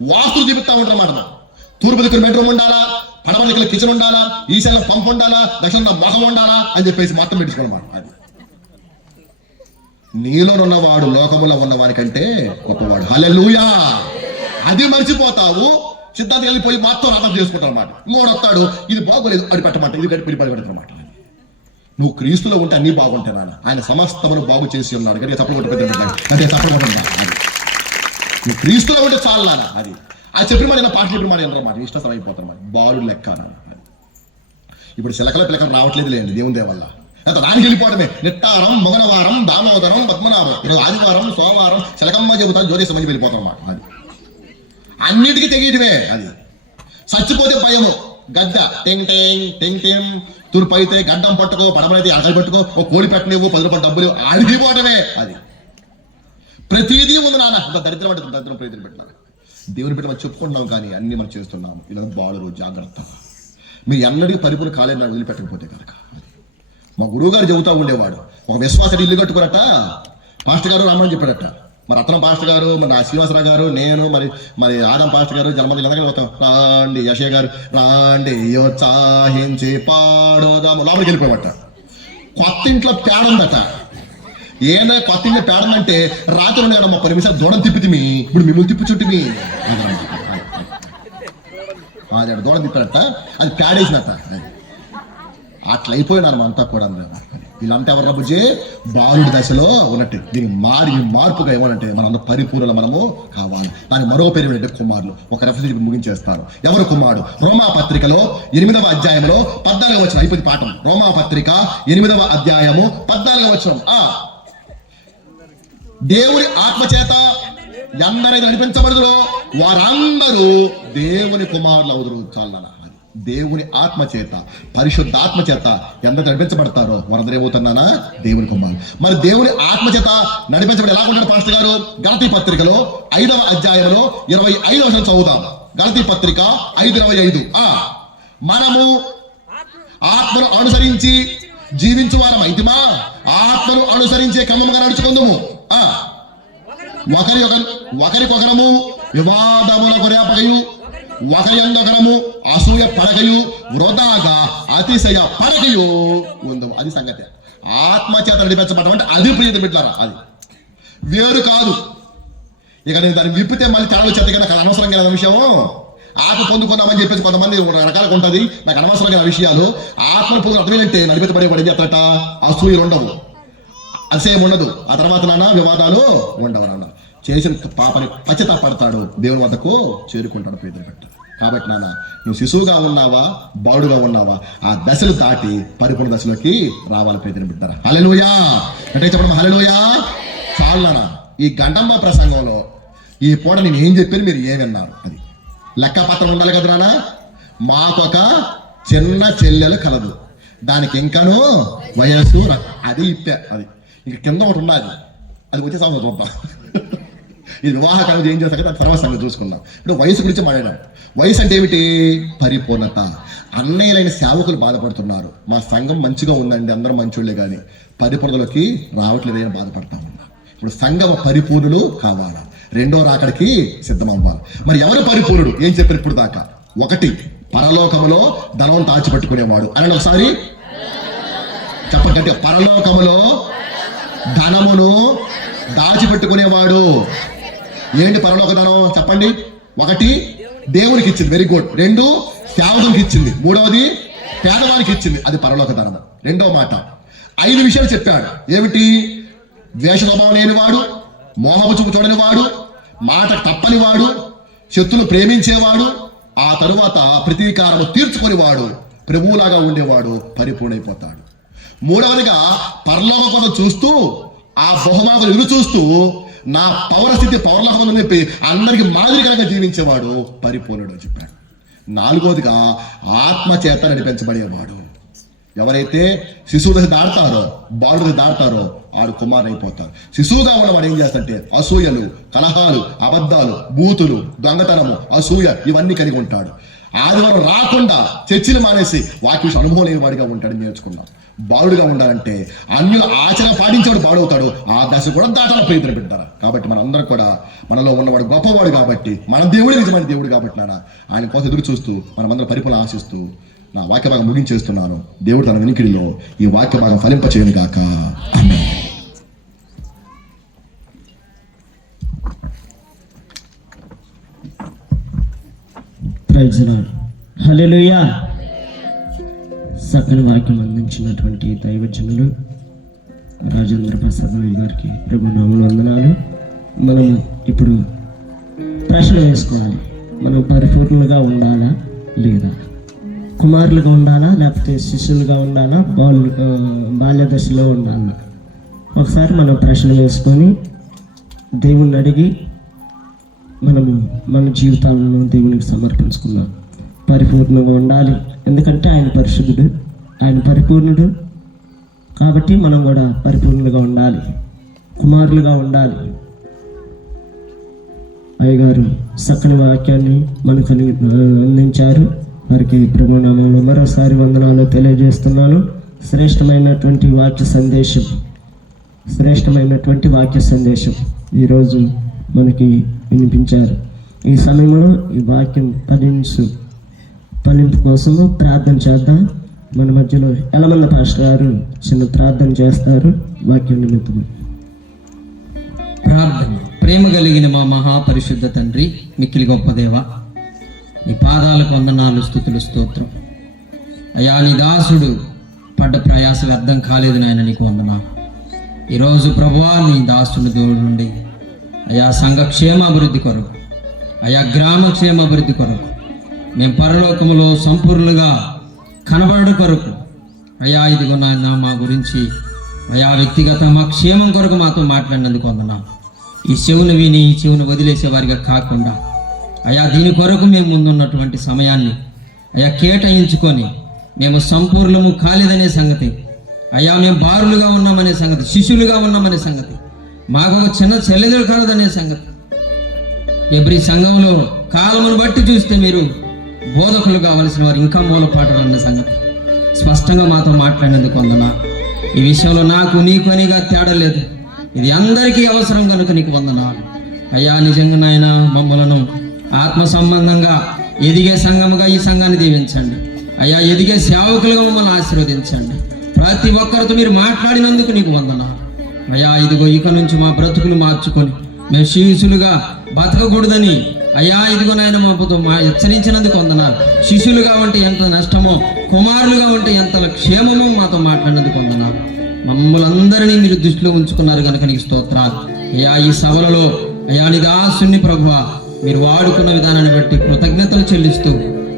వాస్తులు చూపిస్తా ఉంటారు అన్నమాట. తూర్పు దిక్కున బెడ్రూమ్ ఉండాలా, పడమ దిక్కున కిచెన్ ఉండాలా, ఈశాన్య పంప్ ఉండాలా, దక్షిణ మొహం ఉండాలా అని చెప్పేసి మొత్తం పెట్టుకోనమాట. అది నీలో ఉన్నవాడు లోకములో ఉన్నవానికంటే గొప్పవాడు. హల్లెలూయా. అది మర్చిపోతావు. సిద్ధాంతం వెళ్ళిపోయి మొత్తం అర్థం చేసుకుంటారు అన్నమాట. ఇంకోటి వస్తాడు, ఇది బాగోలేదు అది పెట్టమాట, ఇది కట్టి పిలిపడి పెడతారన్నమాట. నువ్వు క్రీస్తులో ఉంటే అన్ని బాగుంటాయి నాన్న. ఆయన సమస్తమును బాగు చేసి ఉన్నాడు. కానీ తప్పకుండా నువ్వు క్రీస్తులో ఉంటే చాలు నాన్న. అది చెప్పిన మాట పాటలు చెప్పిన మాట అన్నమాట. ఇష్టం అయిపోతారు మరి బాలు లెక్క. ఇప్పుడు శిలకల పిలకలు రావట్లేదు లేండి దేవుని దయ వల్ల. దానికి వెళ్ళిపోవడమే. నిట్టారం, మొగనవారం, దామోదరం, పద్మనాభం. ఈరోజు ఆదివారం, సోమవారం శిలకమ్మ చెబుతారు, జ్యోతిష మంచి వెళ్ళిపోతాం అన్నమాట. అది అన్నిటికీ తెగేయటమే. అది చచ్చిపోతే భయము. గద్ద టెంగ్ టెంగ్ టెంగ్ టెంగ్. తూర్పు అయితే గడ్డం పట్టుకో, పడమనైతే అగలు పట్టుకో, ఓ కోడి పెట్టనివ్వు, 10 రూపాయలు డబ్బులు అడిగిపోవటమే. అది ప్రతిదీ ఉంది నాన్న. దరిద్రం అంటే దరిద్రం ప్రయత్నం పెట్టాలి. దేవుని బిడ్డ మనం చెప్పుకుంటున్నాం కానీ అన్ని మనం చేస్తున్నాము. ఇలా బాలురు జాగ్రత్త. మీరు ఎన్నడికి పరిపూర్ణ కాలేజ్ నాకు వదిలిపెట్టకపోతే కనుక. మా గురువు గారు చెబుతూ ఉండేవాడు, ఒక విశ్వాస ఇల్లు కట్టుకురట పాస్టర్ గారు రమ్మని చెప్పాడట. మరి రత్నం పాస్టర్ గారు, మరి నా శ్రీనివాసరావు గారు, నేను, మరి ఆదం పాస్టర్ గారు, జన్మదిన అందరికీ పోతాం. రాండి యశయ్య గారు, రాండి యోత్సాహించి పాడోదాము. లోపలికి వెళ్ళిపోవట. కొత్త ఇంట్లో పేడ ఉందట. ఏనా కొత్త ఇంట్లో పేడ అంటే రాత్రి ఉన్నాడు 30 నిమిషాలు దూడం తిప్పితిమి, ఇప్పుడు మిమ్మల్ని తిప్పుచుంటిమి. అది దూడం తిప్పాడట. అది పేడేసినట్ట. అట్లా అయిపోయినారు మనమంతా కూడా. వీళ్ళంతా ఎవరు బుజ్జి? బాలుడి దశలో ఉన్నట్టు. దీనికి మార్పుగా ఏమనంటే మనందరూ పరిపూర్ణ మనము కావాలి. దాని మరో పేరు ఏంటంటే కుమారులు. ఒక రెఫరెన్స్ ముగించేస్తారు. ఎవరు కుమారుడు? రోమా పత్రికలో 8వ అధ్యాయంలో 14వ వచనం అయిపోయింది పాఠం. రోమా పత్రిక 8వ అధ్యాయము 14వ వచనం. దేవుని ఆత్మ చేత ఎందరైతే నడిపించబడుదురో వారందరూ దేవుని కుమారులు అవుదురు. చాలా దేవుని ఆత్మ చేత, పరిశుద్ధాత్మ చేత ఎంత నడిపించబడతారో వారందరూ ఏమవుతున్నానా? దేవుని కుమారులు. మరి దేవుని ఆత్మ చేత నడిపించబడి ఎలా ఉంటాడు పాస్టర్ గారు? గలతీ పత్రికలో 5వ అధ్యాయంలో 25వ వచనం చదువుతాం. గలతీ పత్రిక 5:25. మనము ఆత్మను అనుసరించి జీవించు వారం అయితిమా, ఆత్మను అనుసరించే క్రమముగా నడుచుకుందుము. ఒకరికొకరము వివాదములకు రేపకయు, ఒకరికొకరము అసూయ పడకయు, వృధాగా అతిశయ పడకయు ఉందము. అది సంగతి. ఆత్మ చేత నడిపించబడటం అంటే అది ప్రియత బిడ్డారా, అది వేరు కాదు. ఇక నేను దాన్ని విప్పితే మళ్ళీ తేడాలు చేత కదా, నాకు అనవసరం కదా విషయం. ఆత్మ పొందుకున్నామని చెప్పేసి కొంతమంది రకాలుగా ఉంటుంది. నాకు అనవసరమైన విషయాలు. ఆత్మను పొందుకు అర్థం ఏంటంటే నడిపించబడేవాడు ఏం చేస్తారట? అసూయలు ఉండవు, అసహ్యం ఉండదు, ఆ తర్వాత వివాదాలు ఉండవు. నాన్న చేసిన పాపని పశ్చాత్తాపడతాడు, దేవుని వద్దకు చేరుకుంటాడు. పేదలు పెట్టాడు. కాబట్టి నాన్న నువ్వు శిశువుగా ఉన్నావా, బాలుడుగా ఉన్నావా, ఆ దశలు దాటి పరిపూర్ణ దశలోకి రావాలి. పేదలు బిడ్డారా. హల్లెలూయా అంటే చెప్పడం హల్లెలూయా. చాలు నాన్న. ఈ గంటమ్మ ప్రసంగంలో ఈ పూట నేను ఏం చెప్పాను, మీరు ఏమన్నారు, అది లెక్కపత్రం ఉండాలి కదా నాన్న. మాకొక చిన్న చెల్లెలు కలదు, దానికి ఇంకాను వయస్సు అది ఇప్పే, అది ఇక కింద ఒకటి ఉన్నది, అది వచ్చే సంవత్సరం చూద్దాం. ఇది వివాహ కాలం ఏం చేస్తాక దాని తర్వాత సంగతి చూసుకుందాం. ఇప్పుడు వయసు గురించి మాట్లాడాం. వయసు అంటే ఏమిటి? పరిపూర్ణత. అన్నయ్యలైన సేవకులు బాధపడుతున్నారు, మా సంఘం మంచిగా ఉందండి, అందరూ మంచోళ్ళే కానీ పరిపూర్ణలోకి రావట్లేదని బాధపడతా ఉన్నారు. ఇప్పుడు సంఘం పరిపూర్ణులు కావాలా, రెండో రాకడికి సిద్ధం అవ్వాలి. మరి ఎవరు పరిపూర్ణుడు? ఏం చెప్పారు ఇప్పుడు దాకా? 1 పరలోకములో ధనం దాచిపెట్టుకునేవాడు అని ఒకసారి చెప్పండి. పరలోకములో ధనమును దాచిపెట్టుకునేవాడు. ఏంటి పరలోక ధనం చెప్పండి? 1 దేవునికి ఇచ్చింది, వెరీ గుడ్. 2 సేవకునికి ఇచ్చింది. 3వది పేదవానికి ఇచ్చింది, అది పరలోక ధనం. రెండో మాట 5 విషయాలు చెప్పాడు. ఏమిటి? ద్వేష స్వభావం లేనివాడు, మోహపు చూపు చూడనివాడు, మాట తప్పనివాడు, శత్రులు ప్రేమించేవాడు, ఆ తరువాత ప్రతీకారము తీర్చుకునేవాడు, ప్రభువులాగా ఉండేవాడు పరిపూర్ణైపోతాడు. 3వదిగా పరలోక కోసం చూస్తూ ఆ బహుమానులు ఎదురు చూస్తూ నా పౌరస్థితి పౌరలోకం చెప్పి అందరికి మాదిరికరంగా జీవించేవాడు పరిపూర్ణుడు అని చెప్పాడు. 4వదిగా ఆత్మ చేత నడిపించబడేవాడు. ఎవరైతే శిశువు దశ దాడతారో, బాలుడు దాడతారో ఆడు కుమారుడు అయిపోతారు. శిశువుగా ఉన్నవాడు ఏం చేస్తాడంటే అసూయలు, కలహాలు, అబద్ధాలు, బూతులు, దొంగతనము, అసూయ ఇవన్నీ కలిగి ఉంటాడు. ఆదివారం రాకుండా చర్చిలు మానేసి వాక్య అనుభవం లేని వాడిగా ఉంటాడని నేర్చుకున్నాం. బాలుడుగా ఉండాలంటే అన్యుల ఆచరణ పాటించేవాడు బాడవుతాడు. ఆ దశ కూడా దాటాల ప్రయత్నం పెట్టారు. కాబట్టి మన అందరూ కూడా మనలో ఉన్నవాడు గొప్పవాడు కాబట్టి, మన దేవుడు నిజమైన దేవుడు కాబట్టి నాన్న ఆయన కోసం ఎదురు చూస్తూ మనమందరం పరిపూర్ణ ఆశిస్తూ నా వాక్య భాగం ముగించేస్తున్నాను. దేవుడు తన వినికిడిలో ఈ వాక్య భాగం ఫలింపచేయను గాక. ఆమేన్. Praise lord. హల్లెలూయా. సకల వాక్యం అందించినటువంటి దైవజనులు రాజేంద్ర ప్రసాద్ గారికి ప్రభు నామములో వందనాలు. మనం ఇప్పుడు ప్రశ్న వేసుకోవాలి. మనం పరిపూర్ణులుగా ఉండాలా లేదా? కుమారులుగా ఉండాలా లేకపోతే శిష్యులుగా ఉండాలా? బాల్య దశలో ఉండాలా? ఒకసారి మనం ప్రశ్న వేసుకొని దేవుణ్ణి అడిగి మనము మన జీవితాలను దేవునికి సమర్పించుకున్నాం. పరిపూర్ణంగా ఉండాలి, ఎందుకంటే ఆయన పరిశుద్ధుడు, ఆయన పరిపూర్ణుడు. కాబట్టి మనం కూడా పరిపూర్ణులుగా ఉండాలి, కుమారులుగా ఉండాలి. అయ్యగారు చక్కని వాక్యాన్ని మనకు అందించారు. వారికి ప్రభునామంలో మరోసారి వందనాలు తెలియజేస్తున్నాను. శ్రేష్టమైనటువంటి వాక్య సందేశం ఈరోజు మనకి వినిపించారు. ఈ సమయంలో ఈ వాక్యం ఫలింపు కోసము ప్రార్థన చేద్దాం. మన మధ్యలో ఎలమంద పాస్టర్ గారు చిన్న ప్రార్థన చేస్తారు వాక్యం నిమిత్తం. ప్రార్థన. ప్రేమ కలిగిన మా మహాపరిశుద్ధ తండ్రి, మిక్కిలి గొప్ప దేవ, నీ పాదాలకు వందనాలు, స్తుతులు, స్తోత్రం. అయా నీ దాసుడు పడ్డ ప్రయాస వ్యర్థం కాలేదు నాయన, నీకు వందనాలు. ఈరోజు ప్రభువా నీ దాసుని దూరం నుండి అయా సంఘ క్షేమాభివృద్ధి కొరకు, అయా గ్రామ క్షేమాభివృద్ధి కొరకు, మేము పరలోకములో సంపూర్ణంగా కనబడడం కొరకు అయా ఇదిగో నాయన మా గురించి అయా వ్యక్తిగత మా క్షేమం కొరకు మాతో మాట్లాడినందుకు వందనాలు. ఈ చెవును విని ఈ చెవును వదిలేసే వారిగా కాకుండా అయా దీని కొరకు మేము ముందున్నటువంటి సమయాన్ని అయా కేటాయించుకొని మేము సంపూర్ణము కాలేదనే సంగతి, అయ్యా మేము బారులుగా ఉన్నామనే సంగతి, శిష్యులుగా ఉన్నామనే సంగతి, మాకు ఒక చిన్న చెల్లెలు కాదనే సంగతి, ఎవ్రీ సంఘంలో కాలమును బట్టి చూస్తే మీరు బోధకులు కావలసిన వారు ఇంకా మూలపాటలు అన్న సంగతి స్పష్టంగా మాతో మాట్లాడినందుకు వందనా. ఈ విషయంలో నాకు నీకు అనిగా తేడా లేదు, ఇది అందరికీ అవసరం కనుక నీకు వందనా. అయ్యా నిజంగా నాయన మమ్మలను ఆత్మ సంబంధంగా ఎదిగే సంఘముగా ఈ సంఘాన్ని దీవించండి. అయ్యా ఎదిగే సేవకులుగా మమ్మల్ని ఆశీర్వదించండి. ప్రతి ఒక్కరితో మీరు మాట్లాడినందుకు నీకు వందనా. అయ్యా ఇదిగో ఇక నుంచి మా బ్రతుకులు మార్చుకొని మేము శిష్యులుగా బతకకూడదని అయ్యా ఇదిగో నాయన మాతో హెచ్చరించినందుకు వందనాలు. శిష్యులుగా ఉంటే ఎంత నష్టమో, కుమారులుగా ఉంటే ఎంత క్షేమమో మాతో మాట్లాడినందుకు వందనాలు. మమ్మల్ని అందరినీ మీరు దృష్టిలో ఉంచుకున్నారు కనుక నీకు స్తోత్రాలు. అయ్యా ఈ సభలలో అయ్యా నీ దాసుని ప్రభువా మీరు వాడుకున్న విధానాన్ని బట్టి కృతజ్ఞతలు చెల్లిస్తూ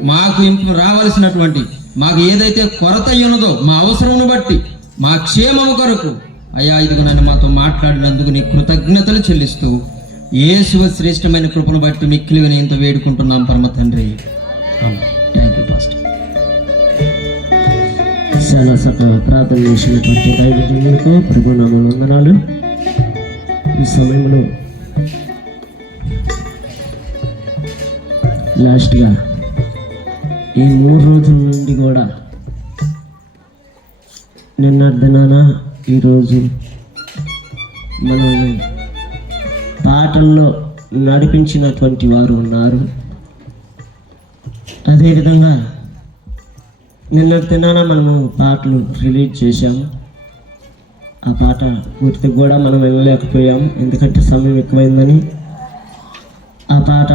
మాకు రావాల్సినటువంటి మాకు ఏదైతే కొరత ఉన్నదో మా అవసరమును బట్టి మా క్షేమము కొరకు అయ్యా ఇదిగో నన్ను మాతో మాట్లాడినందుకు నీ కృతజ్ఞతలు చెల్లిస్తూ యేసు శ్రేష్టమైన కృపను బట్టి మిక్కిలి వినయంతో వేడుకుంటున్నాం పరమ తండ్రి. Thank you pastor. చాలా చక్కగా ప్రార్థన చేసినటువంటి దైవజనులకు ప్రభు నామమున వందనాలు. ఈ సమయంలో లాస్ట్గా ఈ 3 రోజుల నుండి కూడా నిన్న దినాన ఈరోజు మనల్ని పాటల్లో నడిపించినటువంటి వారు ఉన్నారు. అదేవిధంగా నిన్న దినాన మనము పాటలు రిలీజ్ చేశాము. ఆ పాట పూర్తిగా కూడా మనం వెళ్ళలేకపోయాము, ఎందుకంటే సమయం ఎక్కువైందని. ఆ పాట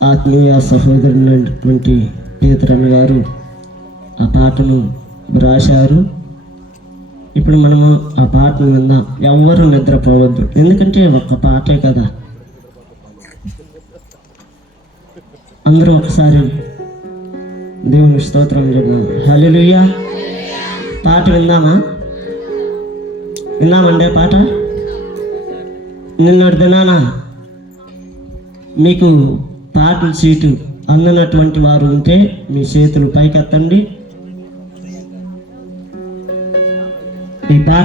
ఆత్మీయ సహోదరులైనటువంటి పేతురన్న గారు ఆ పాటను రాశారు. ఇప్పుడు మనము ఆ పాటను విందాం. ఎవ్వరూ నిద్రపోవద్దు, ఎందుకంటే ఒక్క పాటే కదా. అందరూ ఒకసారి దేవుని స్తోత్రం చెప్దాం. హల్లెలూయా. పాట విందామా? విందామంటే పాట. నిన్నటి దినాన మీకు పాటల సీటు అందనటువంటి వారు ఉంటే మీ చేతులు పైకెత్తండి. ఈ పాట